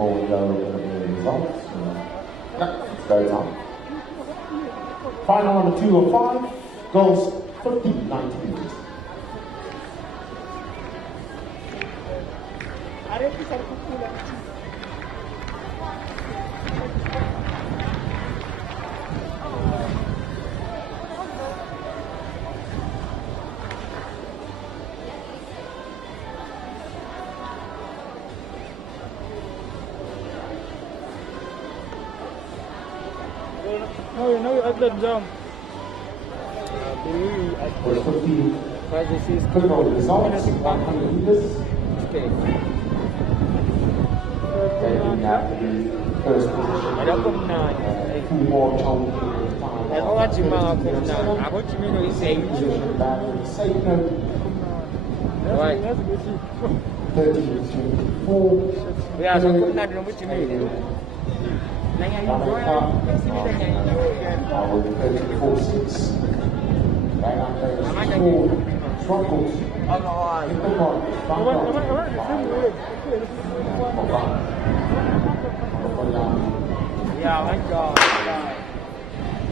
Before we go over the results, let's go time. Final number 2 of 5, goals 15, 90 meters. No, atlet jump. For the 15, click on the results, 100 meters. Taking out the first position. 2 more time. Safe note. 13-4.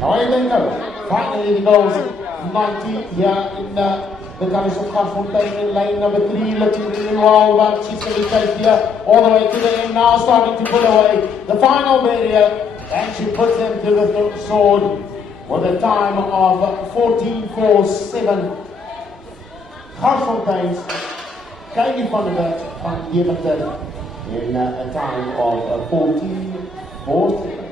Away they go. Finally the goals 90 here in The colours of Gasfontein in lane number 3, looking really well, but she's going to take here all the way to the end now, starting to put away the final barrier, and she puts them to the sword with a time of 14.47. Gasfontein's Kylie van der Berg van Deventer in a time of 14.47.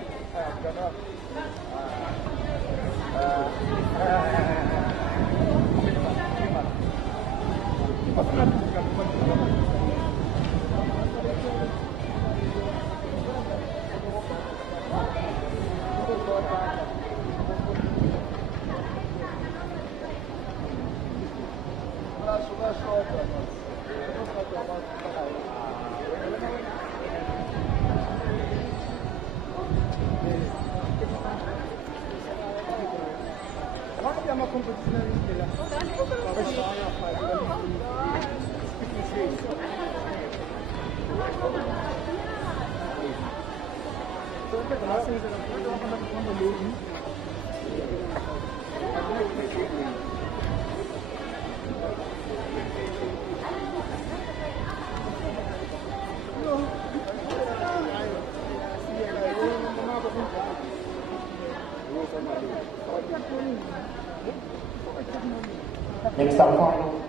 Next up, final.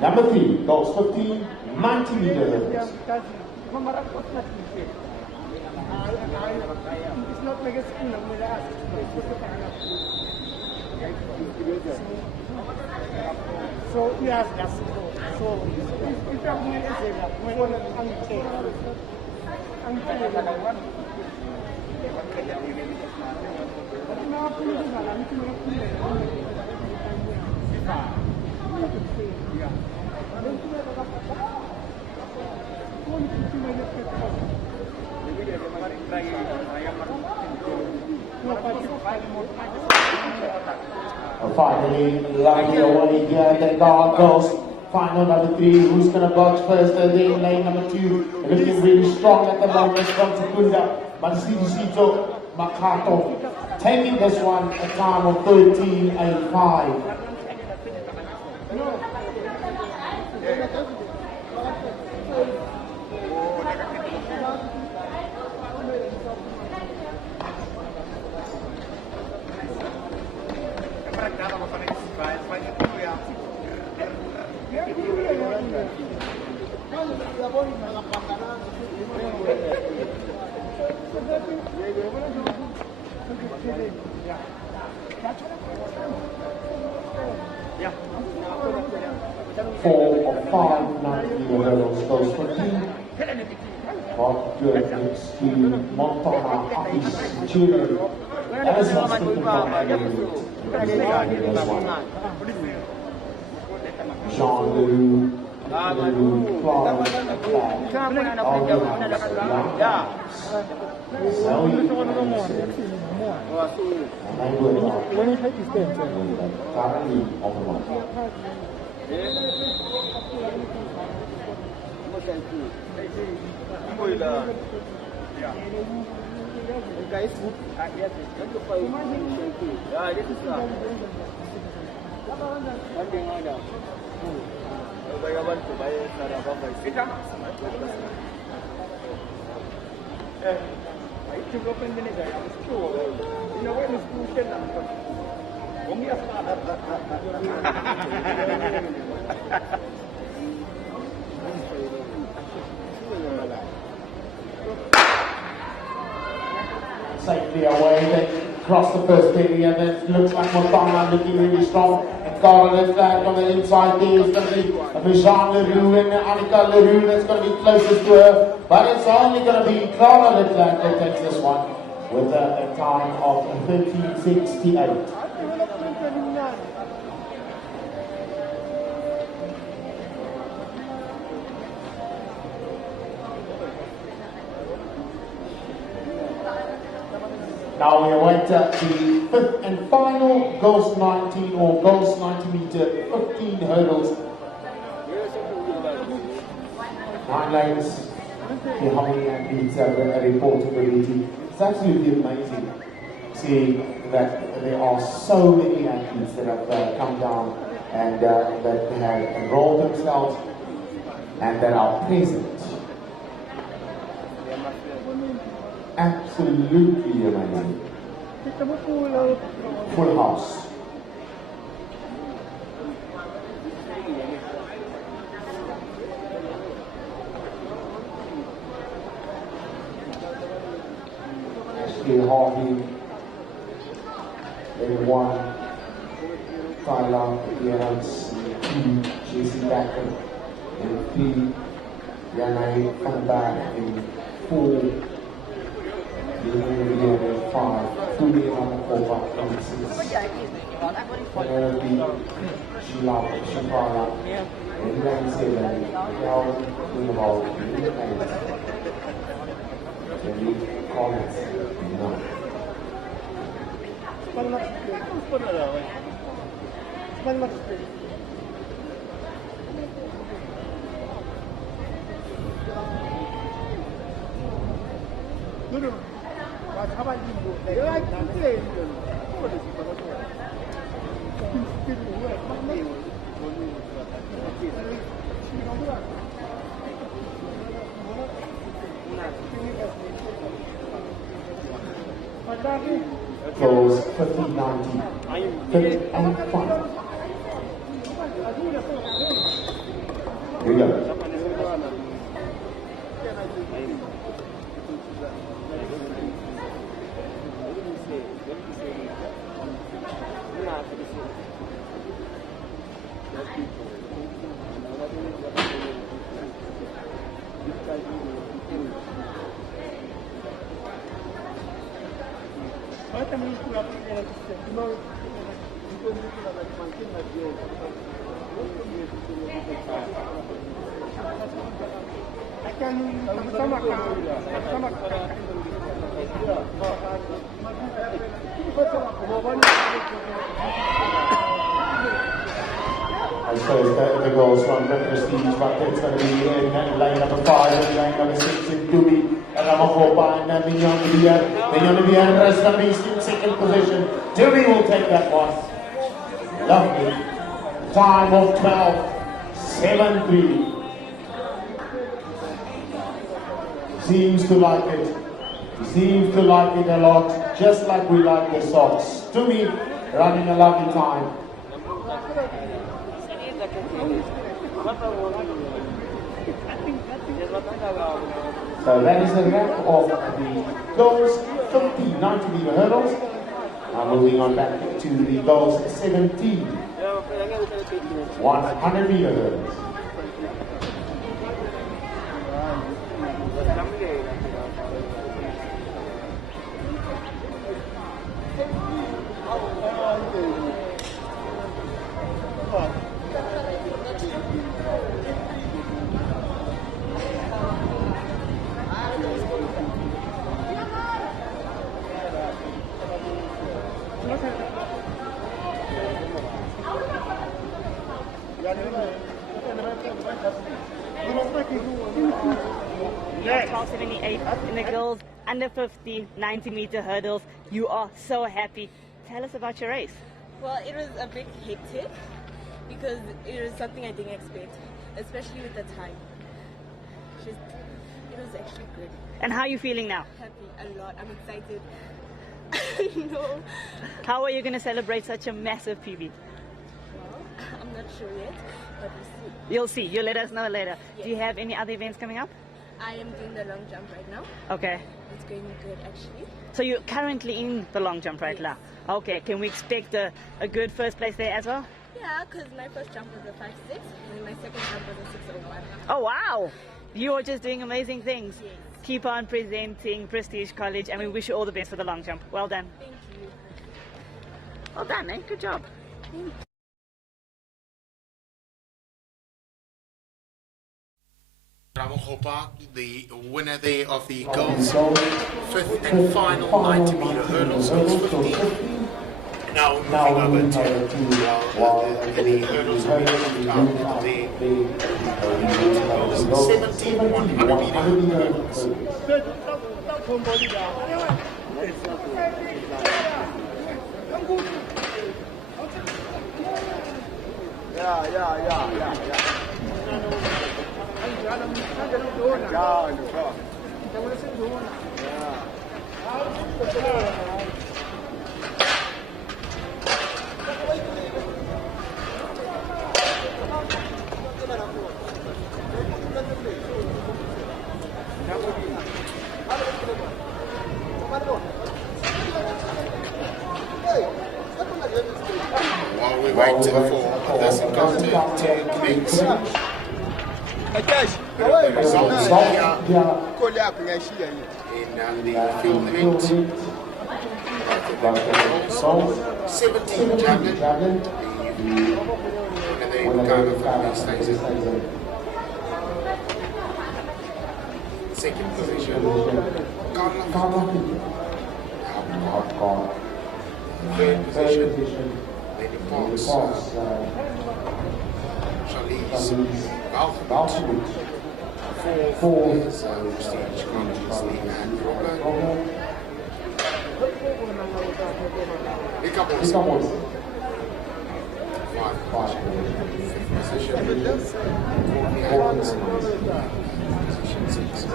Number 3, goals 15, 90 meters. It's not like a skin of the ass. So, yes, that's it. So, if you have to say that, when finally, lucky away here, the guard goes. Final number 3, who's going to box first? Then lane number 2, looking really strong at the moment from Twizza, but Sito Makato taking this one a time of 13.85. Four of 5 90-meter hurdles goes for team. Bob Jurgens to Montana Hafiz Jr. Alison Stephen Jean Leroux, Clark, when you take his game, currently on the mark. Safely away, then cross the first barrier, then it looks like Montana looking really strong. And Carl flag on the inside there is going to be Jean Leroux and Annika Leroux that's going to be closest to her. But it's only going to be Clara Leclerc that takes this one with a time of 13.68. Now we await the 5th and final Girls 19 or Girls 90 meter 15 hurdles. 9 lanes behind athletes have a reportability. It's absolutely amazing seeing that there are so many athletes that have come down and that they have enrolled themselves and that are present. Absolutely amazing. Full house. Ashley Harvey, everyone. Tyler, Gerrits, 2, JC Backer, and 3, Janai van Berg, and 4, and 5, 2 Ramakova, and 6, Penelope, Sheila, Shapara, and 7, Calvin, Greenwald, and Lee Collins, and 9. Goals 50-90, fit and fun. Here we go. And so the goals from Prestige, but it's going to be in lane number 5 and lane number 6 in Dubi, Ramakopa and Mignon Villar is going to be in second position. Dubi will take that one. Lovely. Time of 12:73. Seems to like it. Seems to like it a lot, just like we like the socks. Dubi running a lovely time. So that is the wrap of the goals 50-90 meter hurdles. Now moving on back to the goals 17 100 meter hurdles. Next. 78 in the girls under 15 90 meter hurdles. You are so happy. Tell us about your race. Well, it was a bit hectic because it was something I didn't expect, especially with the time. It was actually good. And how are you feeling now? Happy a lot. I'm excited. No. How are you going to celebrate such a massive PB? Well, I'm not sure yet, but we'll see. You'll see. You'll let us know later. Yes. Do you have any other events coming up? I am doing the long jump right now. Okay. It's going good, actually. So you're currently in the long jump right now? Okay. Can we expect a good first place there as well? Yeah, because my first jump was a 5.6 and then my second jump was a 6.01. Oh, wow. You are just doing amazing things. Yes. Keep on presenting Prestige College, and we wish you all the best for the long jump. Well done. Thank you. Well done, eh? Good job. Ramakopa, the winner there of the girls' fifth and final 90 meter hurdles, goes 15. Now moving over to the hurdles we have out there. Goes 17 100 meter hurdles. While we wait for this encounter to commence, the results here in the field event. 17 javelin, and then kind of stays in second position. Third position, Lady Parks, Charlize, Balfour. Fourth is Prestige Conference League and Robert. Fifth position, Courtney Adams, position 6.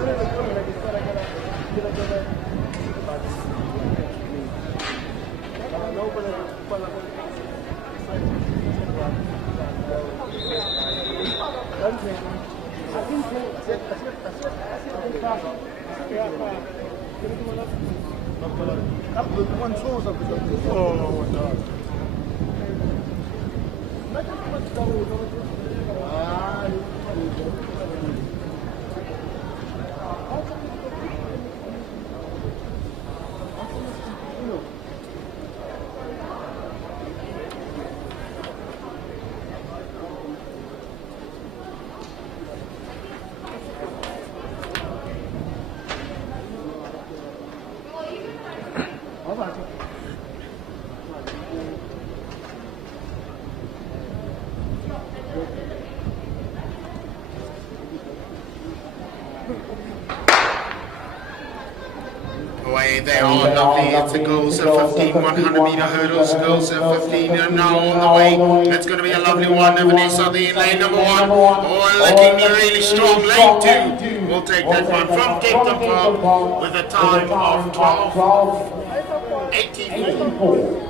Away they are, lovely. It's the girls at 15, 100 meter hurdles. Girls at 15 are now on the way. It's going to be a lovely one. Vanessa, the lane number 1. Oh, looking really strong. Lane 2 will take that one from Cape Town with a time of 12:84.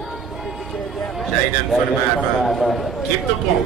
Jaden for the Madman. Keep the ball.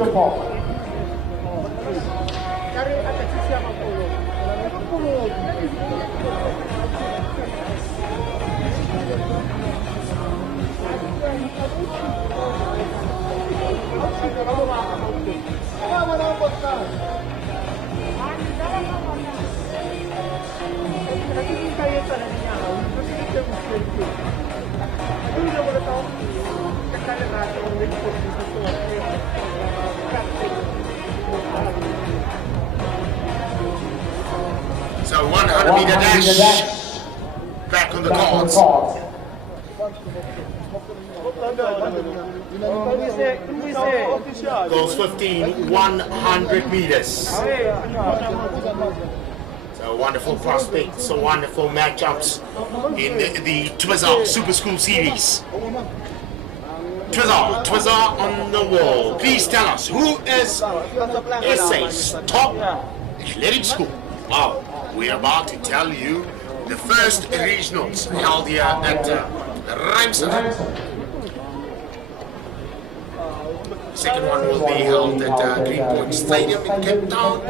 So 100 meter dash back on the cards. Goes 15, 100 meters. So wonderful prospects, so wonderful matchups in the Twizza Super School Series. Twizza on the wall. Please tell us, who is SA's top athletic school? Wow, we're about to tell you the first regionals held here at Ruimsig. Second one will be held at Ruimsig Stadium in Cape Town.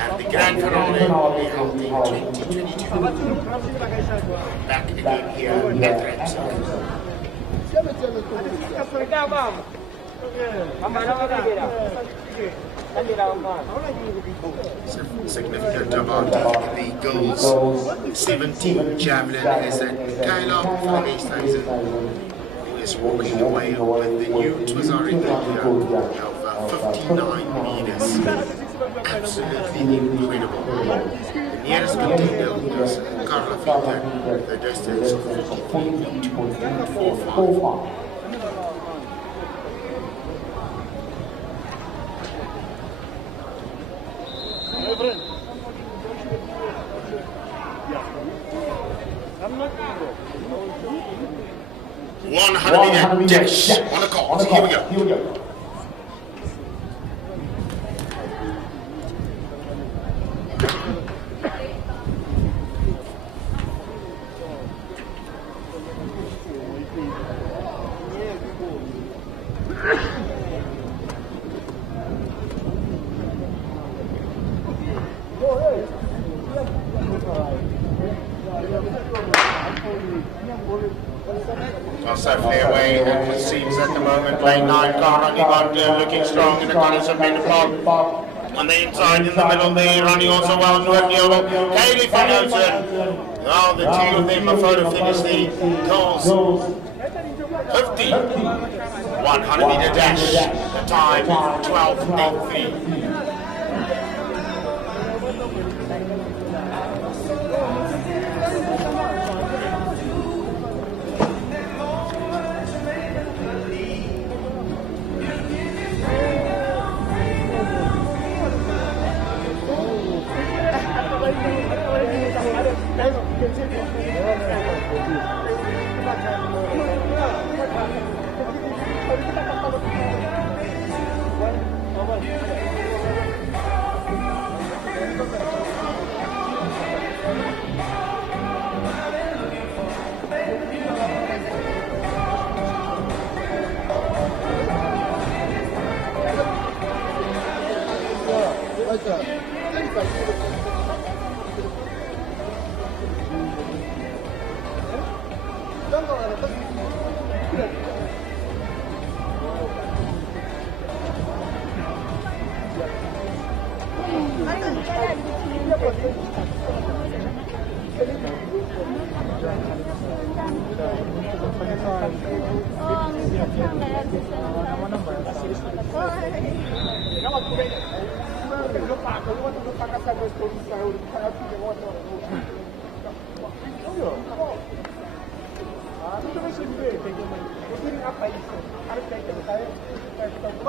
And the grand finale will be held in 2022. Back again here at Ruimsig. Significant about the girls 17 javelin is that Kayla from East Hazen, who is walking away with the new Twizza record of 59 meters. Absolutely incredible. The nearest contender was Carla Finter, the distance of 54.45. One 100 meter dash on the course. Here we go. Safely away, and it seems at the moment lane 9 car running on, looking strong in the corners of Menopop. On the inside, in the middle, they running also well, Noordiobo, Kaylee van Houten. Now the two of them are photo finish the goals. 50, 100 meter dash, the time 12:83.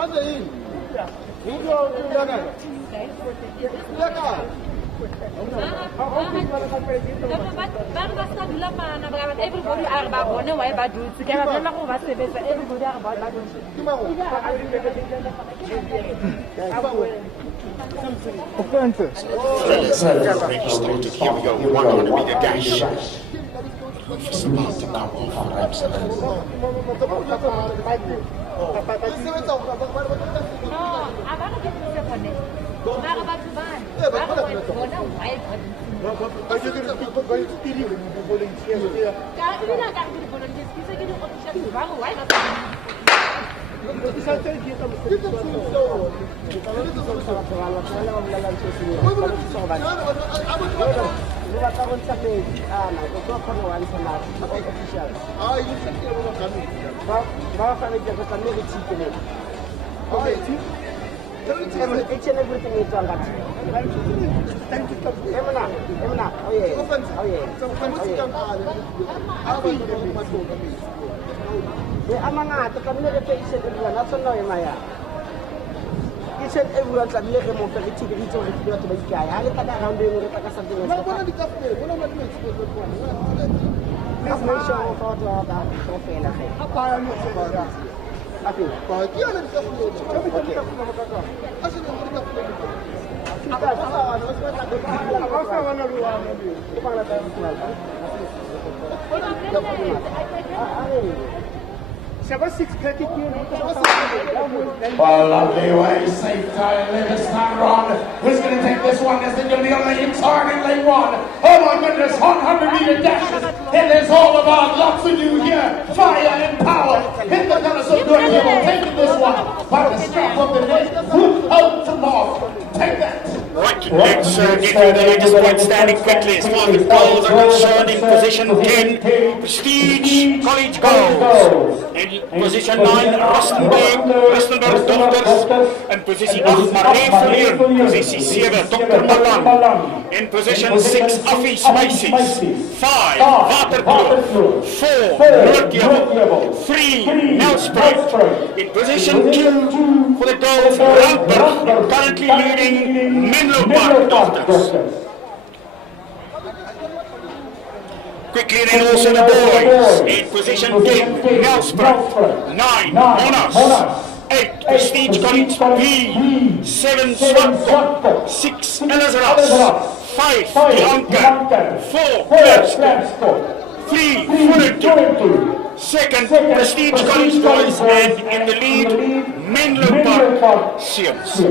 Started. Here we go, 100 meter dash. Rufus about to come off Ruimsig. Lovely way, safe time, Livingston run. Who's going to take this one? Is it going to be on the inside in lane 1? Oh my goodness, 100 meter dashes. It is all about lots of you here. Fire and power. Hit the colours of Noordiobo, taking this one by the strap of the neck. Hook out to Mark. Take that. Right, let's get through the latest point standing quickly as far as the goals are concerned. In position 10, Prestige College Goals. In position 9, Rustenburg Dochters. In position 8, Marie Verlieren. Position 7, Dr. Malan. In position 6, Affies Meisies. 5, Waterkloof. 4, Noordiobo. 3, Nelspruit. In position 2, for the goals, Randburg. Currently leading Menlo Park Dochters. Quickly then also the boys. In position 10, Nelspruit. 9, Monash. 8, Prestige College B. 7, Swartkop. 6, Ellisras. 5, Bianca. 4, Klerksdorp. 3, Fullerton. Second, Prestige College Boys, and in the lead, Menlo Park Seals.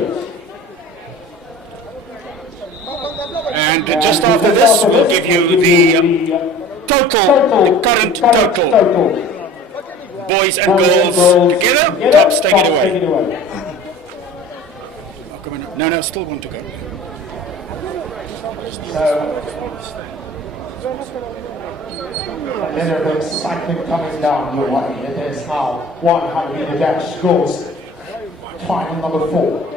And just after this, we'll give you the the current total. Boys and girls together, tops take it away. No, still want to go. A bit of excitement coming down your way. It is how 100 meter dash goes. Final number 4.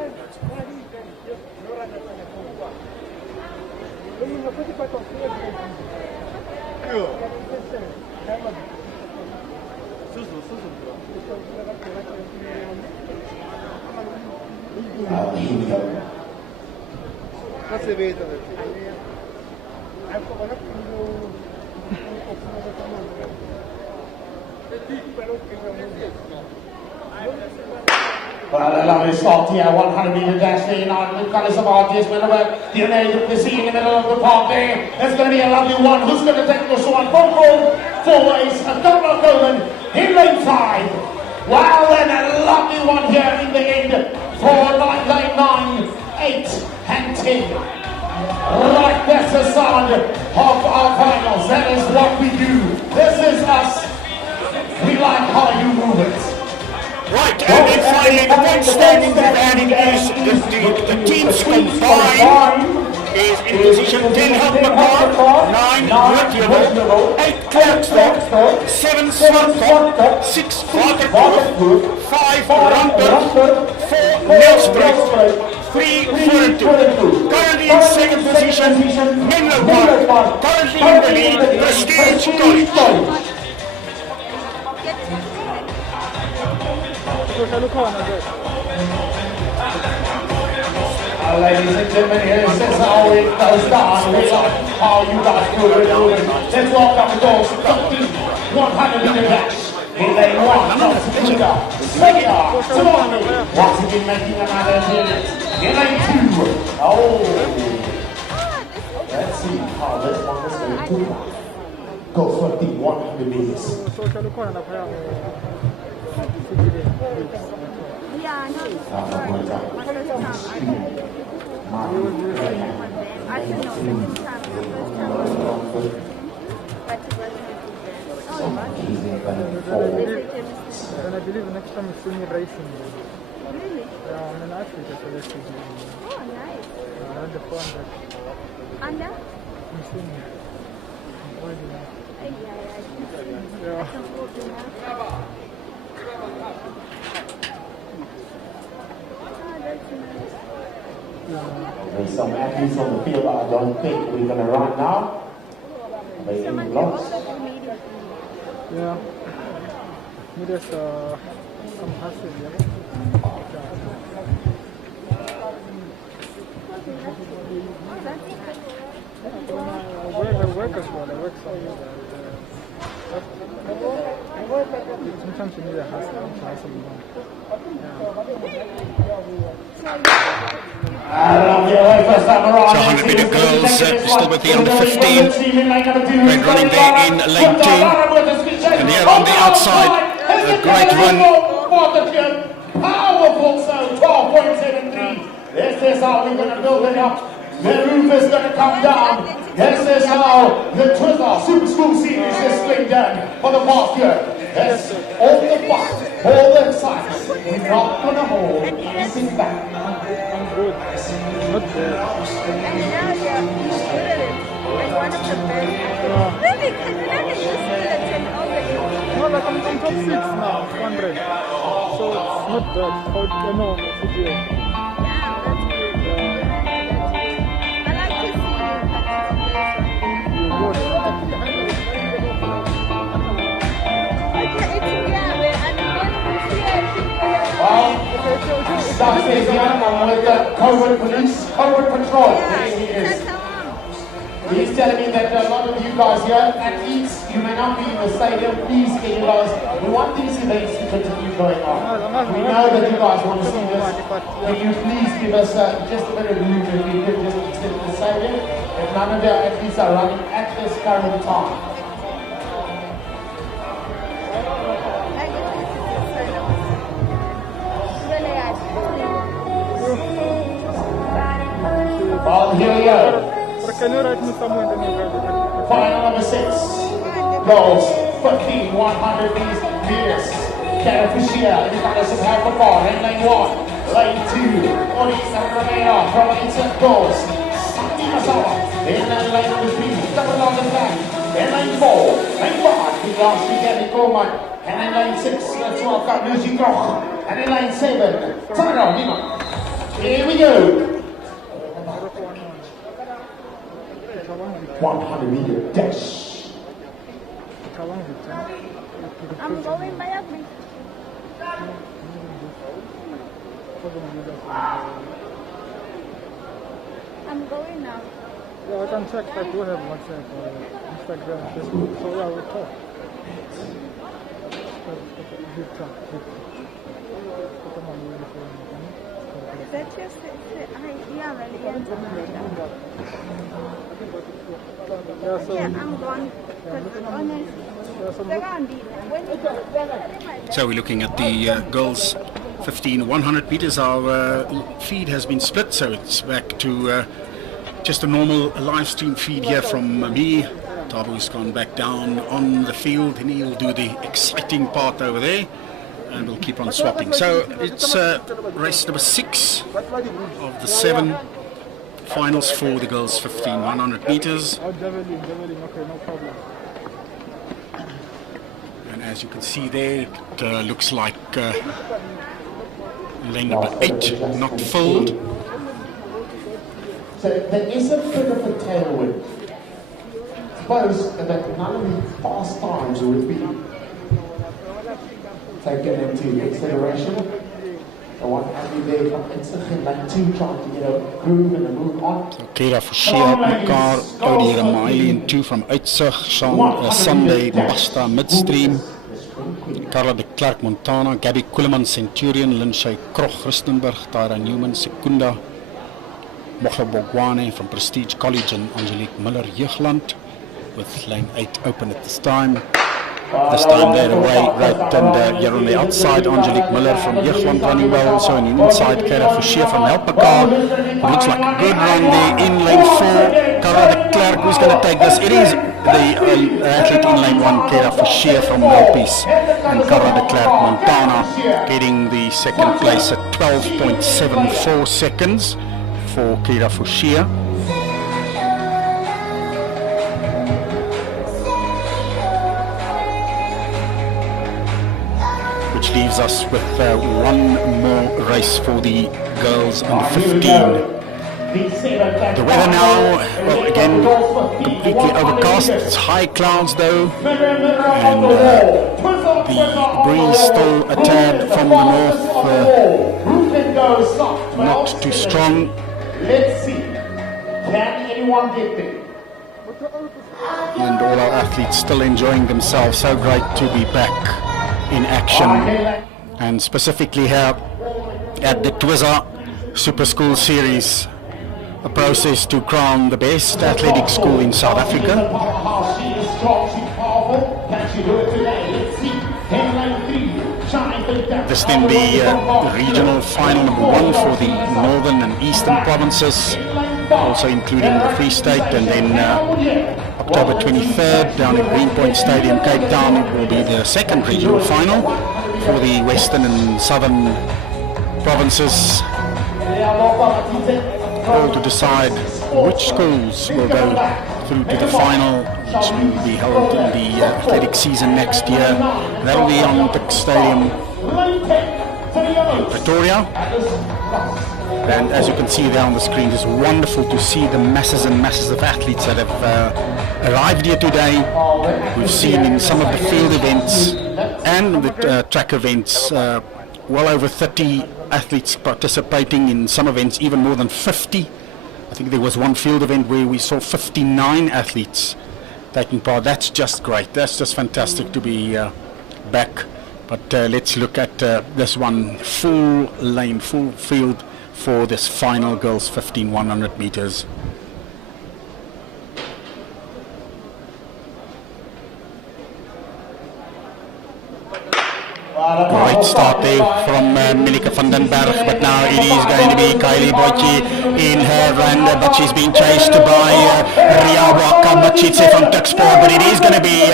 Here we go. Well, a lovely start here, 100 meter dash in on the colours of artists. Whenever the image of the sea in the middle of the park there, it's going to be a lovely one. Who's going to take this one? Four ways, a couple of golden in lane 5. Wow, and a lovely one here in the end for lane 9, 8, and 10. Right, that's the sound of our finals. That is what we do. This is us. We like how you move it. Right, and then finally the point standing we've added is the teams combined is in position 10 Helpmakar, 9 Ruimsig, 8 Klerksdorp, 7 Swartkop, 6 Backtrack, 5 Ramper, 4 Nelspruit, 3 Vorentoe. Currently in second position, Menlo Park. Currently in the lead, Prestige College. Ladies and gentlemen, here is how it goes down. We like how you guys do it. Let's welcome the goals. 100 meter dash. In lane 1, Johnson Twizza. Senior, Simone. Once again making another minute. In lane 2. Oh. Let's see how this one is going to go. Goes for the 100 meters. Yeah, no. And I believe next time is senior racing. Really? Yeah, I'm in Africa, so let's see. Oh, nice. Under 400. Under? I'm senior. I'm already now. Yeah. I can walk now. There's some athletes on the field that I don't think we're going to run now. They lost. Yeah. There's some hassle, yeah. I work as well. I work somewhere. Sometimes you need a hassle. So 100 meter girls still with the under 15. Great running there in lane 2. And here on the outside, a great run. Powerful, so 12.73. This is how we're going to build it up. The roof is going to come down. This is how the Twizza Super School Series is being done for the past year. Yes, all the fun, all the excitement. We're not going to hold anything back. I'm good. Not bad. Really? Can you not just no, like I'm top 6 now, 100. So it's not bad. No, video. Yeah, that's good. I like to see you. You're good. Well, starts with the animal with the COVID police, COVID patrol. There he is. He's telling me that a lot of you guys here, athletes, you may not be in the stadium. Please, can you guys, we want these events to continue going on. We know that you guys want to see this. Can you please give us just a bit of room if we could just exit the stadium? If none of your athletes are running at this current time. Well, here we go. Can you write me somewhere? Final number 6. Goals 15, 100 meters. Qualifier, in front of half the ball. In lane 1, lane 2. Odisa Romero from inside goals. Sati Masawa. In lane number 3, double on the flag. In lane 4, lane 5, we lost Gary Coleman. And in lane 6, let's welcome Lucy Koch. And in lane 7, Tara Lima. Here we go. 100-meter dash. I'm going by a bit. I'm going now. Yeah, I can check. I do have WhatsApp or Instagram, Facebook. So yeah, we'll talk. Is that just yeah, I'm gone. So we're looking at the girls 15 100 meters. Our feed has been split, so it's back to just a normal live stream feed here from me. Tabu's gone back down on the field and he'll do the exciting part over there, and we'll keep on swapping. So it's race number 6 of the 7 finals for the girls 15 100 meters. Javelin, okay, no problem. And as you can see there, it looks like lane number 8 not filled. So there is a bit of a tailwind. Suppose that none of the fast times would be taken into consideration. The one athlete there from Instagram, like 2 trying to get a groove and a move on. Kera Forsier mekaar Oudere Miley en 2 from Uitsig, Sunday Basta midstream, Carla de Klerk Montana, Gabby Kuleman Centurion, Lindsay Kroch Rustenburg, Tyra Newman Secunda, Mocha Bogwane from Prestige College and Angelique Miller Jeugland, with lane 8 open at this time. This time they're away, right, and here on the outside, Angelique Miller from Jeugland running well, also on the inside, Kera Forsier from Helpekar. It looks like a good run there in lane 4. Carla de Klerk, who's going to take this? It is the athlete in lane 1, Kera Forsier from Melpies, and Carla de Klerk Montana getting the second place at 12.74 seconds for Kera Forsier. Leaves us with one more race for the girls under 15. The weather now, well, again, completely overcast. It's high clouds though, and the breeze still a tad from the north, not too strong. Let's see, can anyone get there? And all our athletes still enjoying themselves. So great to be back in action, and specifically here at the Twizza Super School Series, a process to crown the best athletic school in South Africa. This then the regional final number 1 for the northern and eastern provinces, also including the Free State, and then October 23rd down at Greenpoint Stadium, Cape Town, it will be the second regional final for the western and southern provinces, all to decide which schools will go through to the final, which will be held in the athletic season next year. That will be on Olympic Stadium in Pretoria. And as you can see there on the screen, it's wonderful to see the masses and masses of athletes that have arrived here today. We've seen in some of the field events and the track events well over 30 athletes participating, in some events even more than 50. I think there was one field event where we saw 59 athletes taking part. That's just great. That's just fantastic to be back. But let's look at this one, full lane, full field for this final girls 15 100 meters. Great start there from Melika van den Berg, but now it is going to be Kylie Boychi in her run, but she's being chased by Ria Waka Machitse from Tuxport, but it is going to be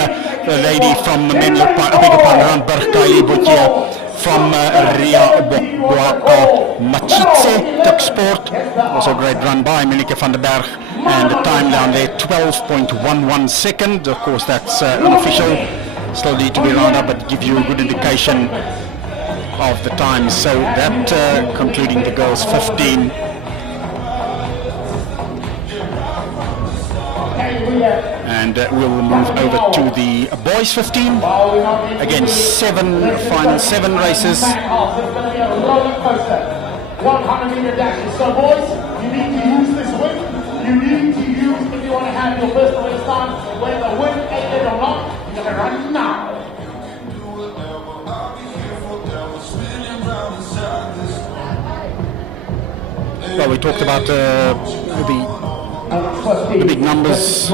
the lady from Menlo Park, Randburg, Kylie Boutier from Ria Boaka Machitse took sport. Also a great run by Melike van der Berg, and the time down there 12.11 seconds. Of course, that's unofficial, still need to be rounded up, but give you a good indication of the time. So that concluding the girls 15. And we'll move over to the boys 15. Again, final seven races. 100-meter dashes. So boys, you need to use this win. You need to use, if you want to have your first race time, whether win, aided or not, you're going to run now. Well, we talked about the big numbers,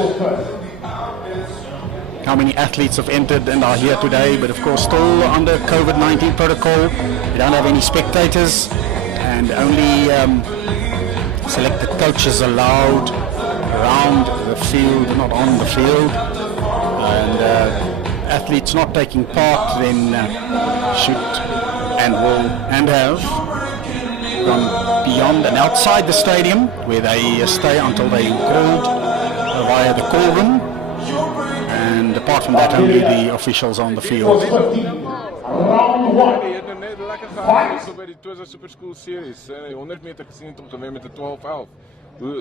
how many athletes have entered and are here today, but of course still under COVID-19 protocol. We don't have any spectators and only selected coaches allowed around the field, not on the field. And athletes not taking part then should and will and have gone beyond and outside the stadium, where they stay until they called via the call room, and apart from that only the officials on the field. Round one. So by die Twizza Super School series, 100 meter gesien om te wen met 'n 12-11. Hoe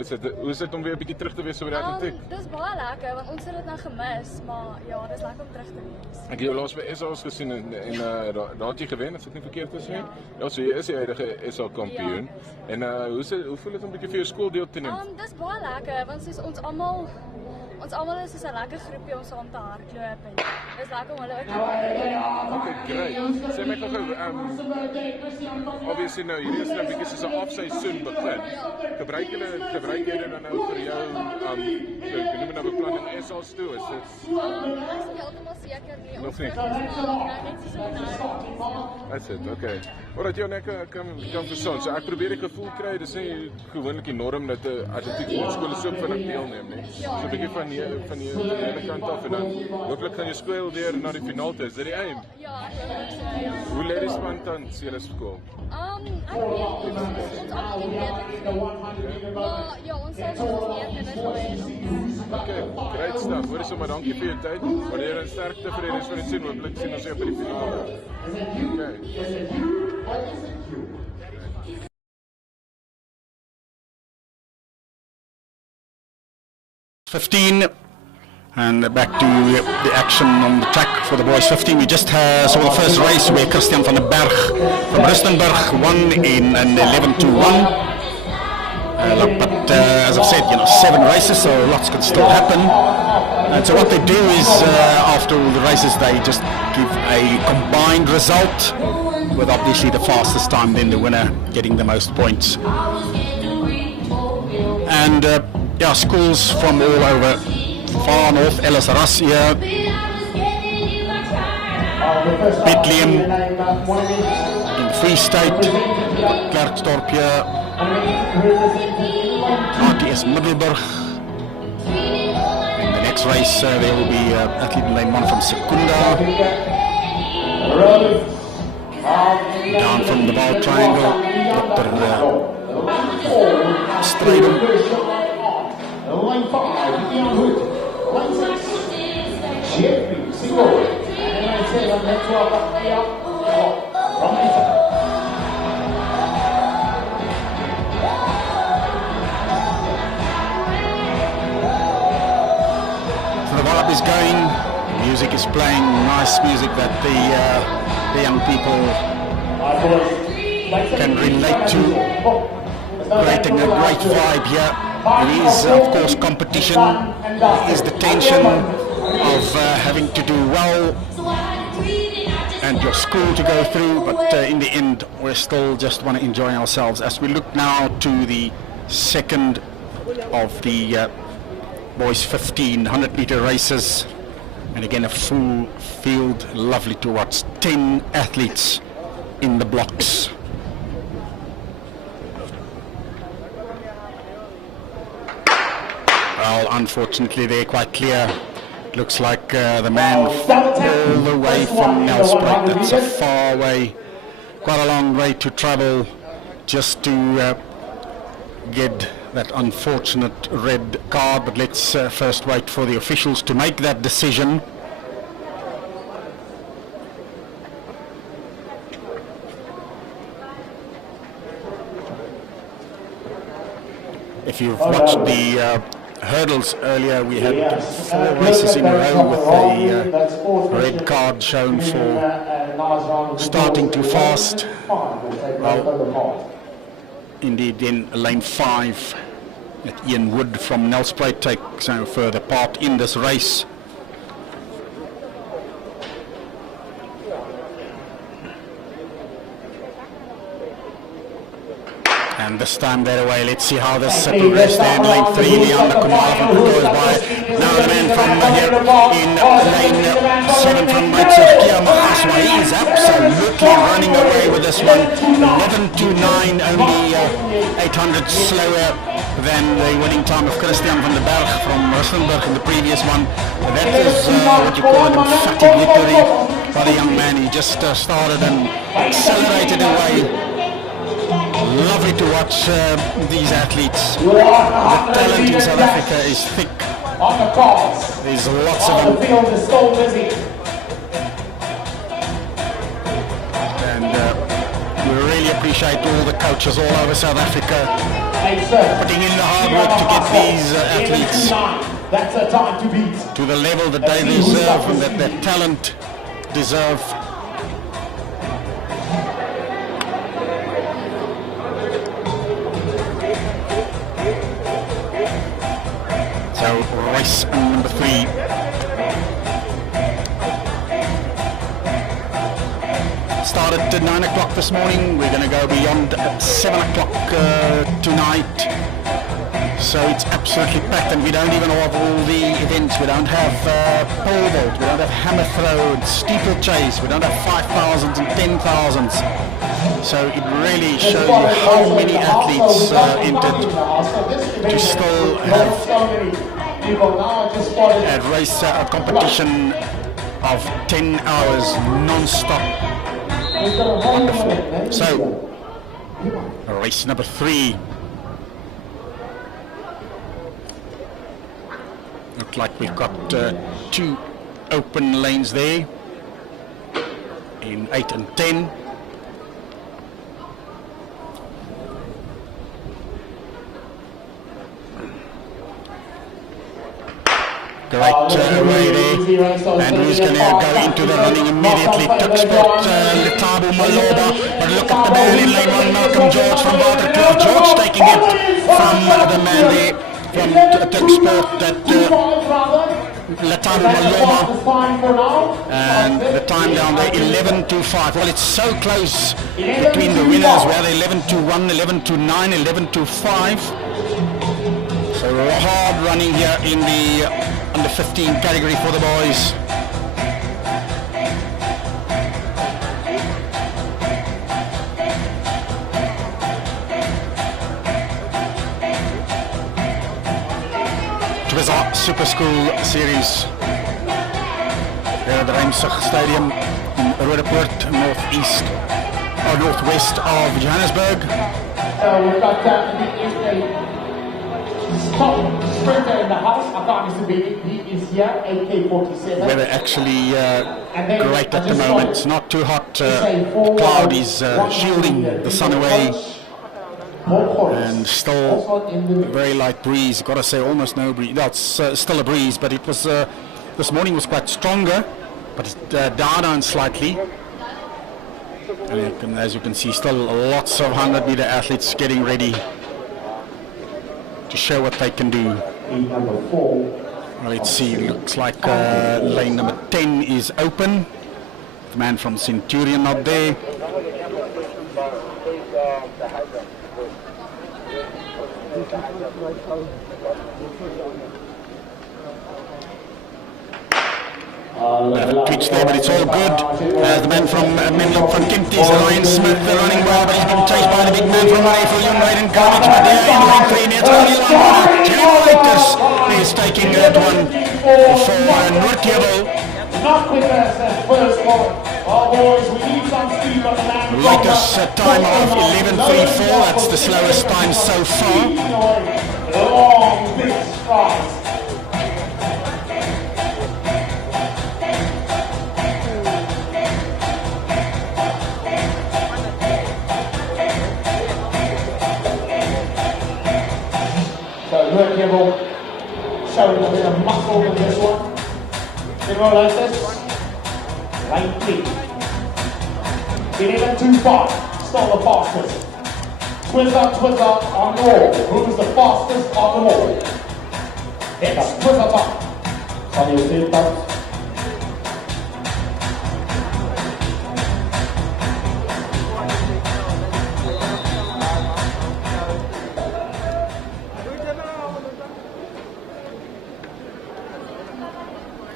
is dit om weer 'n bietjie terug te wees so by die atletiek? Dis baie lekker want ons het dit nou gemis, maar ja, dis lekker om terug te wees. Ek het jou laas by SA's gesien en daar het jy gewen, as ek nie verkeerd is nie. Ja, so jy is die huidige SA kampioen. En hoe voel dit om 'n bietjie vir jou skool deel te neem? Dis baie lekker want soos ons almal is soos 'n lekker groepie om saam te hardloop en dis lekker om hulle ook te Okay, great. Sê my gou, obviously nou hierdie is nou 'n bietjie soos 'n off-seisoen begin. Gebruik jy dit dan nou vir jou noem nou beplanning SA's toe, is dit? Ek is nie heeltemal seker nie. Nog nie. That's it, okay. Alright, jou nek kan verstaan. So ek probeer die gevoel kry, dis nie gewoonlik die norm dat 'n atletiek skool so vinnig deelneem nie. So 'n bietjie van die hele kant af en dan hopelik gaan jy skool weer na die finaal toe. Is dit die aim? Ja, ek hoop so, ja. Hoe leer jy tans julle skool? Ek weet ons almal het beter gedoen. Maar ja, ons sal ons leer en dit is Okay, great stuff. Hoor sommer dankie vir jou tyd. Wanneer en sterkte vir die res van die sien, hopelik sien ons jou by die finale. Okay. 15, and back to the action on the track for the boys 15. We just saw the first race where Christian van der Berg from Rustenburg won in an 11-1. But as I've said, 7 races, so lots can still happen. And so what they do is, after all the races, they just give a combined result, with obviously the fastest time then the winner getting the most points. And schools from all over, far north, Ellis Ras here, Bethlehem, in the Free State, Klerksdorp here, RTS Middelburg. In the next race there will be athlete named one from Secunda. Down from the Ball Triangle, Dr. Stradum. Line 5, Dion Hood. Line 6, Jeffrey Single. And line 7, next one, Ruimsig. So the vibe is going, music is playing, nice music that the young people can relate to, creating a great vibe here. It is, of course, competition, it is the tension of having to do well and your school to go through, but in the end we still just want to enjoy ourselves as we look now to the second of the boys 15 100-meter races, and again a full field, lovely to watch, 10 athletes in the blocks. Well, unfortunately they're quite clear Looks like the man all the way from Nelspruit. That's a far way, quite a long way to travel just to get that unfortunate red card. But let's first wait for the officials to make that decision. If you've watched the hurdles earlier, we had 4 races in a row with a red card shown for starting too fast. Well, indeed, in lane 5, that Ian Wood from Nelspruit takes a further part in this race. And this time they're away. Let's see how this progresses there in lane 3. Leander Kumar goes by. Now the man from here in lane 7 from Ruimsig Mahaswa. He is absolutely running away with this one. 11:29, only 800 slower than the winning time of Christian van der Berg from Rustenburg in the previous one. That is what you call an emphatic victory by the young man. He just started and accelerated away. Lovely to watch these athletes. The talent in South Africa is thick. There's lots of them. And we really appreciate all the coaches all over South Africa putting in the hard work to get these athletes to the level that they deserve and that their talent deserve. So race number 3. Started at 9 o'clock this morning. We're going to go beyond 7 o'clock tonight. So it's absolutely packed, and we don't even have all the events. We don't have pole vault, we don't have hammer throw, steeplechase, we don't have 5,000s and 10,000s. So it really shows you how many athletes entered to still have a race competition of 10 hours non-stop. Wonderful. So, race number 3. Looks like we've got 2 open lanes there in 8 and 10. Great way there, and who's going to go into the running immediately? Tuksport, Letabo Maloba, but look at the man in lane 1, Malcolm George from Backtrack. George taking it from the man there from Tuksport, that Letabo Maloba, and the time down there 11:25. Well, it's so close between the winners. We had 11:21, 11:29, 11:25. So hard running here in the under 15 category for the boys. Twizza Super School Series here at the Ruimsig Stadium in Roodepoort, northwest of Johannesburg. We've got sprinter in the house. I thought Mr. B, he is here, AK-47. Weather actually great at the moment. It's not too hot. The cloud is shielding the sun away, and still very light breeze. Got to say, almost no breeze. No, it's still a breeze, but it was this morning was quite stronger, but it's died down slightly. And as you can see, still lots of 100-meter athletes getting ready to show what they can do. Well, let's see, looks like lane number 10 is open. The man from Centurion not there. Twitch there, but it's all good. The man from Menlo from Kempties, Ryan Smith, running well, but he's been chased by the big man from Rifle, young Raiden Carnage, but there in lane 3, near to only one runner. General Waiters is taking that one for Latest time of 11:34. That's the slowest time so far. Long, big strides. So Luke Campbell showing a bit of muscle in this one. Everyone like this? Lane 3. 11:25, still the fastest. Twizza on the wall. Who's the fastest on the wall? It's Twizza time. On your seatbelts.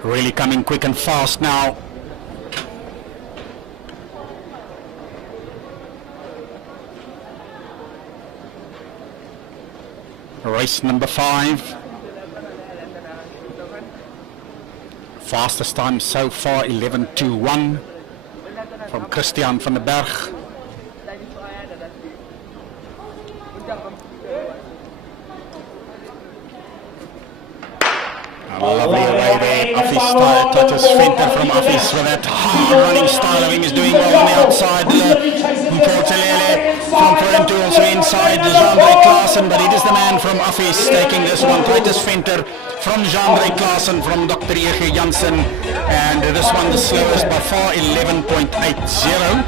Really coming quick and fast now. Race number 5. Fastest time so far 11:21 from Christian van den Berg. A lovely away there. Affie's touches Venter from Affie's with that hard running style of him is doing well on the outside. Portelele from Toronto also inside. Jean-André Klaassen, but it is the man from Affie's taking this one. Titus Venter from Jean-André Klaassen from Dr. E.G. Janssen, and this one the slowest by far 11.80.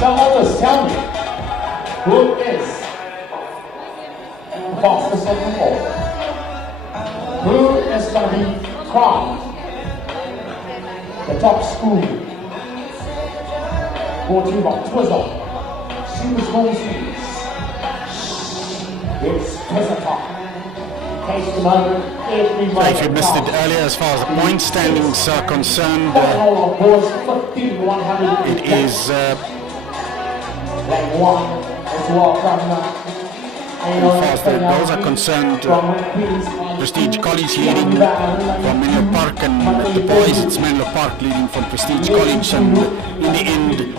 Others, tell me, who is the fastest of them all? Who is going to be crowned the top school? Brought to you by Twizza. Super School Series. It's Twizza time. Case the moment, So if you missed it earlier, as far as the point standings are concerned, it is Leg 1 as well from as far as the goals are concerned, Prestige College leading from Menlo Park, and at the boys it's Menlo Park leading from Prestige College, and in the end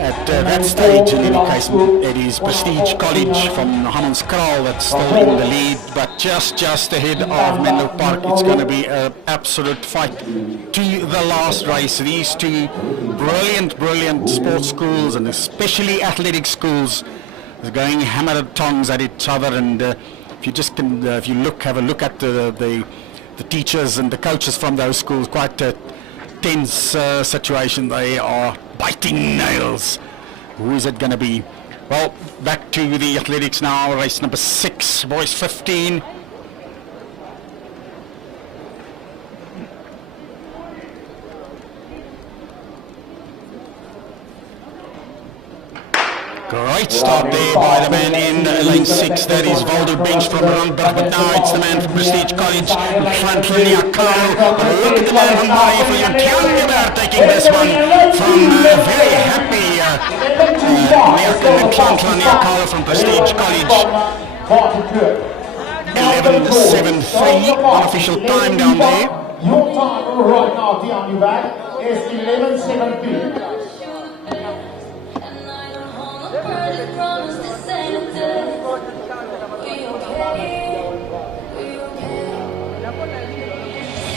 at that stage in any case it is Prestige College from Hammanskraal that's still in the lead, but just ahead of Menlo Park. It's going to be an absolute fight to the last race. These two brilliant sports schools, and especially athletic schools, are going hammer and tongs at each other. And if you just can, if you have a look at the teachers and the coaches from those schools, quite a tense situation. They are biting nails. Who is it going to be? Well, back to the athletics now. Race number 6, boys 15. Great start there by the man in lane 6. That is Waldo Bench from Randburg, but now it's the man from Prestige College, Franklin Carl. Look at the man from Baaienveld, Tjangeberg, taking this one from very happy Franklin Carl from Prestige College. 11:73 unofficial time down there. Your time right now, Tjangeberg, is 11:73.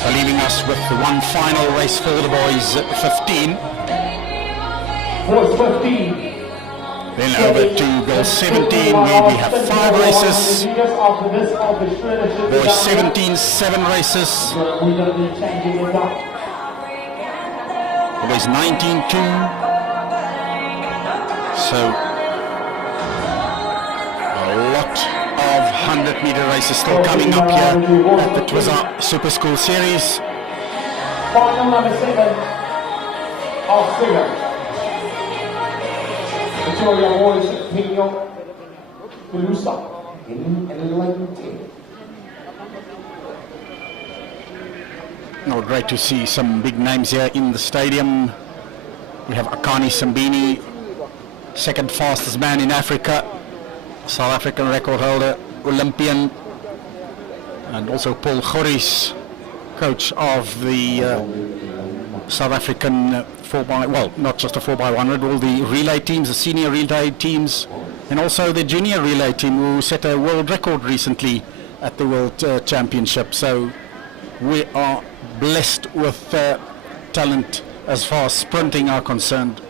So leaving us with the one final race for the boys 15. Boys 15. Then over to girls 17, where we have 5 races. Boys 17, 7 races. Boys 19, 2. So a lot of 100-meter races still coming up here at the Twizza Super School Series. Final number 7 of figure. Victoria Boys Pino Pelusa in lane 10. Oh, great to see some big names here in the stadium. We have Akani Sambini, second fastest man in Africa, South African record holder, Olympian. and also Paul Goris, coach of the South African 4x, well, not just the 4x100, all the relay teams, the senior relay teams, and also the junior relay team who set a world record recently at the World Championship. So we are blessed with talent as far as sprinting are concerned.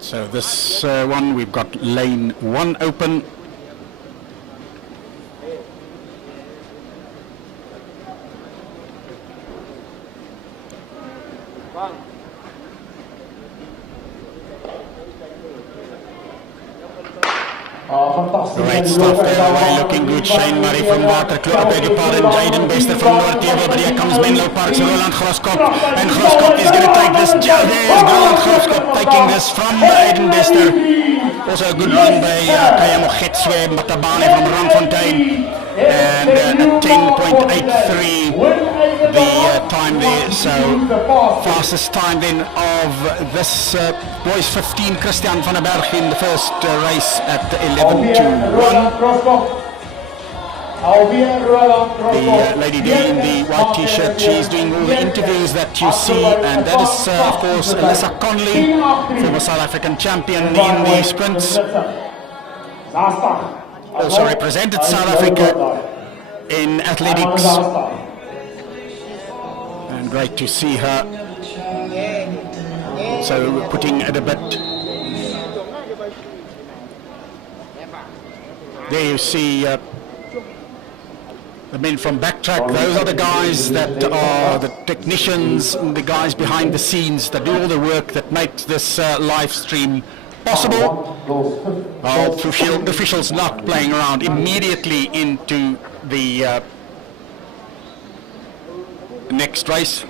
So this one, we've got lane 1 open. Great stuff there, away looking good. Shane Murray from Backtrack, I beg your pardon, Jaden Bester from Noordtable, but here comes Menlo Parks, Roland Groskop, and Groskop is going to take this. There's Roland Groskop taking this from Jaden Bester. Also a good run by Kayamo Getswe Matabane from Randfontein, and 10.83 the time there. So fastest time then of this boys 15, Christian van der Berg in the first race at 11:21. The lady there in the white t-shirt, she's doing all the interviews that you see, and that is of course Alyssa Conley, former South African champion in the sprints, also represented South Africa in athletics, and great to see her. So putting it a bit. There you see the men from Backtrack. Those are the guys that are the technicians, the guys behind the scenes that do all the work that makes this live stream possible. The officials not playing around, immediately into the next race.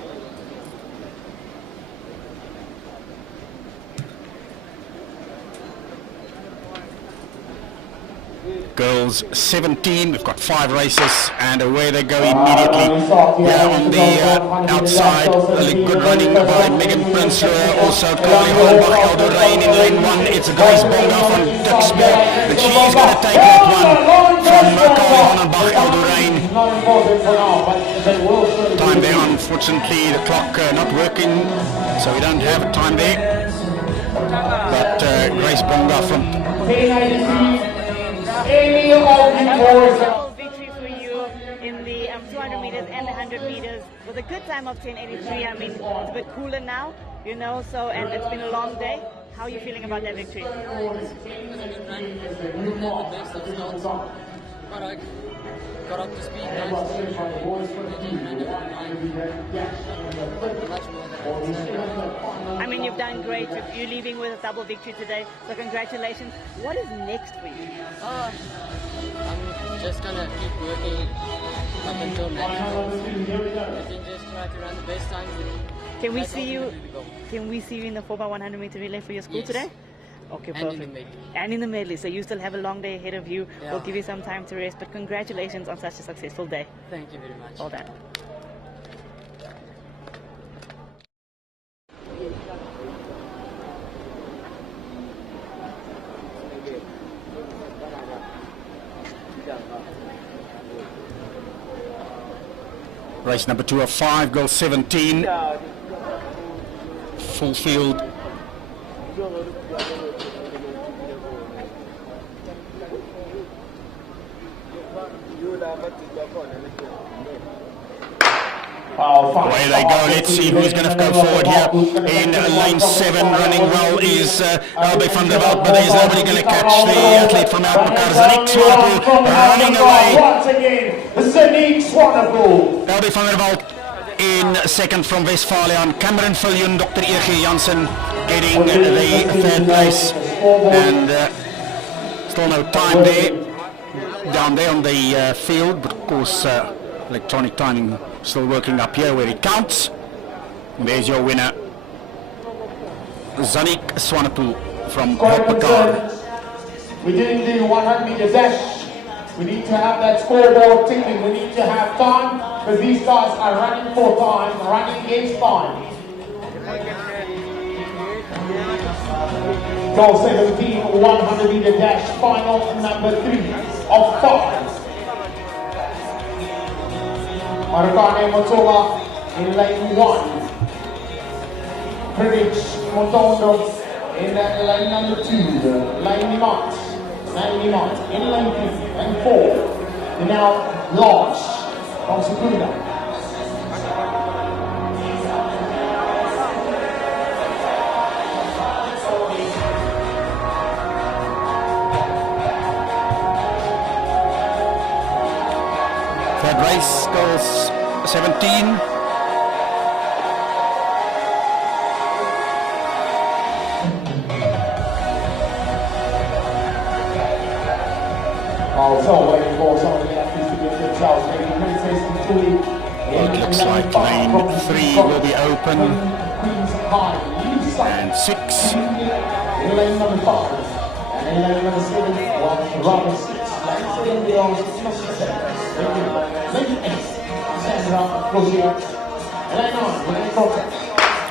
Girls 17, we've got 5 races, and away they go immediately. Yeah, on the outside, good running by Megan Prinsloo, also Carly Hollenbach, Elder Rain in lane 1. It's Grace Bonga from Duxmore, and she's going to take that one from Carly Hollenbach, Elder Rain. Time there, unfortunately, the clock not working, so we don't have a time there. But Grace Bonga from... Victory for you in the 200 meters and the 100 meters with a good time of 10:83. I mean, it's a bit cooler now, you know, so, and it's been a long day. How are you feeling about that victory? But I got up to speed and I mean, you've done great. You're leaving with a double victory today, so congratulations. What is next for you? I'm just gonna keep working up until nationals. I think just try to run the best times. Can we see you? Can we see you in the 4x100 meter relay for your school today? Okay, perfect. And in the medley, so you still have a long day ahead of you. Yeah. We'll give you some time to rest, but congratulations on such a successful day. Thank you very much. Well done. Race number 2 of 5, girl 17, full field. Away they go. Let's see who's going to go forward here. In lane 7, running well is Albie van der Walt, but there's nobody going to catch the athlete from Alpakar. Zanik Swanepoel running away. Albie van der Walt in second from Westphalian. Cameron Viljoen, Dr. E.G. Jansen getting the third place. And still no time there. Down there on the field, but of course electronic timing still working up here where it counts. And there's your winner, Zanik Swanepoel from Alpakar. We did the 100 meter dash. We need to have that scoreboard ticking. We need to have time because these guys are running for time, running against time. Goal 17, 100 meter dash, final number 3 of 5. Marukane Motola in lane 1. Privilege Motondo in lane number 2. Lane Nimat in lane 3 and 4. And now launch from Sekunda. Third race goes 17. Also waiting for some of the athletes to get themselves ready. Princess Ntuli. It looks like lane 3 will be open. And 6. In lane number 5. And in lane number 7, rather 6. Lane 7 belongs to Twizza. Lane 8, Sandra Lucia. Lane 9, lane 14.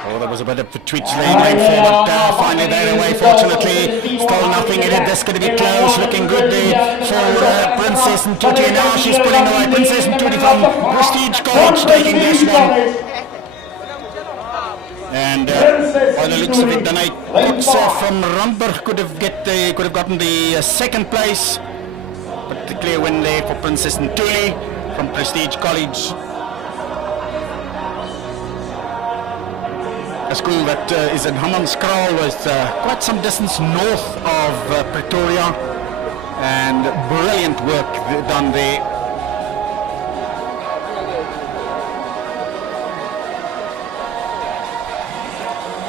Oh, there was a bit of a twitch lane forward. Finally there away, fortunately. Still nothing in it. This going to be close. Looking good there for Princess Ntuli. Now she's pulling away. Princess Ntuli from Prestige College taking this one. And by the looks of it, Danai Kotze from Randburg could have gotten the second place. But the clear win there for Princess Ntuli from Prestige College. A school that is in Hammanskraal, was quite some distance north of Pretoria, and brilliant work done there.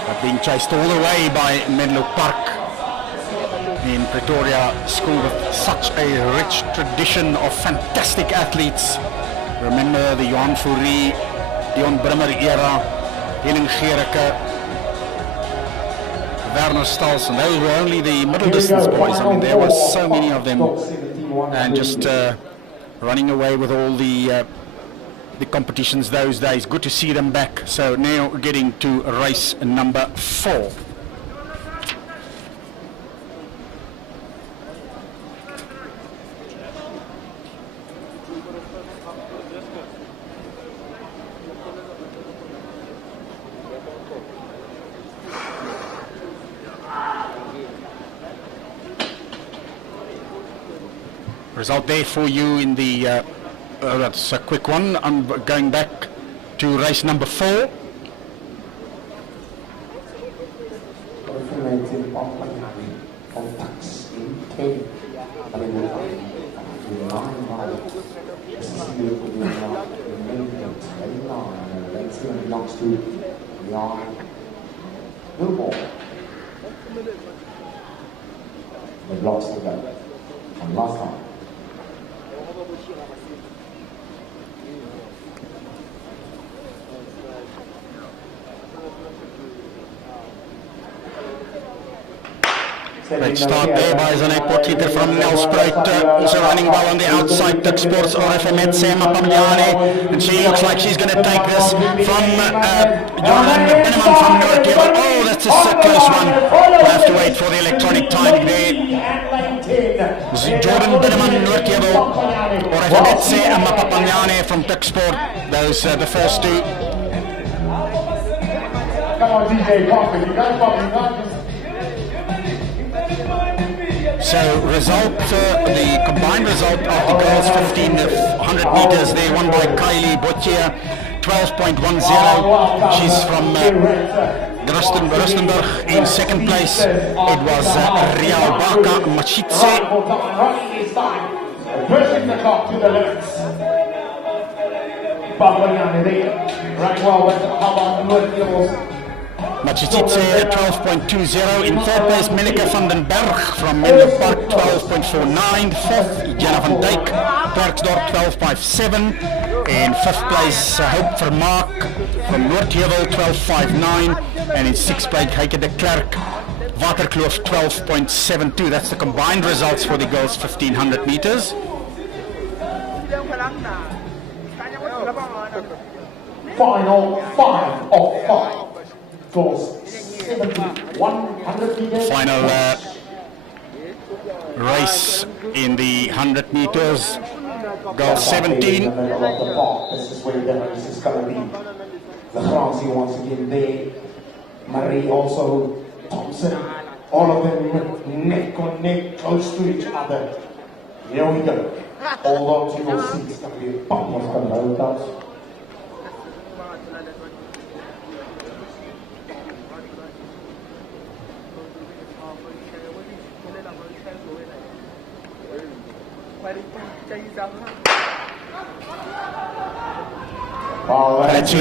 But being chased all the way by Menlo Park in Pretoria, school with such a rich tradition of fantastic athletes. Remember the Johan Fourie, Dion Brimmer era, Henning Gericke, Werner Stals, and those were only the middle distance boys. I mean, there were so many of them, and just running away with all the competitions those days. Good to see them back. So now getting to race number 4. Result there for you in the, that's a quick one. I'm going back to race number 4. They've lost the game from last time. Great start there by Zanek Potgieter from Nelspruit, also running well on the outside. Tuck Sports RFM Sema Pamliane, and she looks like she's going to take this from Jordan Binneman from Noordkevel. Oh, that's a close one. We'll have to wait for the electronic timing there. Jordan Binneman, Noordkevel, RFM Sema Pamliane from Tuck Sport. Those the first two. Come on, DJ, Coffee, you got Coffee, So result, the combined result of the girls 1500 meters, they won by Kylie Bottier, 12.10. She's from Rustenburg. In second place, it was Rial Baka Machitse. Pushing the clock to the limits. Right well, but how about Noordkevel? Machitse 12.20. In third place, Melike van den Berg from Menlo Park 12.49. Fourth, Jenna van Dijk, Klerksdorp 12.57. In fifth place, Hope Vermaak from Noordkevel 12.59. And in sixth place, Heike de Klerk, Waterkloof 12.72. That's the combined results for the girls 1500 meters. Final 5 of 5 goes 70, 100 meters. Final race in the 100 meters. Goal 17. This is where the race is going to be. The Fransie once again there. Marie also, Thompson, all of them neck on neck, close to each other. Here we go. Hold on to your seats. It's going to be a bump of convulsions. That's a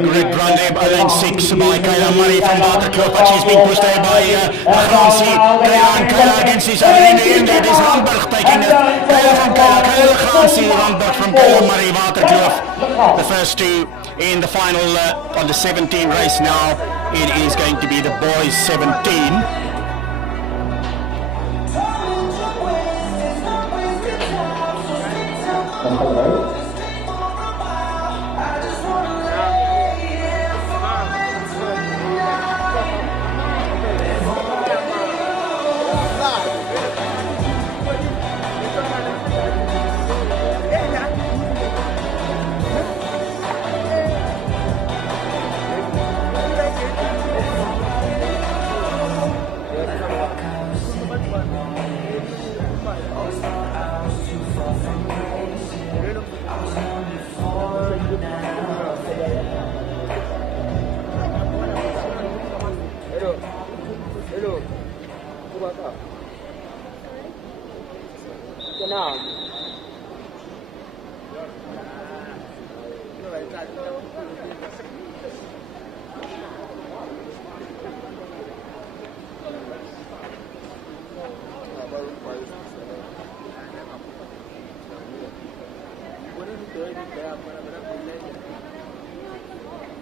great run there by lane 6 by Kayla Murray from Backtrack, but she's being pushed there by Fransie. Kayla against each other in the end. It is Randberg taking it. Kayla from Kayla Fransie, Randberg from Kayla Murray, Backtrack. The first two in the final on the 17 race now. It is going to be the boys 17.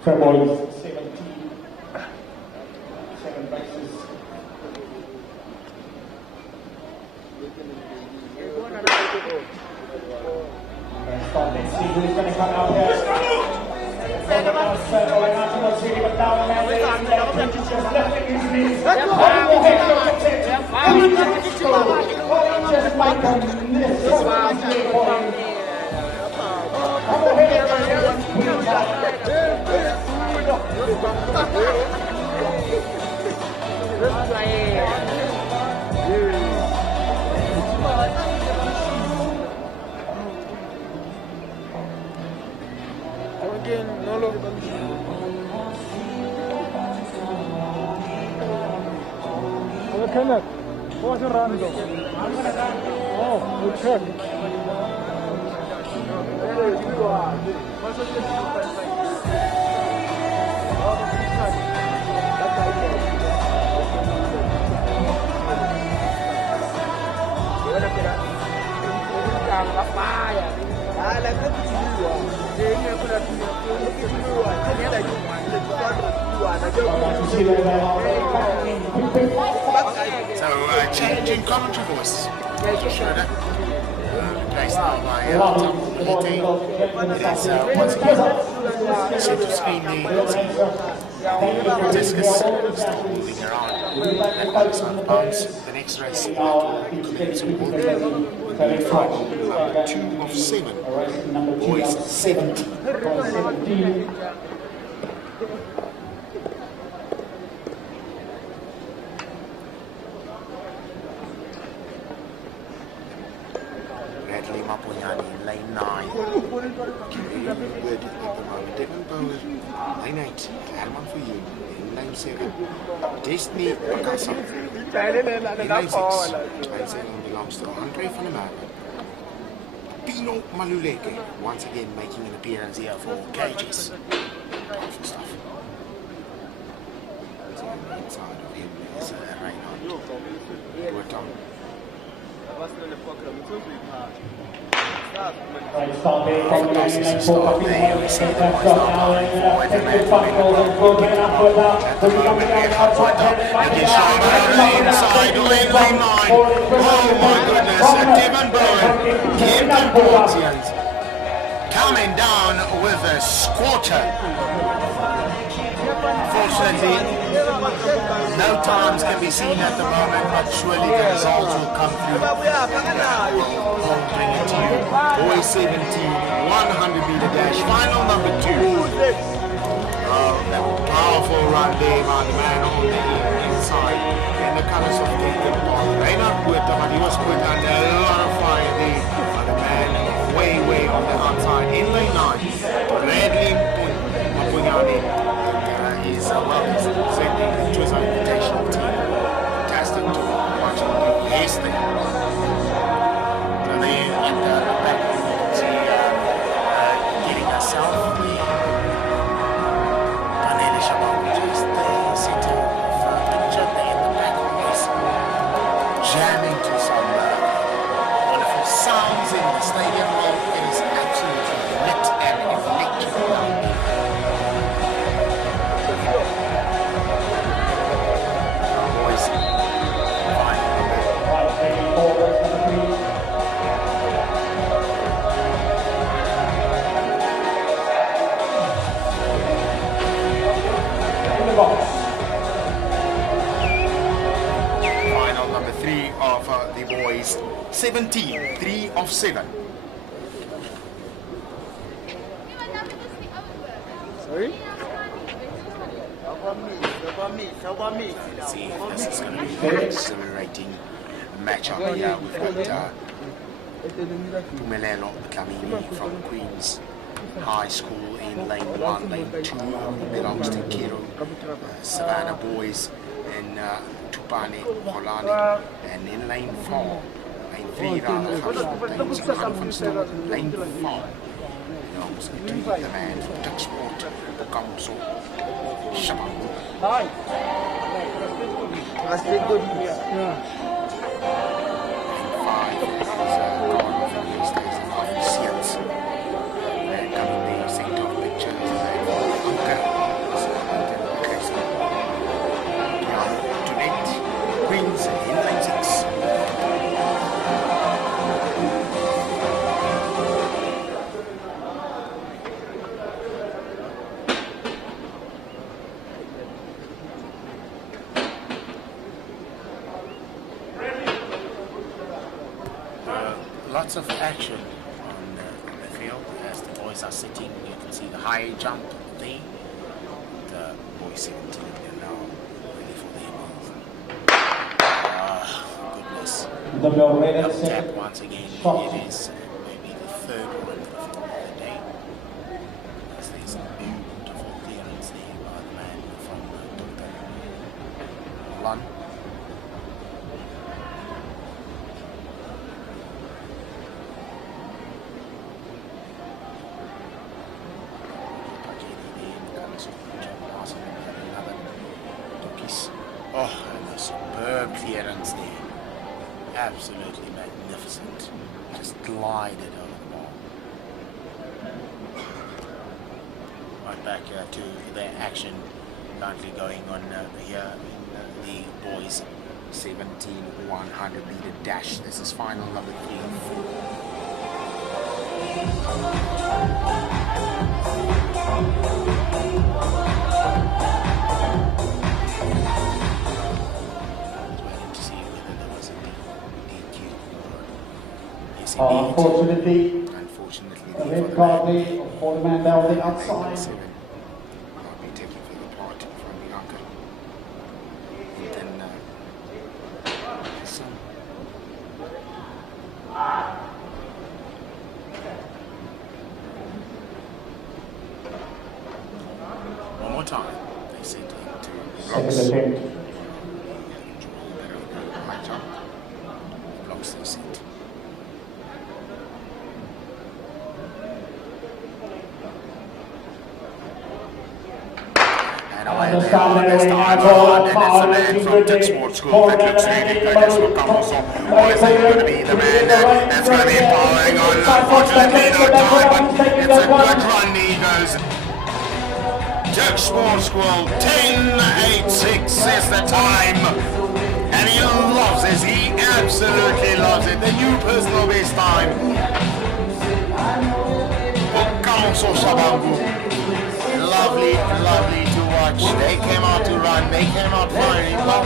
Boys 17, 7 races. Stop, let's see who's going to come out here. Going out towards really, but down there, just lifting his knees. Just like a missile point. Come on, Kenneth, what's a random? Oh, good check. So, changing commentary voice. Replaced now by Tom Lite. It is once again center screen the discus still moving around that box on bounce. The next race will be from number 2 of 7, boys 17. Lane 9. Good at the moment. Devon Power, lane 8. Herman for you in lane 7. Destiny Picasso in lane 6. Lane 7 belongs to Andre van der Merwe. Pino Maluleke once again making an appearance here for Cages. Powerful stuff. So on the inside of him is Reinhardt. Worked on. Right, start there from the lane 4, we see the left up now, and take the back goal and go get up with that. So we come down outside there, back inside, lane 9. Oh my goodness, Devon Bowen came to board. coming down with a scorcher. Fortunately, no times can be seen at the moment, but surely the results will come through. I'll bring it to you. Boys 17, 100 meter dash, final number 2. That powerful run there by the man on the inside in the colours of the Impala. Reina Puerta, but he was put under a lot of fire there by the man way on the outside in lane 9. Bradley Mpunyani is he's representing the Twizza Invitational team. Fantastic to watch him do his thing. So there at the back, you can see getting herself the Panela Shabbat, which is the center of picture there in the back of this, jamming to some wonderful sounds in the stadium. It is absolutely lit and electric down there. Final number 3 of the boys, 17, 3 of 7. Sorry? Let's see if this is going to be an exhilarating matchup here. We've got Pumelelo Dlamini from Queens High School in lane 1, lane 2 belongs to Kiro, Savannah Boys and Tupane Holani, and in lane 4, lane 3 rather, lane 4 belongs to the man from Dutch Sport, Kamso Shabbat. That's good. Lane 5 is gone from the station of Seals. And coming the center of pictures, Anka, Queens in lane 6. Lots of action on the field as the boys are sitting. You can see the high jump there. The boys 17 are now ready for their move. Goodness. Tap once again. It is maybe the third one of the day. As there's a beautiful clearance there by the man from Dr. Lund. Oh, and a superb clearance there. Absolutely magnificent. Just glided over the ball. Right back to the action currently going on here in the boys 17 100 meter dash. This is final number 3 and 4. Unfortunately, the red card there for the man down the outside. Might be taking for the part from the uncle. And then his son. One more time. They sent him to blocks. Second attempt. High jump. Blocks they sent. And the start there we have all power looking good there. Sports school that looks really good. It's Lucamoso. Boys are going to be the man that's going to be powering on. Unfortunately, no time, but it's a good run. He goes. Turk Sports School 10.86 is the time. And he loves it. He absolutely loves it. The new personal best time. saw Shabangu. Lovely, lovely to watch. They came out to run. They came out firing. Well,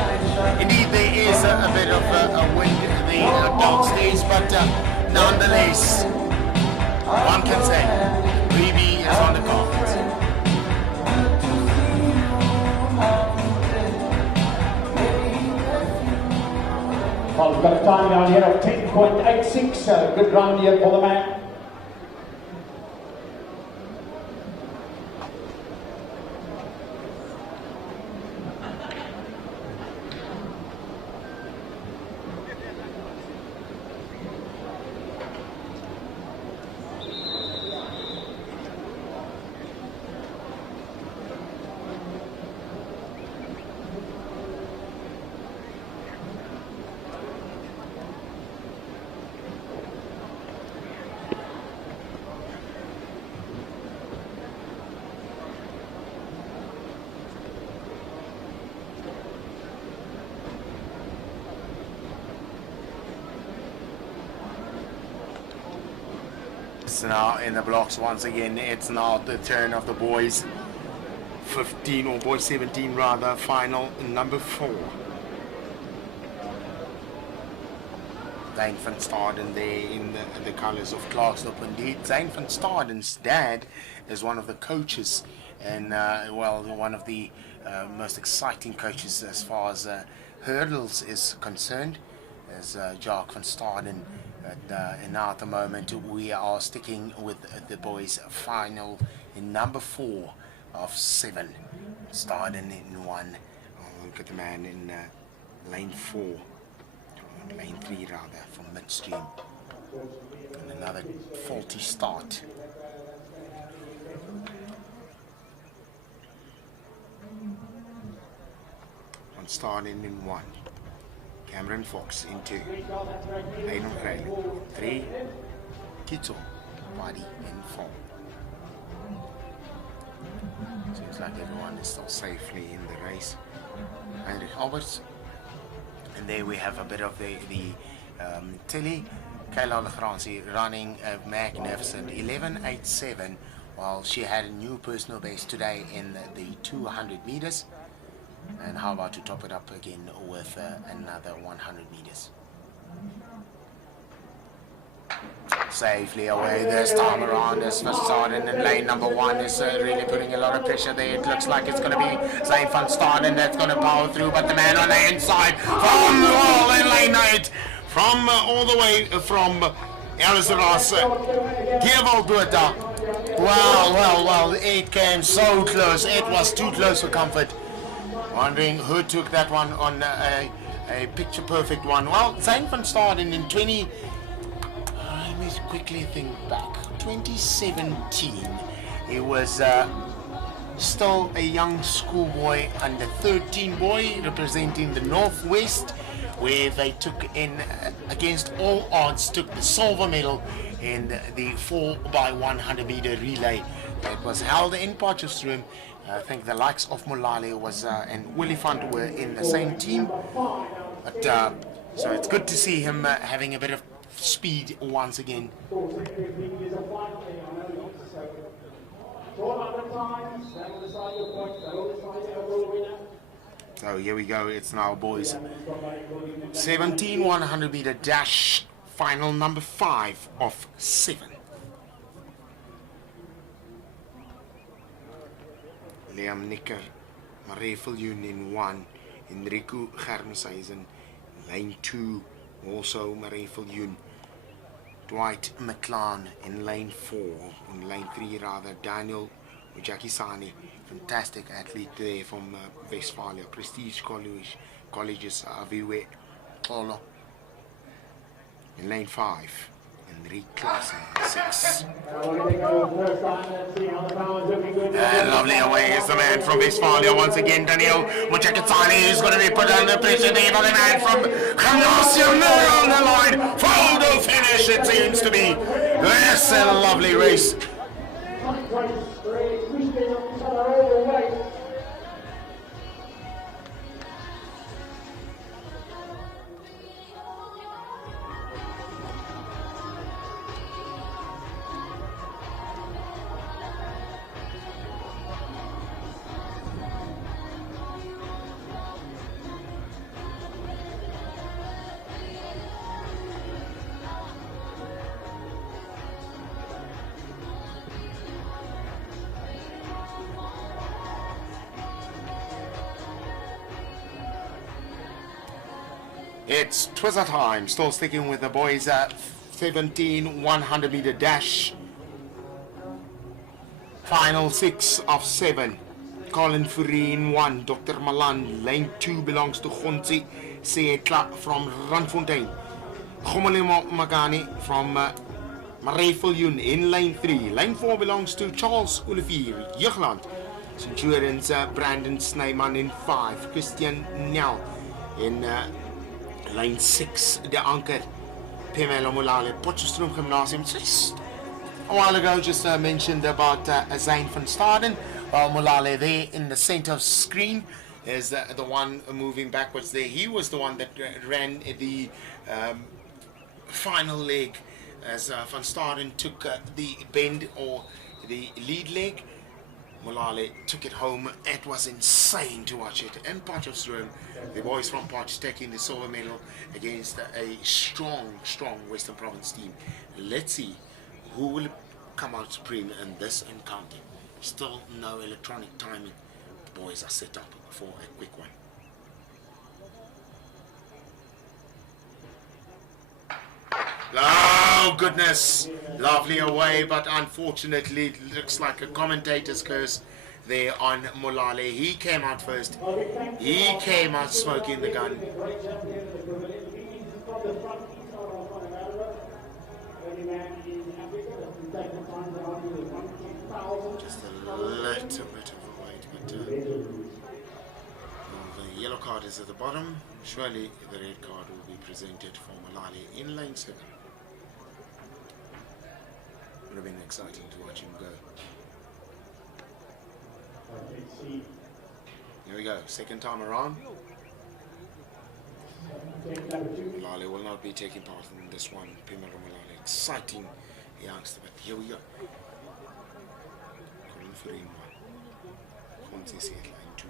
indeed, there is a bit of a wind downstairs, but nonetheless, one can say, Ruby is on the carpet. Well, we've got a time down here of 10.86. Good run here for the man. It's now in the blocks once again. It's now the turn of the boys 15, or boys 17 rather, final number 4. Zane van Staden there in the colours of Klerksdorp. Indeed, Zane van Staden's dad is one of the coaches, and well, one of the most exciting coaches as far as hurdles is concerned, as Jacques van Staden. And now at the moment we are sticking with the boys' final in number 4 of 7. Staden in 1. Oh, look at the man in lane 4. Lane 3 rather, from midstream. And another faulty start. Van Staden in 1. Cameron Fox in 2. Aiden Craig 3. Kittel Buddy in 4. Seems like everyone is still safely in the race. Heinrich Alberts. And there we have a bit of the Tilly. Kayla Legrancy running a magnificent 11.87, while she had a new personal best today in the 200 meters. And how about to top it up again with another 100 meters. Safely away this time around as Verstappen in lane number 1 is really putting a lot of pressure there. It looks like it's going to be Zane van Staden that's going to power through, but the man on the inside from the wall in lane 8, from all the way from Arizona's Gewaldota. Well, it came so close. It was too close for comfort. Wondering who took that one on a picture perfect one. Well, Zane van Staden in 20. Let me quickly think back. 2017. He was still a young schoolboy, under 13 boy, representing the Northwest, where they took in against all odds, took the silver medal in the 4x100 meter relay that was held in Potchefstroom. I think the likes of Molale was and Willifant were in the same team, but so it's good to see him having a bit of speed once again. So here we go, it's now boys 17 100 meter dash, final number 5 of 7. Liam Nicker, Marie Viljoen in 1, Enrico Germshuizen, lane 2, also Marie Viljoen, Dwight McClan in lane 4, in lane 3 rather, Daniel Ujakisani, fantastic athlete there from Westphalia, Prestige Colleges, Aviwe Xolo, in lane 5. Enrique Klassen, 6. And lovely away is the man from Westphalia once again, Daniel Mujakatani, is going to be put under pressure there by the man from Gymnasium there on the line. Photo finish, it seems to be. That's a lovely race. It's Twizza time. Still sticking with the boys at 17 100 meter dash. Final 6 of 7. Colin Furien 1. Dr. Malan. Lane 2 belongs to Gonzi Seetla from Randfontein. Gomelimo Magani from Mareviljoen in lane 3. Lane 4 belongs to Charles Olivier, Jugland. Centurions Brandon Sneyman in 5. Christian Nel in lane 6. De Anker. Pamela Molale, Potchefstroom Gymnasium. Just a while ago, just mentioned about Zane van Staden. While Molale there in the center of screen is the one moving backwards there. He was the one that ran the final leg as Van Staden took the bend or the lead leg. Molale took it home. It was insane to watch it. And Potchefstroom, the boys from Potch taking the silver medal against a strong Western Province team. Let's see who will come out supreme in this encounter. Still no electronic timing. The boys are set up for a quick one. Oh goodness, lovely away, but unfortunately it looks like a commentator's curse there on Molale. He came out first. He came out smoking the gun. Just a little bit of a wait, but the yellow card is at the bottom. Surely the red card will be presented for Molale in lane 7. Would have been exciting to watch him go. Here we go, second time around. Molale will not be taking part in this one. Pimelo Molale, exciting youngster, but here we go. Colin Furien 1. Gonzi Seetla line 2.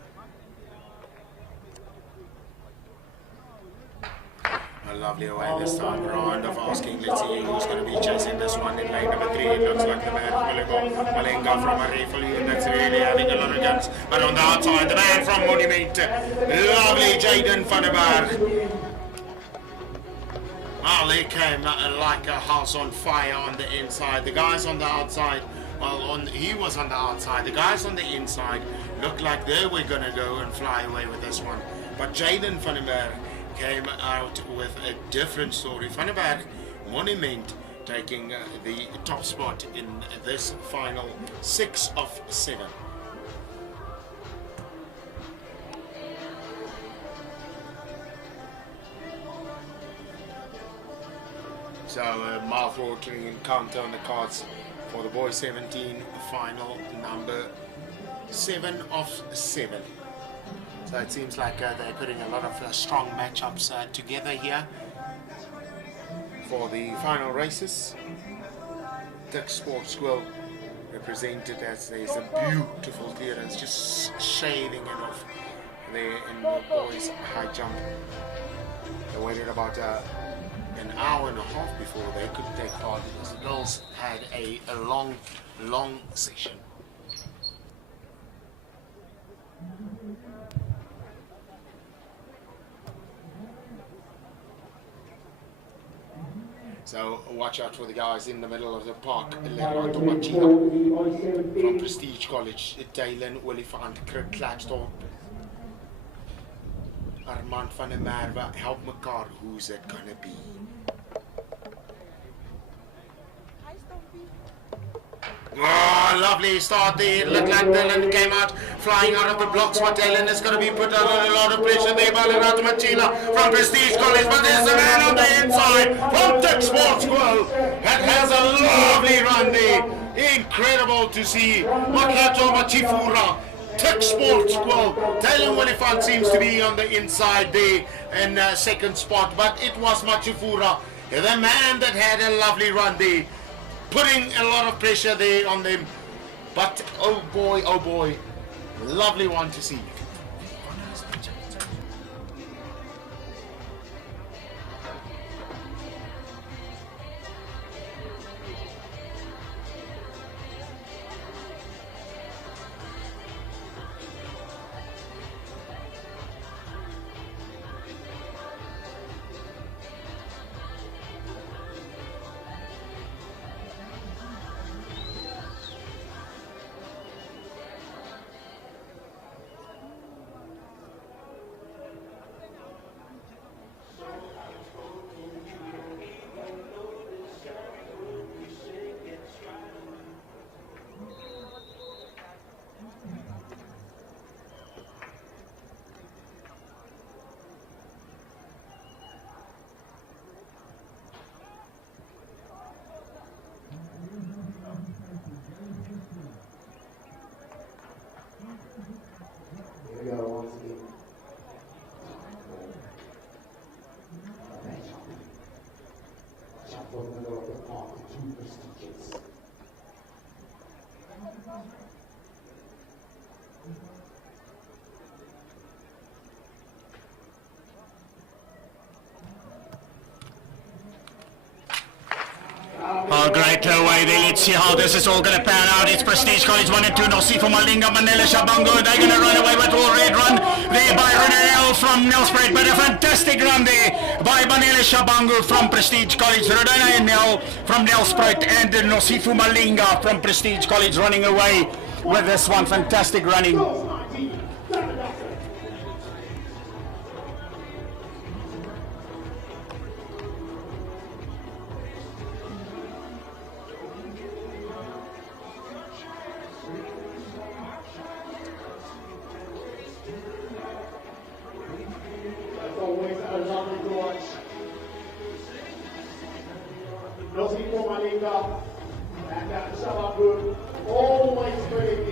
A lovely away this time around of asking, let's see who's going to be chasing this one in lane number 3. It looks like the man Malenga from Mareviljoen that's really having a lot of guns. But on the outside, the man from Monument, lovely Jaden van der Berg. Well, he came like a house on fire on the inside. The guys on the outside, well, he was on the outside. The guys on the inside looked like they were going to go and fly away with this one. But Jaden van der Berg came out with a different story. Van der Berg, Monument, taking the top spot in this final 6 of 7. So a mouth-watering encounter on the cards for the boys 17, final number 7 of 7. So it seems like they're putting a lot of strong matchups together here for the final races. Dick Sports School represented as there's a beautiful clearance, just shaving it off there in the boys' high jump. They waited about an hour and a half before they could take part because the girls had a long session. So watch out for the guys in the middle of the park. Lerwato Machina from Prestige College, Dylan Olifant, Klerksdorp, Armand van der Merwe, help mekaar, who's it gonna be? Oh, lovely start there. Looked like Dylan came out flying out of the blocks, but Dylan is going to be put under a lot of pressure there by Lerwato Machina from Prestige College. But there's a man on the inside from Dick Sports School that has a lovely run there. Incredible to see. Makato Machifura, Dick Sports School. Dylan Olifant seems to be on the inside there in second spot, but it was Machifura, the man that had a lovely run there, putting a lot of pressure there on them. But oh boy, lovely one to see. Right away there, let's see how this is all going to pan out. It's Prestige College 1 and 2, Nosifu Malinga, Manila Shabango. They're going to run away with all red run there by Renel from Nelspruit, but a fantastic run there by Manila Shabango from Prestige College. Rodana and Nel from Nelspruit and Nosifu Malinga from Prestige College running away with this one. Fantastic running.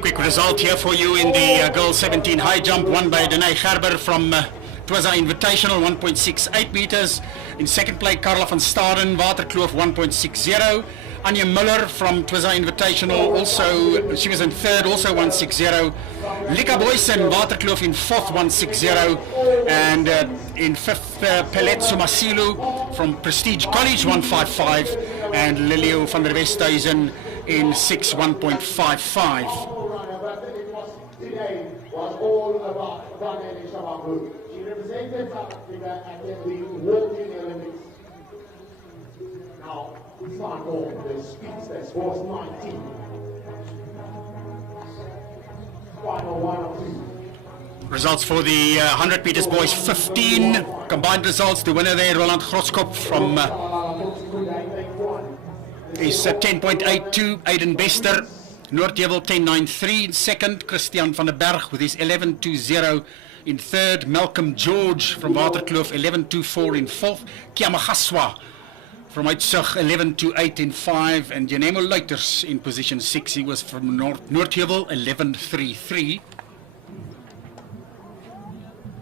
Quick result here for you in the girls 17 high jump, won by Denai Gerber from Twizza Invitational, 1.68 meters. In second place, Carla van Staden, Waterkloof, 1.60. Anja Muller from Twizza Invitational, also, she was in third, also 1.60. Lika Boysen, Waterkloof in fourth, 1.60. And in fifth, Peletso Masilu from Prestige College, 1.55. And Lilio van der Westhuizen in 6, 1.55. Today was all about Danielle Shabangu. She represented South Africa at the Walking Olympics. Now, start off the speedsters was 19. Final 1 or 2. Results for the 100 meters boys, 15 combined results. The winner there, Roland Grotskop from is 10.82. Aiden Bester, Noordjewel 10.93 in second. Christian van der Berg with his 11.20 in third. Malcolm George from Waterkloof 11.24 in fourth. Kiamagaswa from Uitsig 11.28 in 5. And Janemo Leuters in position 6. He was from Noordjewel 11.33.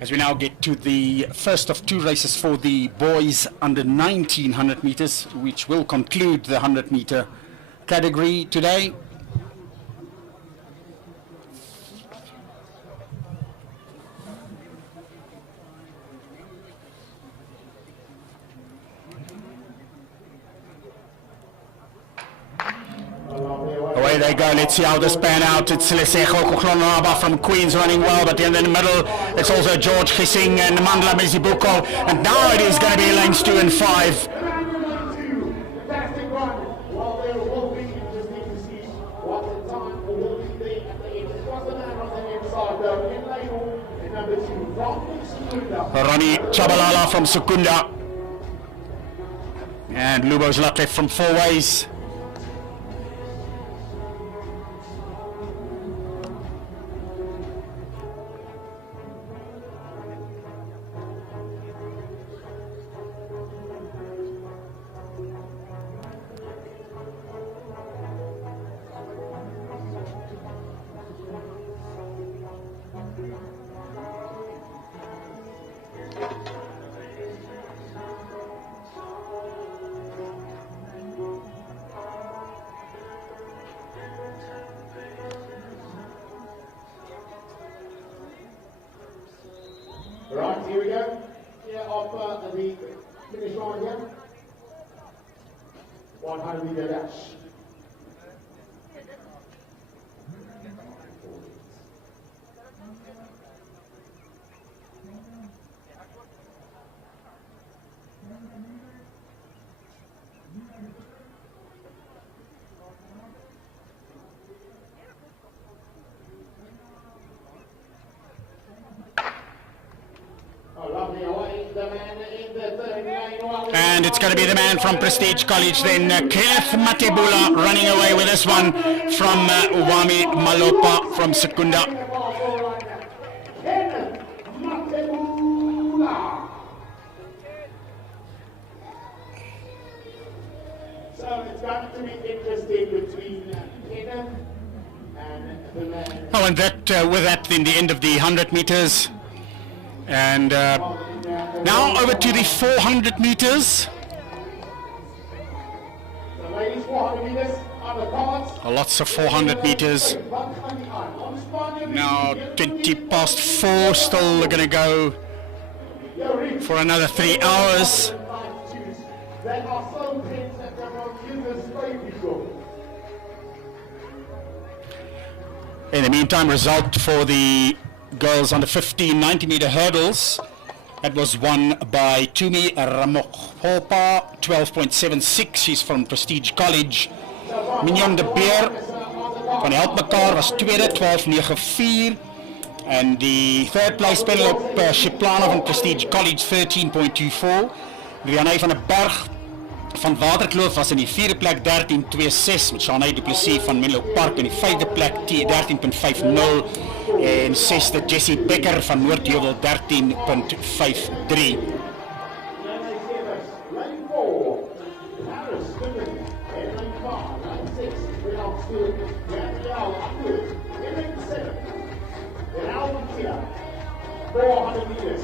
As we now get to the first of two races for the boys under 1900 meters, which will conclude the 100 meter category today. Away they go. Let's see how this pan out. It's Lesego Kuklonaba from Queens running well, but in the middle it's also George Gissing and Mandla Mezibuko. And now it is going to be lanes 2 and 5. Ronnie Chabalala from Secunda. And Lubos Latif from Four Ways. Right, here we go. Here off the finish line here. 100 meter dash. And it's going to be the man from Prestige College then, Kenneth Matebula, running away with this one from Uwami Malopa from Secunda. So it's going to be interesting between Kenneth and the man. Oh, and that with that then the end of the 100 meters. And now over to the 400 meters. The ladies 400 meters on the cards. Lots of 400 meters. Now 20 past 4, still going to go for another 3 hours. That are so tense that they won't use this straight before. In the meantime, result for the girls under 15 90-meter hurdles. That was won by Tumi Ramokhopa, 12.76. She's from Prestige College. Mignon de Beer van die Helpmekaar was tweede, 12.94. And the third place Penelope Shiplana van Prestige College, 13.24. Rianne van der Berg van Waterkloof was in die vierde plek, 13.26. Met Shanae du Plessis van Menlo Park in die vijfde plek, 13.50. En zesde Jessie Becker van Noordheuwel, 13.53. meters.